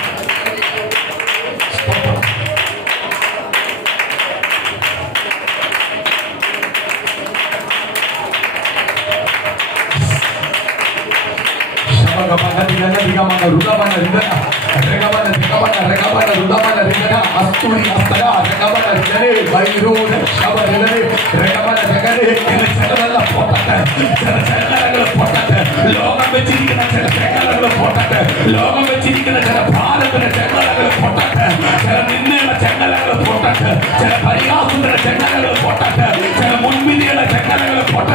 ലോകം വെച്ചിരിക്കുന്ന ചില ചെങ്ങലകൾ പൊട്ടട്ടെ, ലോകം വെച്ചിരിക്കുന്ന ചില ഭാരത്തിന്റെ ചെങ്ങലകൾ പൊട്ടട്ടെ, ചില നിന്നയുടെ ചെങ്ങലകൾ പൊട്ടട്ടെ, ചില പരിഹാസത്തിന്റെ ചെങ്ങലകൾ പൊട്ടട്ടെ, ചില മുൻവിധിയുടെ ചെങ്ങലകൾ പൊട്ടട്ടെ.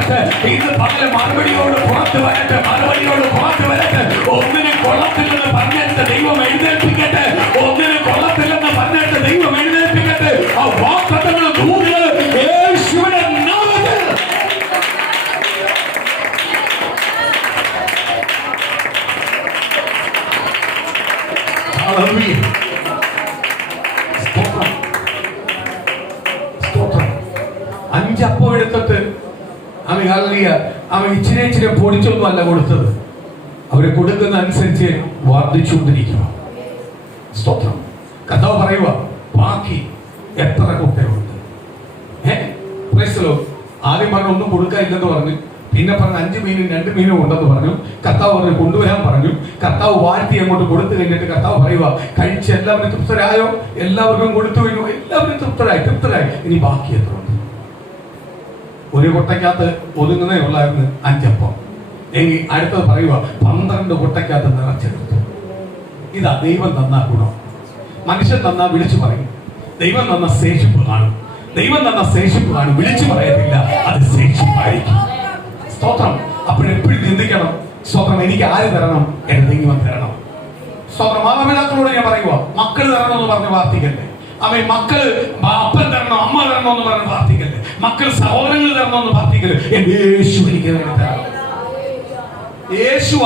ഇന്ന് പകല് മറുപടിയോട് പുറത്ത് വരട്ടെ, മറുപടിയോട് പുറത്ത് വരട്ടെ. ഒന്നിനെ കൊള്ളത്തില്ലെന്ന് പറഞ്ഞിട്ട് ദൈവം എഴുന്നേൽപ്പിക്കട്ടെ, ഒന്നിനെ കൊള്ളത്തില്ലെന്ന് പറഞ്ഞിട്ട് ദൈവം എഴുന്നേൽപ്പിക്കട്ടെ. ആ വാഗ്ദത്തങ്ങളുടെ ദൂതുകൾ യേശുവിന്റെ നാമത്തിൽ. ഹല്ലേലൂയ. സ്തോത്രം, സ്തോത്രം. 5 അപ്പം എടുത്തിട്ട് അവൻ ഹല്ലേലൂയ, അവൻ ഇച്ചിരി ഇച്ചിരി പൊടിച്ചൊന്നും അല്ല കൊടുത്തത്. അവര് കൊടുക്കുന്ന അനുസരിച്ച് വർദ്ധിച്ചുകൊണ്ടിരിക്കുക. സ്തോത്രം. കർത്താവ് പറയുക, ബാക്കി എത്ര കുട്ടയുണ്ട്? ആദ്യം പറഞ്ഞു ഒന്നും കൊടുക്കാനില്ലെന്ന് പറഞ്ഞു, പിന്നെ പറഞ്ഞു 5 മീനും 2 മീനും ഉണ്ടെന്ന് പറഞ്ഞു. കർത്താവ് പറഞ്ഞു കൊണ്ടുവരാൻ പറഞ്ഞു. കർത്താവ് വാഴ്ത്തി അങ്ങോട്ട് കൊടുത്തു കഴിഞ്ഞിട്ട് കർത്താവ് പറയുക, കഴിച്ച് എല്ലാവരും തൃപ്തരായോ? എല്ലാവർക്കും കൊടുത്തു കഴിഞ്ഞു, എല്ലാവരും തൃപ്തരായി. ഇനി ബാക്കി എത്ര ഉണ്ട്? ഒരു കൊട്ടയ്ക്കകത്ത് ഒതുങ്ങുന്നേ ഉള്ളായിരുന്നു 5 അപ്പം. എങ്കിൽ അടുത്തത് പറയുക, 12 കൊട്ടയ്ക്കകത്ത് നിറച്ചെടുത്തു. ഇതാ ദൈവം തന്ന ഗുണം. മനുഷ്യൻ തന്നാ വിളിച്ചു പറയും, ദൈവം തന്ന ശേഷിപ്പ് കാണും. ദൈവം തന്ന ശേഷിപ്പ് കാണും, വിളിച്ചു പറയത്തില്ല, അത് ശേഷിപ്പായിരിക്കും. സ്തോത്രം. അപ്പോഴെപ്പോഴും ചിന്തിക്കണം, സ്തോത്രം, എനിക്ക് ആര് തരണം? എന്റെ ദൈവം തരണം. സ്തോത്രം. മാതാപിതാക്കളോട് ഞാൻ പറയുക, മക്കള് തരണമെന്ന് പറഞ്ഞ് പ്രാർത്ഥിക്കല്ലേ. അവൻ മക്കള് അപ്പൻ തരണോ അമ്മ തരണോ എന്ന് പറഞ്ഞ് പ്രാർത്ഥിക്കല്ലേ. മക്കൾ സഹോദരങ്ങൾ തരണമെന്ന് പ്രാർത്ഥിക്കല്ലേ. എന്റെ യേശു എനിക്ക് തരണം. യേശു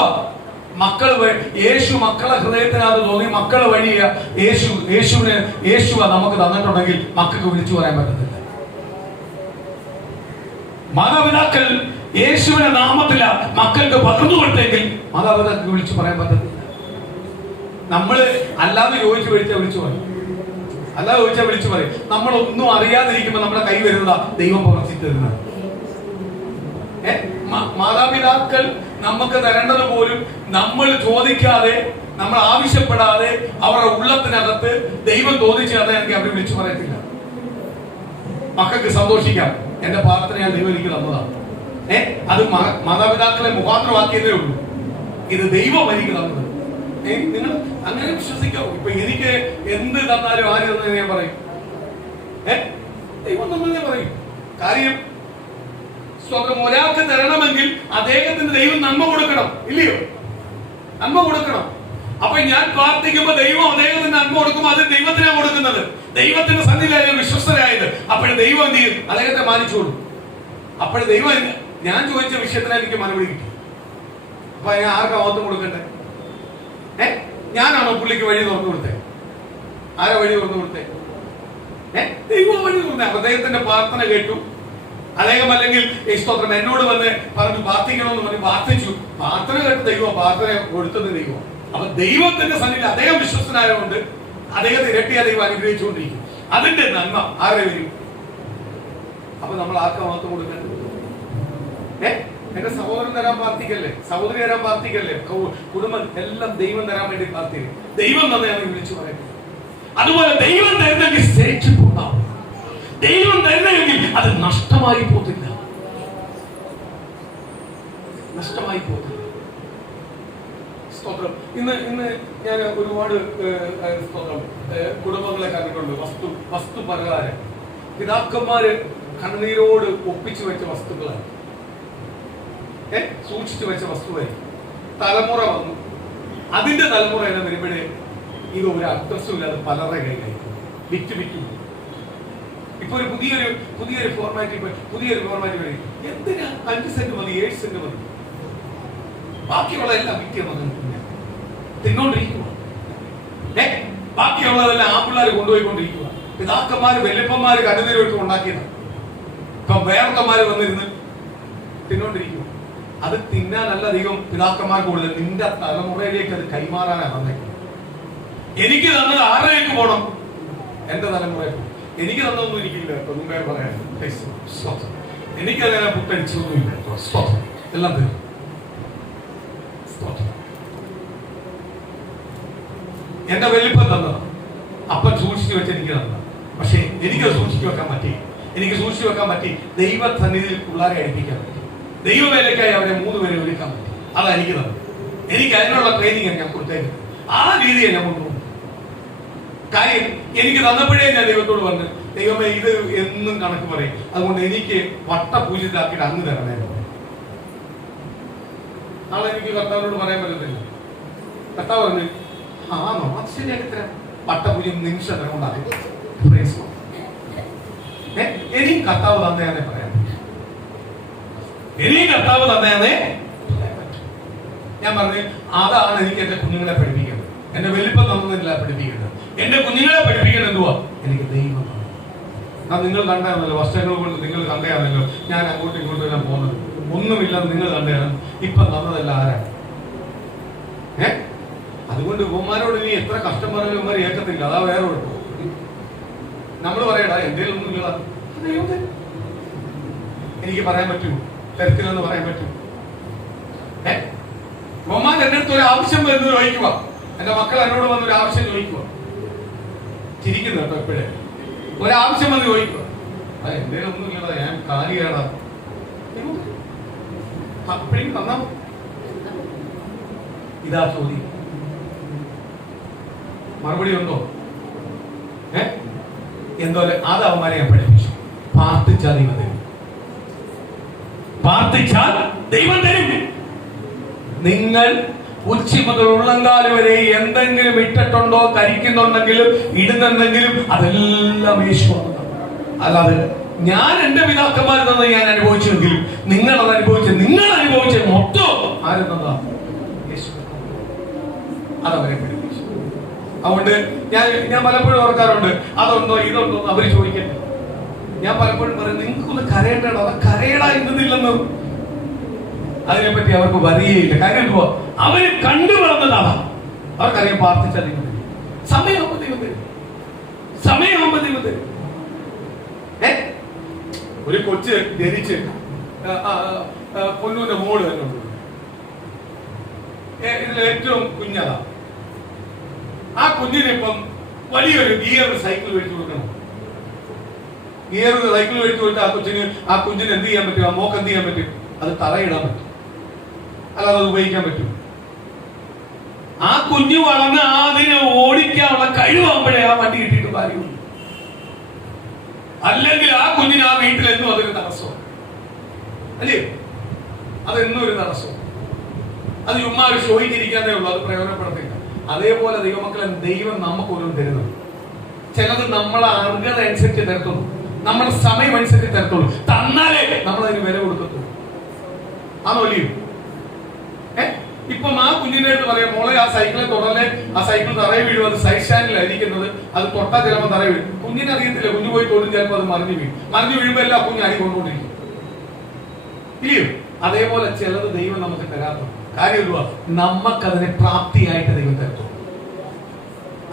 മക്കളെ ഹൃദയത്തിനകത്ത് തോന്നി മക്കളെ വഴിയ യേശുവ നമുക്ക് തന്നിട്ടുണ്ടെങ്കിൽ മക്കൾക്ക് വിളിച്ചു പറയാൻ പറ്റത്തില്ല. മാതാപിതാക്കൾ യേശുവിന്റെ നാമത്തില മക്കൾക്ക് പകർന്നു കൊടുത്തെങ്കിൽ മാതാപിതാക്കൾക്ക് വിളിച്ചു പറയാൻ പറ്റത്തില്ല. നമ്മള് അല്ലാതെ വിളിച്ചു പറയും. നമ്മളൊന്നും അറിയാതിരിക്കുമ്പോ നമ്മുടെ കൈ വരുന്നതാ ദൈവം പ്രവർത്തിച്ചു തരുന്നത്. മാതാപിതാക്കൾ നമുക്ക് തരേണ്ടത് പോലും നമ്മൾ ചോദിക്കാതെ, നമ്മൾ ആവശ്യപ്പെടാതെ അവരുടെ ഉള്ളത്തിനകത്ത് ദൈവം തോന്നിച്ചേർന്നെങ്കിൽ അവർ വിളിച്ചു പറയത്തില്ല. മക്കൾക്ക് സന്തോഷിക്കാം, എന്റെ പ്രാർത്ഥന ഞാൻ ദൈവം എനിക്ക് തന്നതാണ്. അത് മാതാപിതാക്കളെ മുഖാന്തരമാക്കിയതേ ഉള്ളൂ. ഇത് ദൈവം എനിക്ക് തന്നത്. നിങ്ങൾ അങ്ങനെ വിശ്വസിക്കാവൂ. ഇപ്പൊ എനിക്ക് എന്ത് തന്നാലും ആര് തന്നെ ഞാൻ പറയും, ദൈവം തന്നെ പറയും. കാര്യം സ്വന്തം ഒരാൾക്ക് തരണമെങ്കിൽ അദ്ദേഹത്തിന് ദൈവം നന്മ കൊടുക്കണം, ഇല്ലയോ? നന്മ കൊടുക്കണം. അപ്പൊ ഞാൻ പ്രാർത്ഥിക്കുമ്പോ ദൈവം അദ്ദേഹത്തിന് നന്മ കൊടുക്കുമ്പോ അത് ദൈവത്തിനാണ് കൊടുക്കുന്നത്. ദൈവത്തിന്റെ സന്നിധിയിലായ വിശ്വസ്തരായത്. അപ്പോഴും ദൈവം എന്ത് ചെയ്യും? അദ്ദേഹത്തെ മാനിച്ചോളൂ. അപ്പോഴും ദൈവം ഞാൻ ചോദിച്ച വിഷയത്തിന് എനിക്ക് മറുപടി കിട്ടി. അപ്പൊ ഞാൻ ആർക്കാ മഹത്വം കൊടുക്കണ്ടേ? ഞാനാണോ പുള്ളിക്ക് വഴി തുറന്നു കൊടുത്തേ? ആരാ വഴി തുറന്നു കൊടുത്തേ? ദൈവം വഴി തുറന്നേ. അദ്ദേഹത്തിന്റെ പ്രാർത്ഥന കേട്ടു. അദ്ദേഹം അല്ലെങ്കിൽ സ്തോത്രം എന്നോട് വന്ന് പറഞ്ഞു പ്രാർത്ഥിക്കണമെന്ന് പറഞ്ഞ് പ്രാർത്ഥിച്ചു. പ്രാർത്ഥന കേട്ട് ദൈവം പ്രാർത്ഥന കൊടുത്തത് ദൈവം. അപ്പൊ ദൈവത്തിന്റെ സന്നിധിയിൽ അദ്ദേഹം വിശ്വസ്തനായതുകൊണ്ട് അദ്ദേഹത്തെ ഇരട്ടിയാ ദൈവം അനുഗ്രഹിച്ചുകൊണ്ടിരിക്കും. അതിന്റെ നന്മ ആരെ വരും? അപ്പൊ നമ്മൾ ആർക്കാ മഹത്വം കൊടുക്കേണ്ടത്? എന്റെ സഹോദരൻ തരാൻ പ്രാർത്ഥിക്കല്ലേ, സഹോദരി തരാൻ പ്രാർത്ഥിക്കല്ലേ, കുടുംബം എല്ലാം ദൈവം തരാൻ വേണ്ടി പ്രാർത്ഥിക്കും. ദൈവം തന്നെ വിളിച്ചു പറയുന്നത്. അതുപോലെ ദൈവം തരുന്നെങ്കിൽ ശേഷിപ്പുണ്ടാവും. ദൈവം തരുന്നെങ്കിൽ അത് നഷ്ടമായി പോത്തില്ല, നഷ്ടമായി പോത്തില്ല. സ്തോത്രം. ഇന്ന് ഞാൻ ഒരുപാട് സ്തോത്രം കുടുംബങ്ങളെ കണ്ടിട്ടുണ്ട്. വസ്തു പ്രകാരം പിതാക്കന്മാര് കണ്ണുനീരോട് ഒപ്പിച്ചു വെച്ച വസ്തുക്കളാണ്, സൂക്ഷിച്ചു വെച്ച വസ്തുവായി. തലമുറ വന്നു, അതിന്റെ തലമുറ എന്നെ വരുമ്പോഴേ ഇത് ഒരു അഡ്രസ്സും ഇല്ലാതെ പലരുടെ കയ്യിലായി വിറ്റു. ഇപ്പൊ ഒരു പുതിയൊരു ഫോർമാറ്റ് വഴി എന്തിനാ 5 സെന്റ് മതി, 7 സെന്റ് മതി, ബാക്കിയുള്ള എല്ലാം വിറ്റ് തിന്നോണ്ടിരിക്കുക. ബാക്കിയുള്ളതെല്ലാം ആമ്പിള്ളാര് കൊണ്ടുപോയിക്കൊണ്ടിരിക്കുക. പിതാക്കന്മാര് വല്യപ്പന്മാര് കരുതലെടുത്ത് ഉണ്ടാക്കിയതാണ്. ഇപ്പൊ വേറെത്തന്മാര് വന്നിരുന്ന് തിന്നോണ്ടിരിക്കുക. അത് തിന്നാനല്ല ദൈവം പിതാക്കന്മാർക്ക് കൂടുതൽ, നിന്റെ തലമുറയിലേക്ക് അത് കൈമാറാനാണ് വന്നേക്കുന്നത്. എനിക്ക് തന്നത് ആരിലേക്ക് പോകണം? എന്റെ തലമുറയ്ക്ക്. എനിക്ക് തന്നൊന്നും എനിക്കില്ല. മുമ്പേ പറയാൻ എനിക്കതിനെ പുട്ടടിച്ചൊന്നുമില്ല. എല്ലാം തീർന്നു. എന്റെ വലിപ്പം തന്നത് അപ്പൻ സൂക്ഷിച്ചു വെച്ച് എനിക്ക് തന്നത്. പക്ഷെ എനിക്ക് സൂക്ഷിച്ചു വെക്കാൻ പറ്റി. ദൈവ സന്നിധിയിൽ പിള്ളേരെ അടുപ്പിക്കാൻ പറ്റി. ദൈവവേലയ്ക്കായി അവരെ 3 പേരെ ഒരുക്കാൻ പറ്റി. അതാ എനിക്ക് തന്നത്. എനിക്ക് അതിനുള്ള ട്രെയിനിങ് ഞാൻ കൊടുത്തേക്കുന്നത്. ആ രീതിയെ ഞാൻ കൊണ്ടുപോകും. കാര്യം എനിക്ക് തന്നപ്പോഴേ ഞാൻ ദൈവത്തോട് പറഞ്ഞു, ദൈവമേ ഇത് എന്നും കണക്ക് പറയും, അതുകൊണ്ട് എനിക്ക് വട്ടപൂജിതാക്കിയിട്ട് അങ്ങ് തരണേ. നാളെ എനിക്ക് കർത്താവിനോട് പറയാൻ പറ്റത്തില്ല. കർത്താവ് പറഞ്ഞു, ആണോ അത് ശരിയാക്കി തരാം, പട്ടപൂജ്യം നിമിഷം കൊണ്ടാണ്. ഇനിയും കർത്താവ് തന്നെയാണേ പറയാൻ പറ്റും. ഇനിയും കർത്താവ് തന്നെയാണേ. ഞാൻ പറഞ്ഞു, അതാണ് എനിക്ക് എന്റെ കുഞ്ഞുങ്ങളെ പഠിപ്പിക്കുന്നത്. എന്റെ വലിപ്പം തന്നതില്ല പഠിപ്പിക്കുന്നത്. എന്റെ കുഞ്ഞുങ്ങളെ പഠിപ്പിക്കുന്നത് എന്തുവാ? എനിക്ക് ദൈവം. നിങ്ങൾ കണ്ടാണല്ലോ, വർഷങ്ങൾ കൊണ്ട് നിങ്ങൾ കണ്ടയാണല്ലോ ഞാൻ അങ്ങോട്ടും ഇങ്ങോട്ടും എല്ലാം പോകുന്നത്. ഒന്നുമില്ലാതെ നിങ്ങൾ കണ്ടയാണ്. ഇപ്പൊ തന്നതല്ല ആരാണ്? അതുകൊണ്ട് ഉമ്മമാരോട് ഇനി എത്ര കഷ്ടം പറഞ്ഞാലും ഉമ്മമാർ ഏക്കത്തില്ല. അതാ വേറെ കുഴപ്പം. നമ്മൾ പറയടാ എന്തേലും ഒന്നും ഇല്ല, എനിക്ക് പറയാൻ പറ്റൂ, തരത്തിലെന്ന് പറയാൻ പറ്റൂ. ഉമ്മമാർ എന്റെ അടുത്ത് ഒരു ആവശ്യം വരുന്നത് ചോദിക്കുക. എന്റെ മക്കൾ എന്നോട് വന്നൊരു ആവശ്യം ചോദിക്കുക. ചിരിക്കുന്നു കേട്ടോ. എപ്പോഴേ ഒരാവശ്യം വന്ന് ചോദിക്കുക, എന്തേലും ഒന്നും ഇല്ലടാ, ഞാൻ കാര്യമാണ്. അപ്പോഴേക്കും തന്നാ ഇതാ ചോദ്യം. മറുപടി ഉണ്ടോ? എന്തോ അത് അവന്മാരെ ഞാൻ പഠിപ്പിച്ചു. പ്രാർത്ഥിച്ചാൽ ദൈവം തരും. പ്രാർത്ഥിച്ചാൽ ദൈവം തരും. നിങ്ങൾ ഉച്ചി മുതൽ ഉള്ളങ്കാല് വരെ എന്തെങ്കിലും ഇട്ടിട്ടുണ്ടോ, കരിക്കുന്നുണ്ടെങ്കിലും ഇടുന്നുണ്ടെങ്കിലും അതെല്ലാം യേശുവാണ്. അല്ലാതെ ഞാൻ എന്റെ പിതാക്കന്മാരിൽ നിന്ന് ഞാൻ അനുഭവിച്ചെങ്കിലും നിങ്ങൾ അനുഭവിച്ച മൊത്തം ആരെന്നതാ? യേശു. അതവരെ പഠിപ്പിച്ചു. അതുകൊണ്ട് ഞാൻ പലപ്പോഴും ഓർക്കാറുണ്ട്, അതുണ്ടോ ഇതുണ്ടോ അവര് ചോദിക്കട്ടെ. ഞാൻ പലപ്പോഴും പറയും, നിങ്ങൾക്കൊന്ന് കരയേണ്ടോ, അത് കരയടാ ഇന്നില്ലെന്ന്. അതിനെപ്പറ്റി അവർക്ക് വരികയില്ല. കാര്യം എന്തുവാ? അവര് കണ്ടു വളർന്നതാണ്. അവർക്കറിയാം പ്രാർത്ഥിച്ചാൽ ദൈവം തരും. സമയമാകുമ്പോ ദൈവം തരും. ഒരു കൊച്ച് ജനിച്ച് പൊന്നൂന്റെ മോള് തന്നെ ഉണ്ട്. ഇതിൽ ഏറ്റവും കുഞ്ഞതാ. ആ കുഞ്ഞിനിപ്പം വലിയൊരു ഗിയർ സൈക്കിൾ മേടിച്ചു കൊടുക്കണം. ഗിയർ സൈക്കിൾ മേടിച്ചു കൊടുത്ത് ആ കുഞ്ഞിന് എന്ത് ചെയ്യാൻ പറ്റും? ആ മോക്ക് എന്ത് ചെയ്യാൻ പറ്റും? അത് തറയിടാൻ പറ്റും, അല്ലാതെ അത് ഉപയോഗിക്കാൻ പറ്റും. ആ കുഞ്ഞു വളർന്ന് അതിനെ ഓടിക്കാനുള്ള കഴിവാകുമ്പോഴേ ആ വണ്ടി കിട്ടിയിട്ട് കാര്യമുള്ളൂ. അല്ലെങ്കിൽ ആ കുഞ്ഞിന് ആ വീട്ടിലെന്നും അതൊരു തടസ്സമാണ്, അല്ലേ? അതെന്നും ഒരു തടസ്സം. അത് ചുമ്മാ ഒരു ഷോയിട്ടിരിക്കാനേ ഉള്ളൂ, അത് പ്രയോജനപ്പെടുത്തില്ല. അതേപോലെ ദൈവമക്കളെ ദൈവം നമുക്ക് ഓരോ തരുന്നത്. ചിലത് നമ്മളെ അർഹത അനുസരിച്ച് തരത്തുള്ളൂ, നമ്മുടെ സമയം അനുസരിച്ച് തരത്തുള്ളൂ. തന്നാലേ നമ്മൾ അതിന് വില കൊടുക്കത്തുള്ളൂ. ആണോലിയോ? ഇപ്പം ആ കുഞ്ഞിന്റെ അടുത്ത് പറയാം, മോളെ ആ സൈക്കിളെ തുടരെ, ആ സൈക്കിൾ തറയിൽ വീഴും, അത് സൈഡ് സ്റ്റാൻഡിലായിരിക്കുന്നത്, അത് തൊട്ടാ ചിലപ്പോൾ തറയിൽ വീഴും. കുഞ്ഞിനെ അറിയത്തില്ല, കുഞ്ഞു പോയി തൊടും, ചിലപ്പോൾ അത് മറിഞ്ഞു വീഴുമ്പോ എല്ലാം കുഞ്ഞ് അടി കൊണ്ടുകൊണ്ടിരിക്കും, ഇല്ലയോ? അതേപോലെ ചിലത് ദൈവം നമുക്ക് തരാത്ത കാര്യം എന്തുവാ? നമുക്കതിനെ പ്രാപ്തിയായിട്ട് ദൈവം തരത്തുള്ളൂ.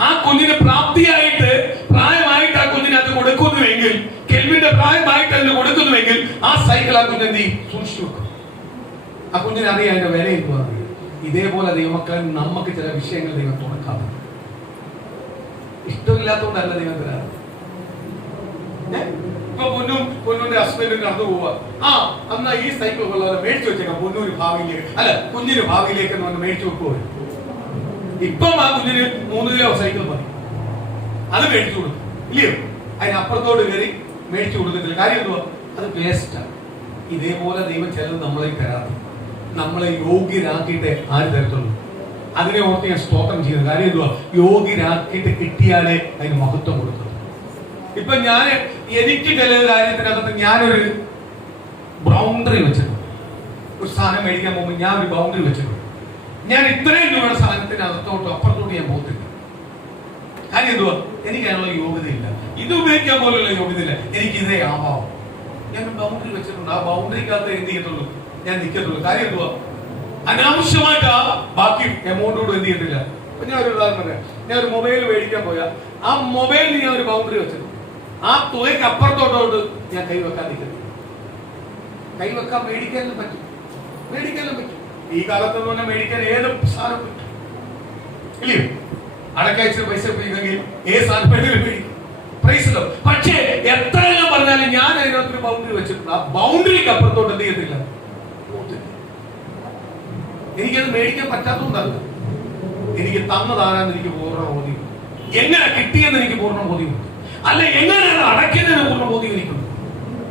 ആ കുഞ്ഞിന് പ്രാപ്തിയായിട്ട്, പ്രായമായിട്ട് ആ കുഞ്ഞിനകത്ത് കൊടുക്കുന്നുവെങ്കിൽ, കെൽവിന്റെ പ്രായമായിട്ട് അതിന് കൊടുക്കുന്നുവെങ്കിൽ ആ സൈക്കിൾ ആ കുഞ്ഞ് എന്ത് ചെയ്യും? സൂക്ഷിച്ചു വെക്കും. ആ കുഞ്ഞിനെ അറിയാം അതിന്റെ വില എന്തുവാണ്. ഇതേപോലെ ദൈവമക്കളെ നമുക്ക് ചില വിഷയങ്ങൾ ദൈവം തുറക്കാതെ, ഇഷ്ടമില്ലാത്തതുകൊണ്ടല്ല ദൈവം തരാറ്. ഇപ്പൊ പൊന്നൂന്റെ ഹസ്ബൻഡ് കടന്നു പോവാ, അന്നാ ഈ സൈക്കിൾ കൊള്ളാതെ മേടിച്ചു വെച്ചേക്കാം പൊന്നൂര് ഭാവിയിലേക്ക്, അല്ല കുഞ്ഞിന് ഭാവിയിലേക്ക് എന്ന് പറഞ്ഞ് മേടിച്ചു വെക്കുവോ? ഇപ്പം ആ കുഞ്ഞിന് 3 കിലോ സൈക്കിൾ മതി, അത് മേടിച്ചു കൊടുക്കും, ഇല്ലയോ? അതിനപ്പുറത്തോട് കയറി മേടിച്ചു കൊടുക്കത്തില്ല. കാര്യം എന്തുവാ? അത് വേസ്റ്റാണ്. ഇതേപോലെ ദൈവം ചിലത് നമ്മളെ തരാതെ, നമ്മളെ യോഗ്യരാക്കിയിട്ട് ആര് തരത്തുള്ളൂ. അതിനെ ഓർത്ത് ഞാൻ സ്തോത്രം ചെയ്യുന്നത്. കാര്യം എന്തുവാ? യോഗ്യരാക്കിയിട്ട് കിട്ടിയാലേ അതിന് മഹത്വം കൊടുക്കുന്നത്. ഇപ്പൊ എനിക്ക് ചില കാര്യത്തിനകത്ത് ഞാനൊരു ബൗണ്ടറി വെച്ചിട്ടുണ്ട്. ഒരു സാധനം മേടിക്കാൻ പോകുമ്പോൾ ഞാൻ ഒരു ബൗണ്ടറി വെച്ചിട്ടുണ്ട്. ഞാൻ ഇത്രയും രൂപയുടെ സാധനത്തിനകത്തോട്ടോ അപ്പുറത്തോട്ട് ഞാൻ പോകത്തില്ല. കാര്യം എന്തുവാ? എനിക്ക് അതിനുള്ള യോഗ്യതയില്ല, ഇത് ഉപയോഗിക്കാൻ പോലുള്ള യോഗ്യതയില്ല, എനിക്ക് ഇതേ ആവാം. ഞാൻ ബൗണ്ടറി വെച്ചിട്ടുണ്ട്. ആ ബൗണ്ടറിക്കകത്ത് എന്ത് ചെയ്യത്തുള്ളൂ? ഞാൻ നിൽക്കത്തുള്ളൂ. കാര്യം എന്തുവാ? അനാവശ്യമായിട്ട് ആ ബാക്കി എമൗണ്ടോട് എന്ത് ചെയ്യത്തില്ല. അപ്പൊ ഞാൻ ഒരു ഉദാഹരണം പറയാം. ഞാൻ ഒരു മൊബൈൽ മേടിക്കാൻ പോയാൽ ആ മൊബൈലിന് ഞാൻ ഒരു ബൗണ്ടറി വെച്ചിട്ടുണ്ട്. ആ തുകയ്ക്ക് അപ്പുറത്തോട്ടോട്ട് ഞാൻ കൈവെക്കാൻ നിൽക്കുന്നു. കൈവെക്കാൻ മേടിക്കാനും പറ്റും. ഈ കാലത്ത് തന്നെ മേടിക്കാൻ ഏത് സാധനം പറ്റും, ഇല്ലയോ? അടക്കയച്ച പൈസ ഉപയോഗിക്കുമെങ്കിൽ ഏത് സാധനം മേടിക്കും. പ്രൈസിലോ. പക്ഷേ എത്രയെല്ലാം പറഞ്ഞാലും ഞാൻ അതിനകത്തൊരു ബൗണ്ടറി വെച്ചിട്ടുണ്ട്. ആ ബൗണ്ടറിക്ക് അപ്പുറത്തോട്ട് എന്ത് ചെയ്യത്തില്ല. എനിക്കത് മേടിക്കാൻ പറ്റാത്തതുകൊണ്ടല്ല, എനിക്ക് തന്നതാരാന്ന് എനിക്ക് പൂർണ്ണ ബോധ്യം, എങ്ങനെ കിട്ടിയെന്ന് എനിക്ക് പൂർണ്ണ ബോധ്യമുണ്ട്, അല്ല എങ്ങനെയാണ് അടയ്ക്കുന്നതിന് പൂർണ്ണ ബോധ്യം എനിക്കുണ്ട്.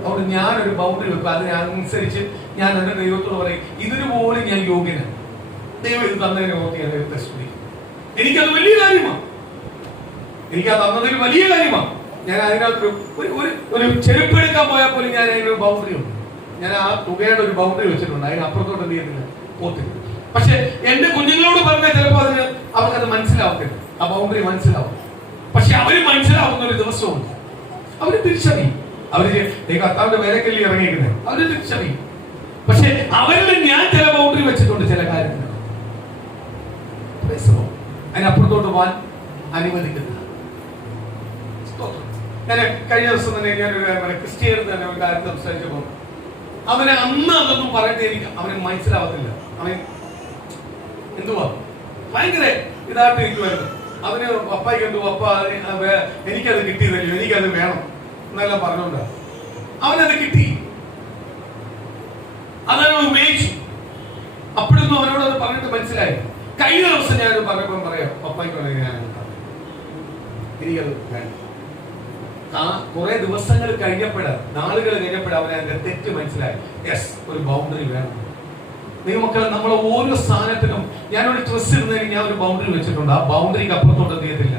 അതുകൊണ്ട് ഞാനൊരു ബൗണ്ടറി വെക്കും. അതിനനുസരിച്ച് ഞാൻ എന്റെ ദൈവത്തോട് പറയും, ഇതിനു പോലും ഞാൻ യോഗ്യനാണ്. ദൈവം ഇത് തന്നതിനെ ഓർത്ത് ഞാൻ ദൈവത്തെ സ്തുതിക്കും. എനിക്കത് വലിയ കാര്യമാണ്. എനിക്ക് ആ തന്നതിൽ വലിയ കാര്യമാണ്. ഞാൻ അതിനകത്തൊരു ഒരു ചെരുപ്പ് എടുക്കാൻ പോയാൽ പോലും ഞാൻ അതിനൊരു ബൗണ്ടറി ഉണ്ട്. ഞാൻ ആ തുകയുടെ ഒരു ബൗണ്ടറി വെച്ചിട്ടുണ്ട്. അതിനപ്പുറത്തോട്ട് എന്ത് ചെയ്യുന്നില്ല, പോത്തില്ല. പക്ഷെ എന്റെ കുഞ്ഞുങ്ങളോട് പറഞ്ഞാൽ ചിലപ്പോൾ അതിന് അവർക്കത് മനസ്സിലാവത്തില്ല, ആ ബൗണ്ടറി മനസ്സിലാവും. പക്ഷെ അവര് മനസ്സിലാവുന്ന ഒരു ദിവസമുണ്ട്. അവര് തിരിച്ചറിയും. അവര് കർത്താവിന്റെ വിലക്കല്ലി ഇറങ്ങിയിരിക്കുന്നത് അവര് തിരിച്ചറിയും. പക്ഷെ അവരിൽ ഞാൻ ചില ബൗണ്ടറി വെച്ചിട്ടുണ്ട് ചില കാര്യങ്ങൾ. അതിനപ്പുറത്തോട്ട് പോകാൻ അനുവദിക്കുന്നത്. ഞാൻ കഴിഞ്ഞ ദിവസം തന്നെ ഞാനൊരു ക്രിസ്ത്യൻ തന്നെ ഒരു കാര്യം സംസാരിച്ചപ്പോൾ അവനെ അന്ന് അതൊന്നും പറയേണ്ടി എനിക്ക് അവന് മനസ്സിലാവത്തില്ല. അവൻ എന്തുവാ ഭയങ്കര ഇതായിട്ട് ഇരിക്കുമായിരുന്നു. അവന് പപ്പായ്ക്ക് എന്തു പപ്പ എനിക്കത് കിട്ടിയതല്ലോ, എനിക്കത് വേണം എന്നെല്ലാം പറഞ്ഞോണ്ട് അവനത് കിട്ടി. അതവൻ ഉപയോഗിച്ചു. അപ്പോഴൊന്നും അവനോട് അത് പറഞ്ഞിട്ട് മനസ്സിലായി. കഴിഞ്ഞ ദിവസം ഞാനത് പറഞ്ഞപ്പം പറയാം, പപ്പായ്ക്ക് ഞാൻ എനിക്കത് വേണം. കുറെ ദിവസങ്ങൾ കഴിഞ്ഞപ്പോഴാ, നാളുകൾ കഴിഞ്ഞപ്പോഴാ അവനെ അതിന്റെ തെറ്റ് മനസ്സിലായി. യെസ്, ഒരു ബൗണ്ടറി വേണം. നിയമക്കൾ നമ്മളെ ഓരോ സ്ഥാനത്തിനും ഞാനൊരു ഡ്രസ് ഇടുന്നതിന് ഞാൻ ഒരു ബൗണ്ടറി വെച്ചിട്ടുണ്ട്. ആ ബൗണ്ടറിക്ക് അപ്പുറത്തോട്ട് എന്ത് ചെയ്യത്തില്ല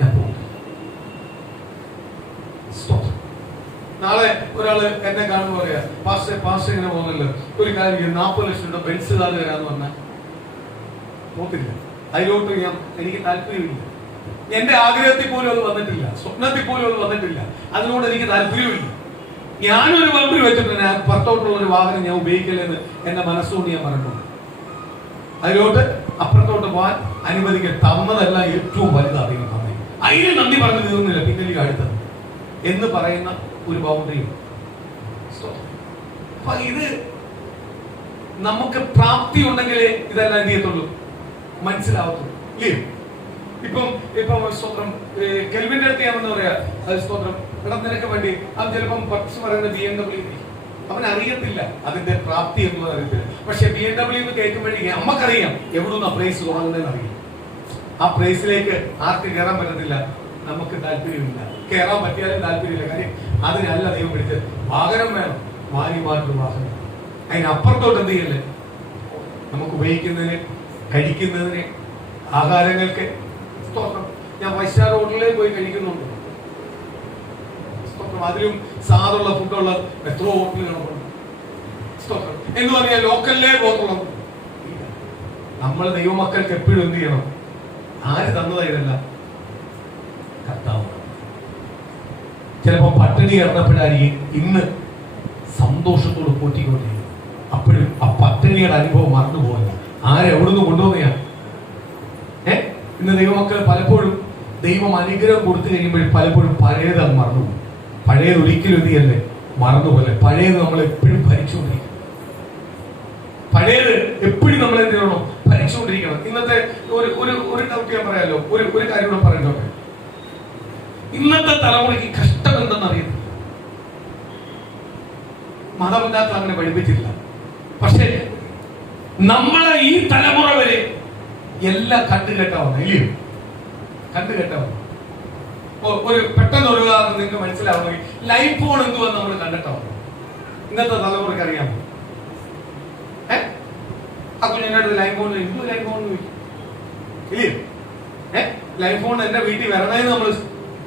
ഞാൻ പോകും. നാളെ ഒരാള് എന്നെ കാണുമ്പോൾ പറയാ, പാസ്റ്റർ ഇങ്ങനെ പോകുന്നല്ലോ, ഒരു കാര്യം 40 ലക്ഷം രൂപ ബെൻസ് കാർ തരാന്ന് പറഞ്ഞാൽ പോത്തില്ല. അതിലോട്ട് എനിക്ക് താല്പര്യമില്ല. എന്റെ ആഗ്രഹത്തിൽ പോലും അത് വന്നിട്ടില്ല, സ്വപ്നത്തിൽ പോലും അത് വന്നിട്ടില്ല. അതിനോട് എനിക്ക് താല്പര്യമില്ല. ഞാനൊരു ബൗണ്ടറി വെച്ചിട്ടുണ്ട്. ഞാൻ പുറത്തോട്ടുള്ള ഒരു വാഹനം ഞാൻ ഉപയോഗിക്കില്ലെന്ന് എന്റെ മനസ്സുകൊണ്ട് ഞാൻ പറഞ്ഞിട്ടുണ്ട്. അതിലോട്ട് അപ്പുറത്തോട്ട് പോകാൻ അനുവദിക്കാൻ തന്നതല്ല ഏറ്റവും വലുതാണ്. അതിന് നന്ദി പറഞ്ഞു തീർന്നില്ല, പിന്നീട് അടുത്തത് എന്ന് പറയുന്ന ഒരു ബൗണ്ടറി. അപ്പൊ ഇത് നമുക്ക് പ്രാപ്തി ഉണ്ടെങ്കിലേ ഇതെല്ലാം എന്ത് ചെയ്യത്തുള്ളൂ, മനസ്സിലാവത്തുള്ളൂ. ഇല്ലേ? ഇപ്പം സ്തോത്രം കെൽവിന്റെ അടുത്ത് ഞാനെന്ന് പറയാ, അത് സ്തോത്രം ഇവിടെ നിനക്ക് വേണ്ടി അത് ചിലപ്പം പർച്ചേസ് പറയുന്ന BMW അവൻ അറിയത്തില്ല അതിന്റെ പ്രാപ്തി എന്നുള്ളത് അറിയത്തില്ല. പക്ഷെ BMW കേൾക്കുമ്പോഴേക്കും നമുക്കറിയാം എവിടുന്ന പ്രൈസ് തുടങ്ങുന്നതെന്ന് അറിയാം. ആ പ്രൈസിലേക്ക് ആർക്ക് കയറാൻ പറ്റത്തില്ല, നമുക്ക് താല്പര്യമില്ല. കയറാൻ പറ്റിയാലും താല്പര്യമില്ല. കാര്യം അതിനല്ല ദൈവം പിടിച്ചത്. വാഹനം വേണം, മാന്യമായിട്ടുള്ള വാഹനം. അതിനപ്പുറത്തോട്ട് എന്ത് ചെയ്യല്ലേ, നമുക്ക് ഉപയോഗിക്കുന്നതിന്, കഴിക്കുന്നതിന്, ആഹാരങ്ങൾക്ക്. ഞാൻ 5 സ്റ്റാർ ഹോട്ടലിലേക്ക് പോയി കഴിക്കുന്നുണ്ട്. അതിലും സാധുള്ള ഫുഡുള്ള എത്രയോ ഹോട്ടലുകളുണ്ട്. എന്ന് പറഞ്ഞാൽ ലോക്കലിലേ പോകത്തുള്ളൂ. നമ്മൾ ദൈവമക്കൾക്ക് എപ്പോഴും എന്ത് ചെയ്യണം, ആര് തന്നതാ ഇതല്ല, കർത്താവ്. ചിലപ്പോ പട്ടിണി കിടന്നപ്പോഴായിരിക്കും ഇന്ന് സന്തോഷത്തോട് കൂട്ടിക്കൊണ്ടിരിക്കും. അപ്പോഴും ആ പട്ടിണിയുടെ അനുഭവം മറന്നുപോകില്ല. ആരെവിടുന്ന് കൊണ്ടുപോകുകയാണ്. ഇന്ന് ദൈവമക്കൾ പലപ്പോഴും ദൈവം അനുഗ്രഹം കൊടുത്തു കഴിയുമ്പോൾ പലപ്പോഴും പഴയത് അത് മറന്നുപോകും. പഴയത് ഒരിക്കലും എന്ത് ചെയ്യല്ലേ, മറന്നുപോലെ. പഴയത് നമ്മൾ എപ്പോഴും ഭരിച്ചുകൊണ്ടിരിക്കണം. പഴയത് എപ്പോഴും നമ്മൾ എന്ത് ചെയ്യണം, ഭരിച്ചുകൊണ്ടിരിക്കണം. ഇന്നത്തെ ഒരു ഡൗട്ട് ഞാൻ പറയാലോ, ഒരു കാര്യം കൂടെ പറയണ്ടോട്ടെ. ഇന്നത്തെ തലമുറയ്ക്ക് കഷ്ടം എന്തെന്ന് അറിയത്തില്ല. മാതാപിതാക്കൾ അങ്ങനെ പഠിപ്പിച്ചില്ല. പക്ഷെ നമ്മളെ ഈ തലമുറ വരെ എല്ലാം കണ്ടുകെട്ടാവുന്ന, ഇല്ലയോ? കണ്ടുകെട്ടാവുന്ന ഒരു പെട്ടെന്ന് ഒരു ഉദാഹരണം നിങ്ങൾക്ക് മനസ്സിലാവുമെങ്കിൽ ലൈഫ് ഫോൺ എന്തുവെന്ന് നമ്മൾ കണ്ടിട്ടാവുന്നു. ഇന്നത്തെ തലമുറയ്ക്ക് അറിയാമോ? ആ കുഞ്ഞിനടുത്ത് ലൈഫ് ഫോൺ, എന്തു ലൈഫ് ഫോൺ ഇല്ലയോ? ലൈഫ് ഫോൺ എന്റെ വീട്ടിൽ വരണേന്ന് നമ്മൾ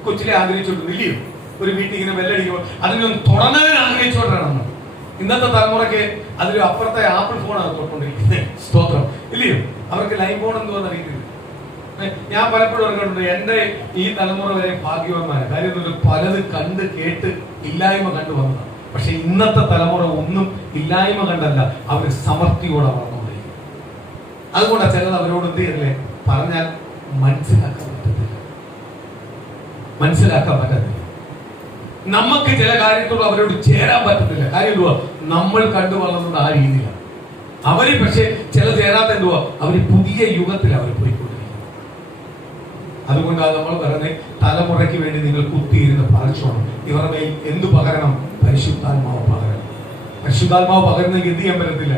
കൊച്ചിലെ ആഗ്രഹിച്ചോണ്ട്, ഇല്ലയോ? ഒരു വീട്ടിൽ ഇങ്ങനെ ബെല്ലടിക്കുമ്പോൾ അതിനൊന്ന് തുടങ്ങാൻ ആഗ്രഹിച്ചോണ്ടാണ് നമ്മൾ. ഇന്നത്തെ തലമുറയ്ക്ക് അതിലും അപ്പുറത്തെ ആപ്പിൾ ഫോണാണ് തൊട്ടുകൊണ്ടിരിക്കുന്നത്. സ്തോത്രം, ഇല്ലയോ? അവർക്ക് ലൈഫ് ഫോൺ എന്തുവെന്ന് അറിയത്തില്ല. ഞാൻ പലപ്പോഴും ഓർക്കുന്നുണ്ട്, എന്റെ ഈ തലമുറ വരെ ഭാഗ്യവാന്മാരെ. കാര്യം പലത് കണ്ട് കേട്ട് ഇല്ലായ്മ കണ്ടു വന്നതാണ്. പക്ഷെ ഇന്നത്തെ തലമുറ ഒന്നും ഇല്ലായ്മ കണ്ടല്ല, അവര് സമൃദ്ധിയോടെ വളർന്നുകൊണ്ടിരിക്കും. അതുകൊണ്ടാണ് ചിലത് അവരോട് എന്ത് ചെയ്യല്ലേ പറഞ്ഞാൽ മനസ്സിലാക്കാൻ പറ്റത്തില്ല. നമുക്ക് ചില കാര്യത്തോട് അവരോട് ചേരാൻ പറ്റത്തില്ല. കാര്യം എന്തുവാ, നമ്മൾ കണ്ടു വളർന്നത് ആ രീതിയിലാണ്. അവര് പക്ഷെ ചില ചേരാത്ത എന്തുവാ, അവര് പുതിയ യുഗത്തിൽ അവർ പോയിക്കൊണ്ടിരിക്കും. അതുകൊണ്ടാണ് നമ്മൾ പറയുന്നത്, തലമുറയ്ക്ക് വേണ്ടി നിങ്ങൾ കുത്തിയിരുന്ന് പ്രാർത്ഥിച്ചോണം. ഇവരുടെ മേൽ എന്തു പകരണം? പരിശുദ്ധാത്മാവ് പകരണം. പരിശുദ്ധാത്മാവ് പകരുന്നെങ്കിൽ എന്ത് ചെയ്യാൻ പറ്റത്തില്ല,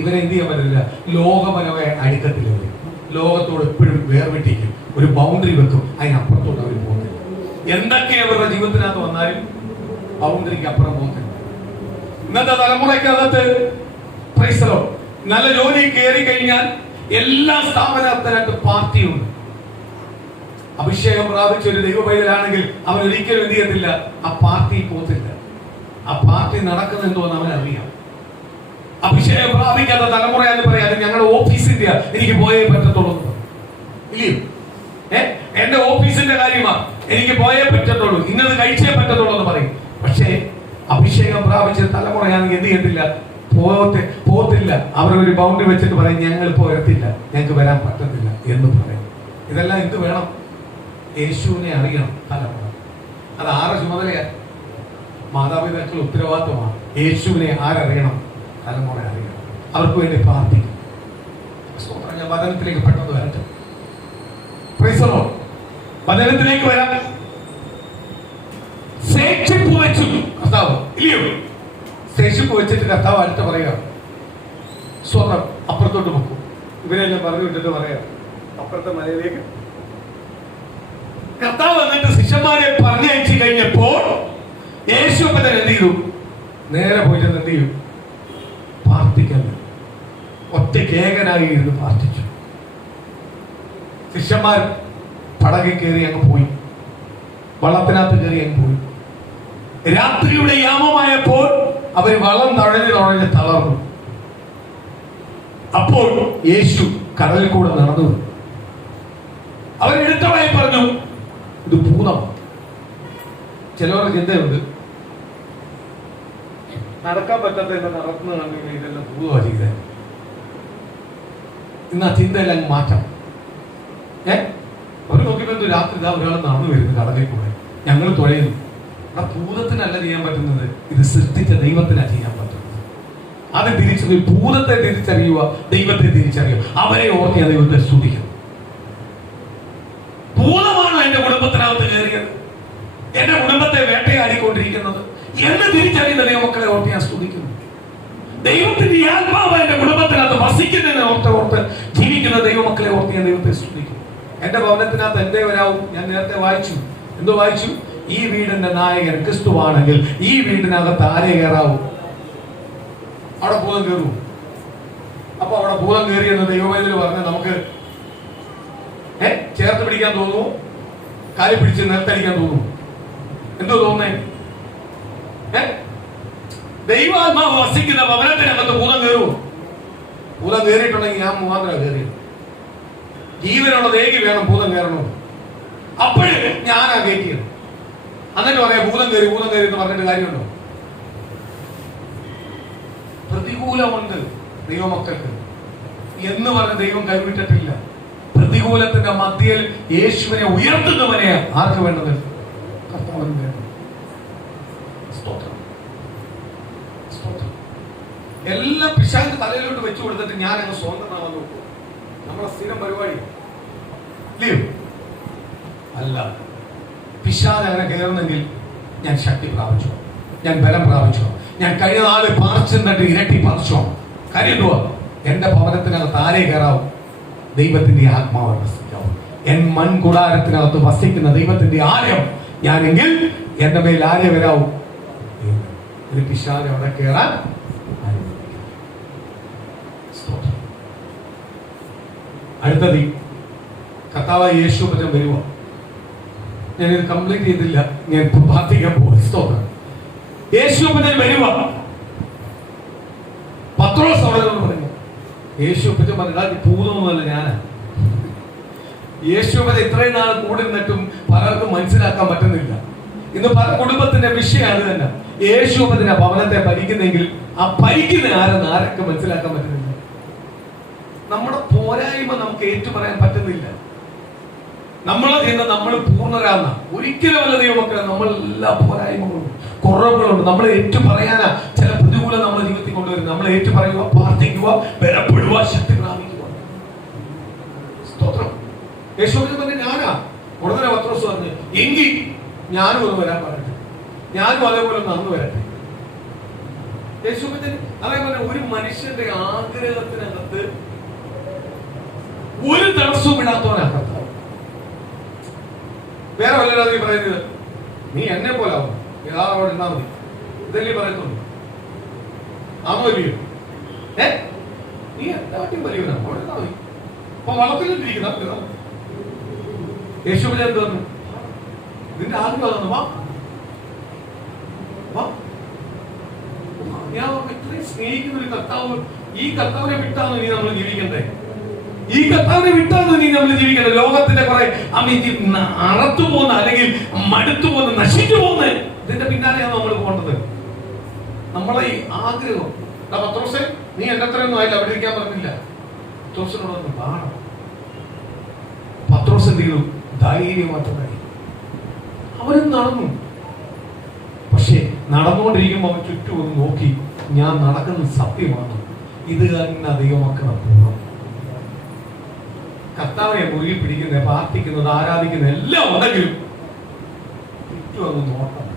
ഇവരെ എന്ത് ചെയ്യാൻ പറ്റത്തില്ല, ലോകപരമായ അടുക്കത്തില്ല. ലോകത്തോട് എപ്പോഴും വേർവിട്ടിരിക്കും, ഒരു ബൗണ്ടറി വെക്കും. അതിനപ്പുറത്തോട്ട് അവർ പോകുന്നില്ല. എന്തൊക്കെ അവരുടെ ജീവിതത്തിനകത്ത് വന്നാലും ബൗണ്ടറിക്ക് അപ്പുറം പോകുന്നില്ല. ഇന്നത്തെ തലമുറയ്ക്കകത്ത് നല്ല ജോലി കയറി കഴിഞ്ഞാൽ എല്ലാ സ്ഥാപനത്തിനകത്ത് പാർട്ടിയുണ്ട്. അഭിഷേകം പ്രാപിച്ച ഒരു ദൈവ പൈതലാണെങ്കിൽ അവൻ ഒരിക്കലും എന്ത് ചെയ്യത്തില്ല, ആ പാർട്ടി പോത്തില്ല. ആ പാർട്ടി നടക്കുന്ന എന്തോന്ന് അവൻ അറിയാം. അഭിഷേകം പ്രാപിക്കാത്ത തലമുറ എന്ന് പറയാം, ഞങ്ങളുടെ ഓഫീസിന്റെ എനിക്ക് പോയേ പറ്റത്തുള്ളൂ ഇല്ലയോ? എന്റെ ഓഫീസിന്റെ കാര്യമാണ്, എനിക്ക് പോയേ പറ്റത്തുള്ളൂ, ഇന്നത് കഴിച്ചേ പറ്റത്തുള്ളൂ എന്ന് പറയും. പക്ഷേ അഭിഷേകം പ്രാപിച്ച തലമുറയാണെങ്കിൽ എന്ത് ചെയ്യത്തില്ല, പോത്തില്ല. അവർ ഒരു ബൗണ്ടറി വെച്ചിട്ട് പറയും, ഞങ്ങൾ പോരത്തില്ല, ഞങ്ങൾക്ക് വരാൻ പറ്റത്തില്ല എന്ന് പറയും. ഇതെല്ലാം എന്ത് വേണം? യേശുവിനെ അറിയണം തലമുറ. അത് ആരുടെ ചുമതലയാണ്? മാതാപിതാക്കൾ ഉത്തരവാദിത്വമാണ്. യേശുവിനെ ആരറിയണം? തലമുറ അറിയണം. അവർക്ക് വേണ്ടി പ്രാർത്ഥിക്കും. ഞാൻ വചനത്തിലേക്ക് പെട്ടെന്ന് വരട്ടെ. വചനത്തിലേക്ക് വരാൻ ശേഷിപ്പ് വെച്ചു കർത്താവ് ഇല്ലയോ? ശേഷിപ്പ് വെച്ചിട്ട് കർത്താവ് അടുത്ത് പറയാം, സ്വന്തം അപ്പുറത്തോട്ട് നോക്കും. ഇവരെല്ലാം പറഞ്ഞു വിട്ടിട്ട് പറയാം, അപ്പുറത്തെ മലയിലേക്ക്. കർത്താവ് എന്നിട്ട് ശിഷ്യന്മാരെ പറഞ്ഞയച്ചു കഴിഞ്ഞപ്പോൾ യേശു എന്ത് ചെയ്തു? നേരെ പോയിട്ട് എന്ത് ചെയ്യും? പ്രാർത്ഥിക്കാൻ ഒറ്റയ്ക്ക് ഏകനായി ഇരുന്ന് പ്രാർത്ഥിച്ചു. ശിഷ്യന്മാർ പടകിൽ കയറി അങ്ങ് പോയി, വള്ളത്തിനകത്ത് കയറി അങ്ങ് പോയി. രാത്രിയുടെ യാമമായപ്പോൾ അവർ വള്ളം തുഴഞ്ഞ് തളർന്നു. അപ്പോൾ യേശു കടലിൽ കൂടെ നടന്നു. അവരെടുത്തവരായി പറഞ്ഞു, ഇത് ഭൂതം. ചിലവരുടെ ചിന്തയുണ്ട്, നടക്കാൻ പറ്റാത്ത നടക്കുന്ന ഇതെല്ലാം ഭൂതമാണ് ചെയ്തത്. ഇന്ന് ആ ചിന്തയെല്ലാം മാറ്റാം. അവർ നോക്കിയപ്പോ രാത്രി ഇതാ ഒരാൾ നടന്നു വരുന്നു കടലിൽ കൂടെ, ഞങ്ങൾ തുഴയുന്നു. ആ ഭൂതത്തിനല്ല ചെയ്യാൻ പറ്റുന്നത്, ഇത് സൃഷ്ടിച്ച ദൈവത്തിനാണ് ചെയ്യാൻ പറ്റുന്നത്. അത് തിരിച്ചറിയുക, ഭൂതത്തെ തിരിച്ചറിയുക, ദൈവത്തെ തിരിച്ചറിയുക. അവരെ ഓർത്തി ദൈവത്തെ സ്തുതിക്കുന്നു. ഭൂതമാണോ എന്റെ കുടുംബത്തിനകത്ത് കയറിയത്, എന്റെ കുടുംബത്തെ വേട്ടയാടിക്കൊണ്ടിരിക്കുന്നത് എന്ന് തിരിച്ചറിയുന്ന ദൈവമക്കളെ ഓർത്ത് ഞാൻ സ്തുതിക്കുന്നു. ദൈവത്തിന്റെ ആത്മാവ് എന്റെ കുടുംബത്തിനകത്ത് വസിക്കുന്നതിനെ ഓർത്ത് ജീവിക്കുന്ന ദൈവമക്കളെ ഓർത്ത് ഞാൻ ദൈവത്തെ സ്തുതിക്കുന്നു. എന്റെ ഭവനത്തിനകത്ത് എന്തേ വരാവും? ഞാൻ നേരത്തെ വായിച്ചു. എന്തോ വായിച്ചു? ഈ വീടിന്റെ നായകൻ ക്രിസ്തുവാണെങ്കിൽ ഈ വീടിനകത്ത് ആരെ കയറാവൂ? അവിടെ ഭൂതം കയറൂ. അപ്പൊ അവിടെ ഭൂതം കയറിയെന്ന് ദൈവവൈദ്യര് പറഞ്ഞ് നമുക്ക് ചേർത്ത് പിടിക്കാൻ തോന്നുന്നു, കാലി പിടിച്ച് നിലത്തടിക്കാൻ തോന്നുന്നു. എന്തോ തോന്നേ? ദൈവാത്മാവ് വസിക്കുന്ന ഭവനത്തിനകത്ത് ഭൂതം കയറൂ. ഭൂതം കയറിയിട്ടുണ്ടെങ്കിൽ ഞാൻ മാത്രം കയറി. ജീവനുള്ളത് ഏകി വേണം ഭൂതം കയറണം. അപ്പോഴേ ഞാനാ കയറ്റിയത്. എന്നിട്ട് പറയാം ഭൂതം കയറി എന്ന് പറഞ്ഞിട്ട് കാര്യമുണ്ടോ? പ്രതികൂലമുണ്ട് ദൈവമക്കൾക്ക് എന്ന് പറഞ്ഞ് ദൈവം കൈവിട്ടിട്ടില്ല. പ്രതികൂലത്തിന്റെ മധ്യയിൽ യേശുവിനെ ഉയർത്തുന്നവനെ ആർക്ക് വേണ്ടത്? കർത്താവിന് വേണം. എല്ലാം പിശാചിന്റെ തലയിലോട്ട് വെച്ചു കൊടുത്തിട്ട് ഞാൻ അങ്ങ് സ്വന്തമാവാൻ നോക്കും. നമ്മളെ സ്ഥിരം പരിപാടി ഇല്ലയോ? അല്ല, പിശാച് അങ്ങനെ കയറുന്നെങ്കിൽ ഞാൻ ശക്തി പ്രാപിച്ചോ, ഞാൻ ബലം പ്രാപിച്ചോ, ഞാൻ കഴിഞ്ഞ നാള് പാർച്ചിട്ട് ഇരട്ടി പറിച്ചോ. കാര്യം എന്തുവാ? എന്റെ ഭവനത്തിനകത്ത് ആരെ കയറാവും? ദൈവത്തിന്റെ ആത്മാവ് വസിക്കാവും. എൻ മൺകുടാരത്തിനകത്ത് വസിക്കുന്ന ദൈവത്തിന്റെ ആലയം ഞാനെങ്കിൽ എന്റെ മേൽ ആരെ വരാവും? ഒരു പിശാച് അവിടെ കയറാൻ. അടുത്തത് കർത്താവായ യേശു പറ്റം വരുമോ? ഞാനിത് കംപ്ലീറ്റ് ചെയ്തില്ല, ഞാൻ പ്രാർത്ഥിക്കാൻ പോകും. യേശു പറ്റം വരുമോ? പത്രോസ് അവിടെ പറഞ്ഞു. യേശു പറ്റം പറഞ്ഞാൽ ഭൂതമൊന്നുമല്ല, ഞാനാ. യേശു പറ്റം ഇത്രയും നാൾ കൂടി നിന്നിട്ടും പലർക്കും മനസ്സിലാക്കാൻ പറ്റുന്നില്ല. ഇന്ന് പല കുടുംബത്തിന്റെ വിഷയം അത് തന്നെ. യേശു പറ്റത്തിന്റെ ഭവനത്തെ ഭരിക്കുന്നെങ്കിൽ ആ ഭരിക്കുന്ന ആരൊക്കെ മനസ്സിലാക്കാൻ പറ്റുന്നില്ല. നമ്മുടെ പോരായ്മ നമുക്ക് ഏറ്റു പറയാൻ പറ്റുന്നില്ല. നമ്മളെ ചെയ്യുന്ന നമ്മൾ പൂർണ്ണരാന്ന ഒരിക്കലും അല്ല ദൈവമക്കളെ. നമ്മളെല്ലാ പോരായ്മകളും കുറവുകളുണ്ട്. നമ്മളെ ഏറ്റു പറയാനാ ചില പ്രതികൂലം നമ്മുടെ ജീവിതത്തിൽ കൊണ്ടുവരും. നമ്മളെ ഏറ്റു പറയുക, പ്രാർത്ഥിക്കുക, ബലപ്പെടുക, ശക്തി പ്രാപിക്കുക. സ്തോത്രം. യേശുവിനെ തന്നെ ഞാനാ ഉടനെ പത്രോസ് പറഞ്ഞു, എങ്കിൽ ഞാനും ഒന്ന് വരാൻ പറയട്ടെ, ഞാനും അതേപോലെ ഒന്ന് അന്ന് വരട്ടെ. യേശുവിന് അതേപോലെ ഒരു മനുഷ്യന്റെ ആഗ്രഹത്തിനകത്ത് ഒരു തടസ്സവും ഇടാത്തവനാണ് കർത്താവ്. വേറെ വല്ലതാ നീ പറയുന്നത്? നീ എന്നെ പോലാവും, അവിടെ ഇരുന്നാ മതി, ഇതല്ലേ പറയത്തുള്ളൂ. ആണോ ഇല്ലയോ? നീ എന്താ വലിയവനാ, അവിടെ ഇരുന്നാ മതി. അപ്പൊ വളർത്തിക്കൊണ്ടിരിക്കുന്ന യേശുവിനെ എന്ത് പറഞ്ഞു? നിന്റെ ആഗ്രഹം വാ വാ. ഞാൻ ഇത്രയും സ്നേഹിക്കുന്ന ഒരു കർത്താവ്, ഈ കർത്താവിനെ വിട്ടാണ് നീ നമ്മൾ ജീവിക്കണ്ടേ? ഈ കർത്താവിനെ വിട്ടാണ് നീ നമ്മൾ ജീവിക്കേണ്ടത്. ലോകത്തിന്റെ കുറെ അറത്തു പോകുന്ന അല്ലെങ്കിൽ മടുത്തു പോകുന്ന നശിച്ചു പോകുന്ന ഇതിന്റെ പിന്നാലെയാണ് നമ്മൾ പോകേണ്ടത്. നമ്മളെ ഈ ആഗ്രഹം. പത്രോസേ, നീ എന്റെ അത്രയൊന്നും ആയില്ല, അവിടെ ഇരിക്കാൻ പറഞ്ഞില്ല. പത്രോസിനോട് ഒന്ന് പാടാം. പത്രോസ് എന്തെങ്കിലും ധൈര്യമാറ്റമായി അവരും നടന്നു. പക്ഷെ നടന്നുകൊണ്ടിരിക്കുമ്പോൾ അവൻ ചുറ്റും ഒന്ന് നോക്കി, ഞാൻ നടക്കുന്നത് സത്യമാണ്, ഇത് തന്നെ ദൈവമക്കളെ പൂർണ്ണം. കർത്താവിനെ മുറുകി പിടിക്കുന്നത്, പ്രാർത്ഥിക്കുന്നത്, ആരാധിക്കുന്നത് എല്ലാം ഉണ്ടെങ്കിലും ചുറ്റും അങ്ങ് നോക്കണം.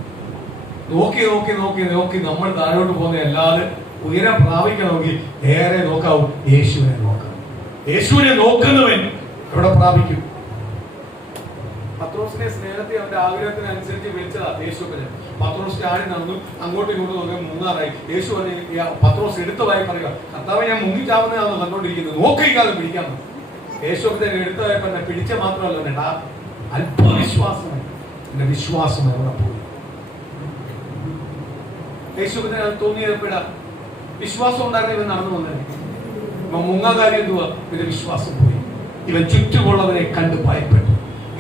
നോക്കി നോക്കി നോക്കി നോക്കി നമ്മൾ താഴോട്ട് പോകുന്ന അല്ലാതെ ഉയരം പ്രാപിക്കണമെങ്കിൽ ഏറെ നോക്കാവും യേശുവിനെ നോക്കണം. യേശുവിനെ നോക്കുന്നവൻ എവിടെ പ്രാപിക്കും? പത്രോസിനെ സ്നേഹത്തെ അവന്റെ ആഗ്രഹത്തിന് അനുസരിച്ച് വിളിച്ചതാ യേശുവിനെ. പത്രോസ് ചാടി നടന്നു, അങ്ങോട്ടും ഇങ്ങോട്ടും നോക്കി മുങ്ങാറായി. യേശു പത്രോസ് എടുത്തതായി പറയുക, കർത്താവ് ഞാൻ മുങ്ങിച്ചാവുന്നതാണെന്ന് കണ്ടോണ്ടിരിക്കുന്നത്, നോക്കിക്കാതെ പിടിക്കാമെന്ന്. യേശുവിനെ എടുത്തതായി പറഞ്ഞ പിടിച്ച മാത്രമല്ല വേണ്ട, അല്പവിശ്വാസം. എന്റെ വിശ്വാസം എവിടെ പോയി? യേശുവിനെ തോന്നിയപ്പെടാ വിശ്വാസം ഉണ്ടായിരുന്നു. ഇവൻ നടന്നു വന്നത് മുങ്ങാകാരി എന്തുവാ? ഇവന്റെ വിശ്വാസം പോയി. ഇവൻ ചുറ്റുമുള്ളവരെ കണ്ട് ഭയപ്പെട്ടു.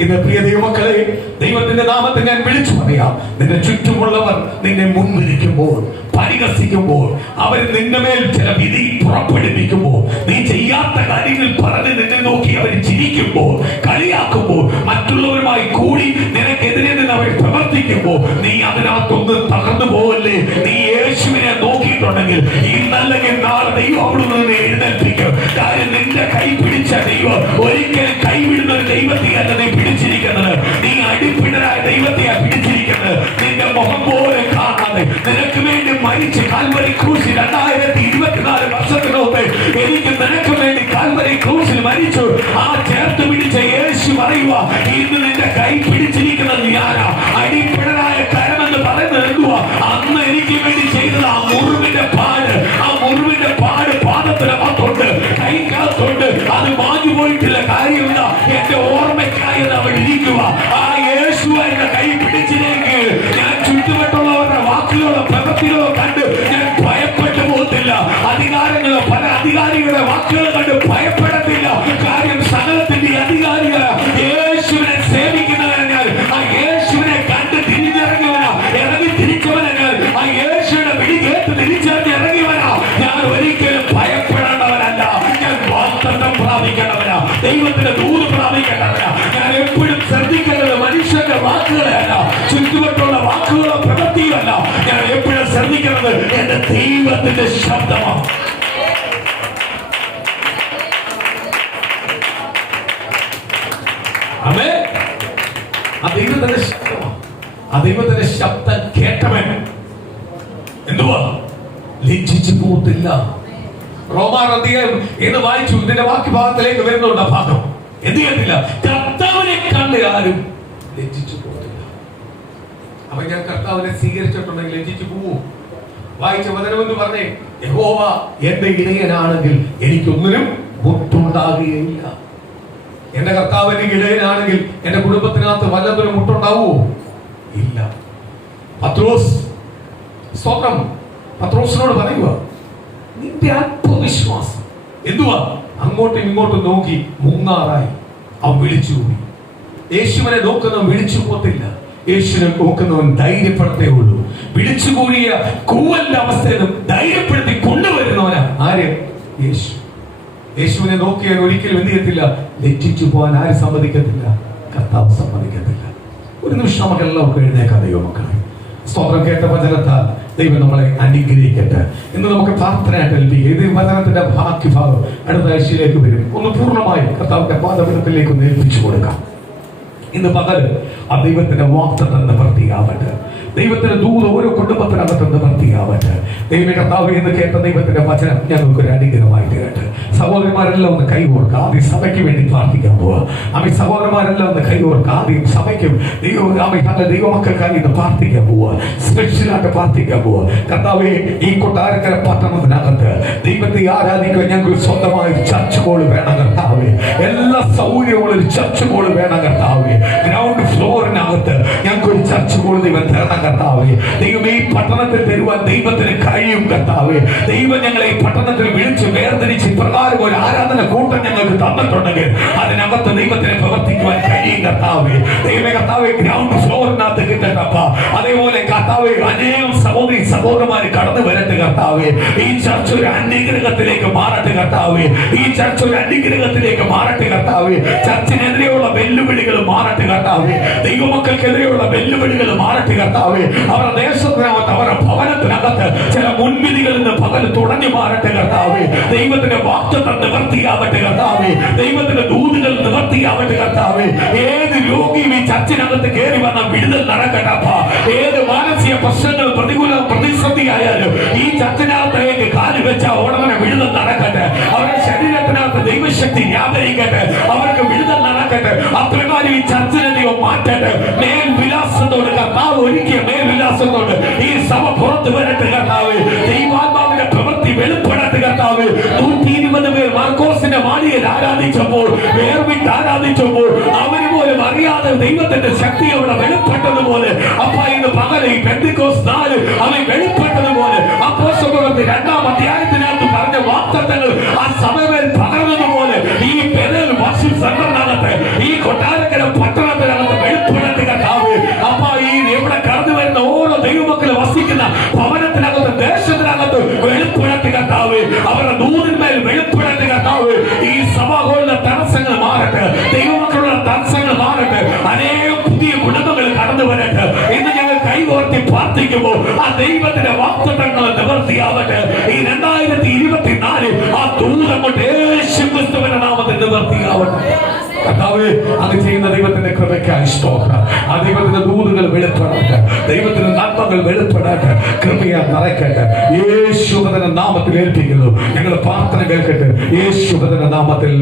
ഇന്ന് പ്രിയ ദൈവമക്കളെ, ദൈവത്തിന്റെ നാമത്തിൽ ഞാൻ വിളിച്ചു പറയാം, നിന്റെ ചുറ്റുമുള്ളവർ നിന്നെ മുൻനിൽക്കുമ്പോൾ, പരിഹസിക്കുമ്പോൾ, അവർ നിന്റെ മേൽ ചില വിധി പുറപ്പെടുവിക്കുമ്പോൾ, നീ ചെയ്യാത്ത കാര്യങ്ങൾ പറഞ്ഞ് നിന്നെ നോക്കി അവർ ചിരിക്കുമ്പോൾ, കളിയാക്കുമ്പോൾ, മറ്റുള്ളവരുമായി കൂടി നിനക്കെതിരെ നിന്ന് അവർ പ്രവർത്തിക്കുമ്പോൾ, നീ അതിനകത്തൊന്ന് തകർന്നു പോവല്ലേ. നീ യേശുവിനെ നോക്കിയിട്ടുണ്ടെങ്കിൽ ഇന്നല്ലെങ്കിൽ നാളെ ദൈവം അവിടെ നിന്ന് എഴുന്നേൽപ്പിക്കും. കാര്യം നിന്റെ കൈ പിടിച്ച ദൈവം ഒരിക്കലും കൈവിടുന്ന ഒരു ദൈവത്തെയല്ല നീ പിടിച്ചിരിക്കുന്നത്. നീ അടിപ്പിണരായ ദൈവത്തെയാ പിടിച്ചിരിക്കുന്നത്. നിന്റെ മുഖം പോലെ കാണാതെ നിനക്ക് വേണ്ടി മരിച്ച് കാൽവരി ക്രൂശിൽ 2024 വർഷത്തിന് മുമ്പ് എനിക്ക് നിനക്ക് വേണ്ടി കാൽവരി ക്രൂശിൽ മരിച്ചു. ആ ചേർത്ത് പിടിച്ച യേശു പറയുക, ഇന്ന് നിന്റെ കൈ പിടിച്ചിരിക്കുന്നത് ഞാനാ. അടിപ്പിണരായ കരമെന്ന് പറയുന്നത് എന്തുവാ? അന്ന് എനിക്ക് വേണ്ടി ചെയ്തത് ആ മുറിവിന്റെ പാട്. ആ മുറിവിന്റെ പാട് പാദത്തിനകത്തുണ്ട്, കൈക്കകത്തുണ്ട്. അത് മാഞ്ഞു പോയിട്ടില്ല. കാര്യമില്ല, എന്റെ ഓർമ്മയ്ക്കായി അവൻ ഇരിക്കുക. ആ യേശു എന്റെ കൈ പിടിച്ചിലേക്ക് ഞാൻ ചുറ്റുവട്ടുള്ളവരുടെ വാക്കുകളോ പ്രവൃത്തികളോ കണ്ട് ഞാൻ ഭയപ്പെട്ടു പോകത്തില്ല. അധികാരങ്ങളോ പല അധികാരികളുടെ വാക്കുകൾ കണ്ട് ഭയപ്പെടത്തില്ല. കാര്യം സകലത്തിന്റെ അധികാരികൾ യേശുവിനെ സേവിക്കുന്നവരെന്നാൽ, ആ യേശുവിനെ കണ്ട് തിരിഞ്ഞിറങ്ങിയവനാ, ഇറങ്ങി തിരിച്ചവനെന്നാൽ, ആ യേശുവിനെ വിളി കേട്ട് തിരിച്ചറിഞ്ഞ് ഇറങ്ങിയവനാ. ഞാൻ ഒരിക്കലും ഭയപ്പെടേണ്ടവനല്ല, ഞാൻ വാഗ്ദത്തം പ്രാപിക്കേണ്ടവനാ, ദൈവത്തിന്റെ ദൂത് പ്രാപിക്കേണ്ടവനാ. ഞാൻ എപ്പോഴും ശ്രദ്ധിക്കേണ്ടത് മനുഷ്യന്റെ വാക്കുകളെയല്ല, ചുറ്റുവട്ടുള്ള വാക്കുകളോ പ്രവൃത്തിയോ അല്ല. ഞാൻ എപ്പോഴും ശ്രദ്ധിക്കുന്നത് എന്റെ ദൈവത്തിന്റെ ശബ്ദമാണ്. ആമേൻ. ആ ദൈവത്തിന്റെ ശബ്ദമാണ്. ആ ദൈവത്തിന്റെ ശബ്ദം കേട്ടവൻ എന്തുവാ? ലജ്ജിച്ചു പോകത്തില്ല. റോമാർ അധ്യായം എന്ന് വായിച്ചു. ഇതിന്റെ ബാക്കി ഭാഗത്തിലേക്ക് വരുന്നുണ്ട്. ഭാഗം എന്ത് ചെയ്യത്തില്ല? കർത്താവിനെ കണ്ട് ആരും ലജ്ജിച്ചു പോകത്തില്ല. അപ്പൊ ഞാൻ കർത്താവിനെ സ്വീകരിച്ചിട്ടുണ്ടെങ്കിൽ ലജ്ജിച്ചു പോവോ? വായിച്ച വചനമെന്ന് പറഞ്ഞേ, യഹോവ എന്റെ ഇടയനാണെങ്കിൽ എനിക്കൊന്നിനും മുട്ടുണ്ടാകുകയില്ല. എന്റെ കർത്താവിന്റെ ഇടയനാണെങ്കിൽ എന്റെ കുടുംബത്തിനകത്ത് വല്ലതിനും മുട്ടുണ്ടാവുമോ? ഇല്ല. പത്രോസ് സ്തോത്രം പത്രോസിനോട് പറയുക, നിന്റെ ആത്മവിശ്വാസം എന്തുവാ? അങ്ങോട്ടും ഇങ്ങോട്ടും നോക്കി മുങ്ങാറായി. അവൻ വിളിച്ചുകൂടി. യേശുവിനെ നോക്കുന്നവൻ വിളിച്ചു പോത്തില്ല. യേശുവിനെ നോക്കുന്നവൻ ധൈര്യപ്പെടുത്തേ ഉള്ളൂ. വിളിച്ചുകൂടിയ കൂവലിന്റെ അവസ്ഥയിൽ ധൈര്യപ്പെടുത്തി കൊണ്ടുവരുന്നവനാ ആര്? യേശു. യേശുവിനെ നോക്കിയാൽ ഒരിക്കലും എന്ത് ചെയ്യത്തില്ല? ലജ്ജിച്ചു പോകാൻ ആര് സമ്മതിക്കത്തില്ല? കർത്താവ് സമ്മതിക്കത്തില്ല. ഒരു നിമിഷം നമുക്ക് എല്ലാവർക്കും എഴുന്നേക്കാൻ ദൈവമക്കളെ. സ്തോത്രം കേട്ട വചനത്താൽ ദൈവം നമ്മളെ അനുഗ്രഹിക്കട്ടെ. ഇന്ന് നമുക്ക് പ്രാർത്ഥനയായിട്ട് ഏൽപ്പിക്കുക. ഇത് വചനത്തിന്റെ ബാക്കി ഭാഗം അടുത്ത ആഴ്ചയിലേക്ക് വരും. ഒന്ന് പൂർണ്ണമായി കർത്താവിന്റെ പാദപീഠത്തിലേക്ക് ഒന്ന് ഏൽപ്പിച്ചു കൊടുക്കാം. ഇന്ന് പകല് ആ ദൈവത്തിന്റെ വാഗ്ദത്തം നിവർത്തിയാവട്ടെ. ദൈവത്തിന്റെ ദൂത് ഓരോ കുടുംബത്തിനകത്ത് നിവർത്തിയാവട്ടെ. ദൈവ കർത്താവേ എന്ന് കേട്ട ദൈവത്തിന്റെ വചനം ഞങ്ങൾക്കൊരു അനുഗ്രഹമായി തീരട്ടെ. സഹോദരന്മാരെല്ലാം ഒന്ന് കൈകോർക്കുക. ആദ്യം സഭയ്ക്ക് വേണ്ടി പ്രാർത്ഥിക്കാൻ പോവുക. ആമി സഹോദരന്മാരെല്ലാം ഒന്ന് കൈകോർക്കുക. ആദ്യം സഭയ്ക്കും ദൈവമക്കൾക്കായി ഇന്ന് പ്രാർത്ഥിക്കാൻ പോവുക. സ്പെഷ്യലായിട്ട് പ്രാർത്ഥിക്കാൻ പോവുക. കർത്താവേ, ഈ കൊട്ടാരക്കര പട്ടണത്തിനകത്ത് ദൈവത്തെ ആരാധിക്കാൻ ഞങ്ങൾക്ക് സ്വന്തമായി ചർച്ച് ഹോൾ വേണം കർത്താവേ. എല്ലാ സൗകര്യമുള്ള ഒരു ചർച്ച് ഹോൾ വേണം കർത്താവേ. ഗ്രൗണ്ട് ഫ്ലോറിനകത്ത് ഞങ്ങൾക്ക് ഒരു ചർച്ച് ഹോൾ ദൈവം തരണം കർത്താവേ. ദൈവം ഈ പട്ടണത്തിൽ തരുവാൻ ദൈവത്തിന് കഴിയും കർത്താവേ. ദൈവം ഞങ്ങളെ ഈ പട്ടണത്തിൽ വിളിച്ച് വേർതിരിച്ച് പ്രകാരം ഒരു ആരാധന കൂട്ടം ഞങ്ങൾക്ക് തന്നിട്ടുണ്ടെങ്കിൽ അതിനകത്ത് ദൈവത്തിന് പ്രവർത്തിക്കുവാൻ കഴിയും കർത്താവേ. ദൈവ കർത്താവെ, ഗ്രൗണ്ട് ഫ്ലോറിനകത്ത് കിട്ടട്ടപ്പ. അതേപോലെ കർത്താവെ, അനേകം സഹോദരി സഹോദരന്മാർ കടന്നു വരട്ടെ കർത്താവെ. ഈ ചർച്ച ഒരു അനുഗ്രഹത്തിലേക്ക് മാറട്ടെ കർത്താവെ. ഈ ചർച്ച ഒരു അനുഗ്രഹത്തിലേക്ക് മാറട്ടെ കർത്താവെ. ചർച്ചിനെതിരെയുള്ള വെല്ലുവിളികൾ മാറട്ടെ കർത്താവെ. ദൈവമക്കൾക്കെതിരെയുള്ള വെല്ലുവിളികൾ മാറട്ടെ കർത്താവെ. അവരുടെ ദേശത്തിനകത്ത്, അവരുടെ ഭവനത്തിനകത്ത് ചില മുൻവിധികളിൽ നിന്ന് പകൽ തുടങ്ങി മാറട്ടെ കർത്താവെ. ദൈവത്തിന്റെ വാഗ്ദത്തം നിവർത്തിയാവട്ടെ കർത്താവെ. ദൈവത്തിന്റെ ദൂതുകൾ നിവർത്തിയാവട്ടെ കർത്താവെ. ഏത് രോഗിയും ഈ ചർച്ചിനകത്ത് കയറി വന്ന വിടുതൽ നടക്കട്ടപ്പ. ഏത് മാനസിക പ്രശ്നങ്ങൾ പ്രതികൂല പ്രതിസന്ധിയായാലും ഈ ചർച്ചിനകത്തേക്ക് കാല് വെച്ച ഉടനെ വിടുതൽ നടക്കട്ടെ. അവരുടെ ശരീരത്തിനകത്ത് ദൈവശക്തി വ്യാപരിക്കട്ടെ. അവർക്ക് വിടുതൽ നടക്കട്ടെ. അപ്രകാരം ഈ ചർച്ചിനെ ദൈവം മാറ്റട്ടെ. മേൽവിലാസത്തോട് കർത്താവ് ഒരുക്കിയ മേൽവിലാസത്തോട് ഈ സഭ പുറത്തു വരട്ടെ കർത്താവ്. ദൈവാത്മാവിന്റെ പ്രവൃത്തി വെളിപ്പെടട്ടെ കർത്താവ്. 120 പേർ മാർക്കോസിന്റെ മാളികയിൽ ആരാധിച്ചപ്പോൾ, വേർവിട്ട് ആരാധിച്ചപ്പോൾ, അവര് പോലും അറിയാതെ ദൈവത്തിന്റെ ശക്തി അവിടെ വെളിപ്പെട്ടതുപോലെ അപ്പ ഇന്ന് പകരം ഈ പെന്തിക്കോസ്ത് നാളിൽ അവൻ വെളിപ്പെട്ടതുപോലെ അപ്പോസ്തലപ്രവൃത്തി 2-ാം അധ്യായത്തിനകത്ത് പറഞ്ഞ വാഗ്ദത്തങ്ങൾ ആ സഭയിൽ പകർന്നതുപോലെ ഈ പെരൽ വർഷിപ്പ് സെന്ററിനകത്ത്, ഈ കൊട്ടാരക്കര പട്ടണത്തിനകത്ത് വെളിപ്പെടട്ടെ കർത്താവ്. അപ്പ ഈ ഇവിടെ കടന്നു വരുന്ന ഓരോ ദൈവമക്കളും വസിക്കുന്ന ഭവനത്തിനകത്ത്, ദേശത്തിനകത്ത് വെളിപ്പെടട്ടെ കർത്താവ്. അവരുടെ ദൂതിന്മേൽ വെളിപ്പെടട്ടെ കർത്താവ്. ഈ സഭാഹോളിലെ തടസ്സങ്ങൾ മാറട്ടെ. ദൈവമക്കളുടെ തടസ്സങ്ങൾ മാറട്ടെ. അനേകം പുതിയ ഗുണങ്ങൾ കടന്നു വരട്ടെ. ഇന്ന് ഞങ്ങൾ കൈകോർത്തി പ്രാർത്ഥിക്കുമ്പോൾ ആ ദൈവത്തിന്റെ വാഗ്ദത്തങ്ങൾ നിവർത്തിയാവട്ടെ. ഈ 2024 ആ ദൂതം കൊണ്ട് യേശു ക്രിസ്തുവിന്റെ നാമത്തിൽ നിവർത്തിയാവട്ടെ കർത്താവേ. അത് ചെയ്യുന്ന ദൈവത്തിന്റെ കൃപയ്ക്കായി സ്തോത്രം. ആ ദൈവത്തിന്റെ ദൂതുകൾ വെളിപ്പെടട്ടെ. ദൈവത്തിന്റെ നന്മകൾ വെളിപ്പെടട്ടെ. കൃപയാൽ നിറയ്ക്കട്ടെ. യേശുവിന്റെ നാമത്തിൽ ഏൽപ്പിക്കുന്നു. ഞങ്ങൾ പ്രാർത്ഥന കേൾക്കട്ടെ. യേശുവിന്റെ നാമത്തിൽ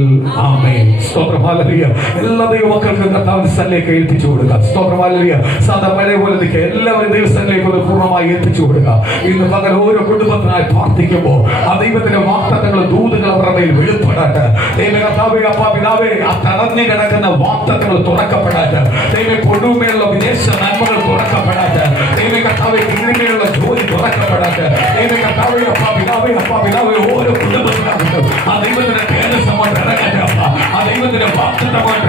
ആമേൻ. സ്തോത്രം. ഹല്ലേലൂയ. എല്ലാ ദൈവമക്കൾക്കും കർത്താവിന്റെ സ്ഥലത്തേക്ക് ഏൽപ്പിച്ചു കൊടുക്കുക. സ്തോത്രം. ഹല്ലേലൂയ. സാധാ പഴയ പോലെ നിൽക്കുക. എല്ലാവരും ദൈവസ്ഥലേക്ക് പൂർണ്ണമായി ഏൽപ്പിച്ചു കൊടുക്കുക. ഇന്ന് പകൽ ഓരോ കുടുംബത്തിനായി പ്രാർത്ഥിക്കുമ്പോൾ ആ ദൈവത്തിന്റെ വാഗ്ദത്തങ്ങൾ ദൂതുകൾ അവരുടെ മേൽ വെളിപ്പെടട്ടെ. ദൈവ കർത്താവേ, അപ്പാ പിതാവേ, ആ തടഞ്ഞു കിടക്കുന്ന വാഗ്ദത്തങ്ങൾ തുറക്കപ്പെടട്ടെ. ദൈവ കൊടുമേലുള്ള വിദേശ നന്മകൾ തുറക്കപ്പെടട്ടെ. ദൈവ കർത്താവേ, ഇങ്ങനെയുള്ള ജോലി തുറക്കപ്പെടട്ടെ. ദൈവ കർത്താവേ, അപ്പാ പിതാവേ, ഓരോ കുടുംബത്തിനകത്തും ആ ദൈവത്തിന്റെ തേജസ്സമായിട്ട് ഇറങ്ങട്ടെ. ആ ദൈവത്തിന്റെ വാഗ്ദത്തമായിട്ട്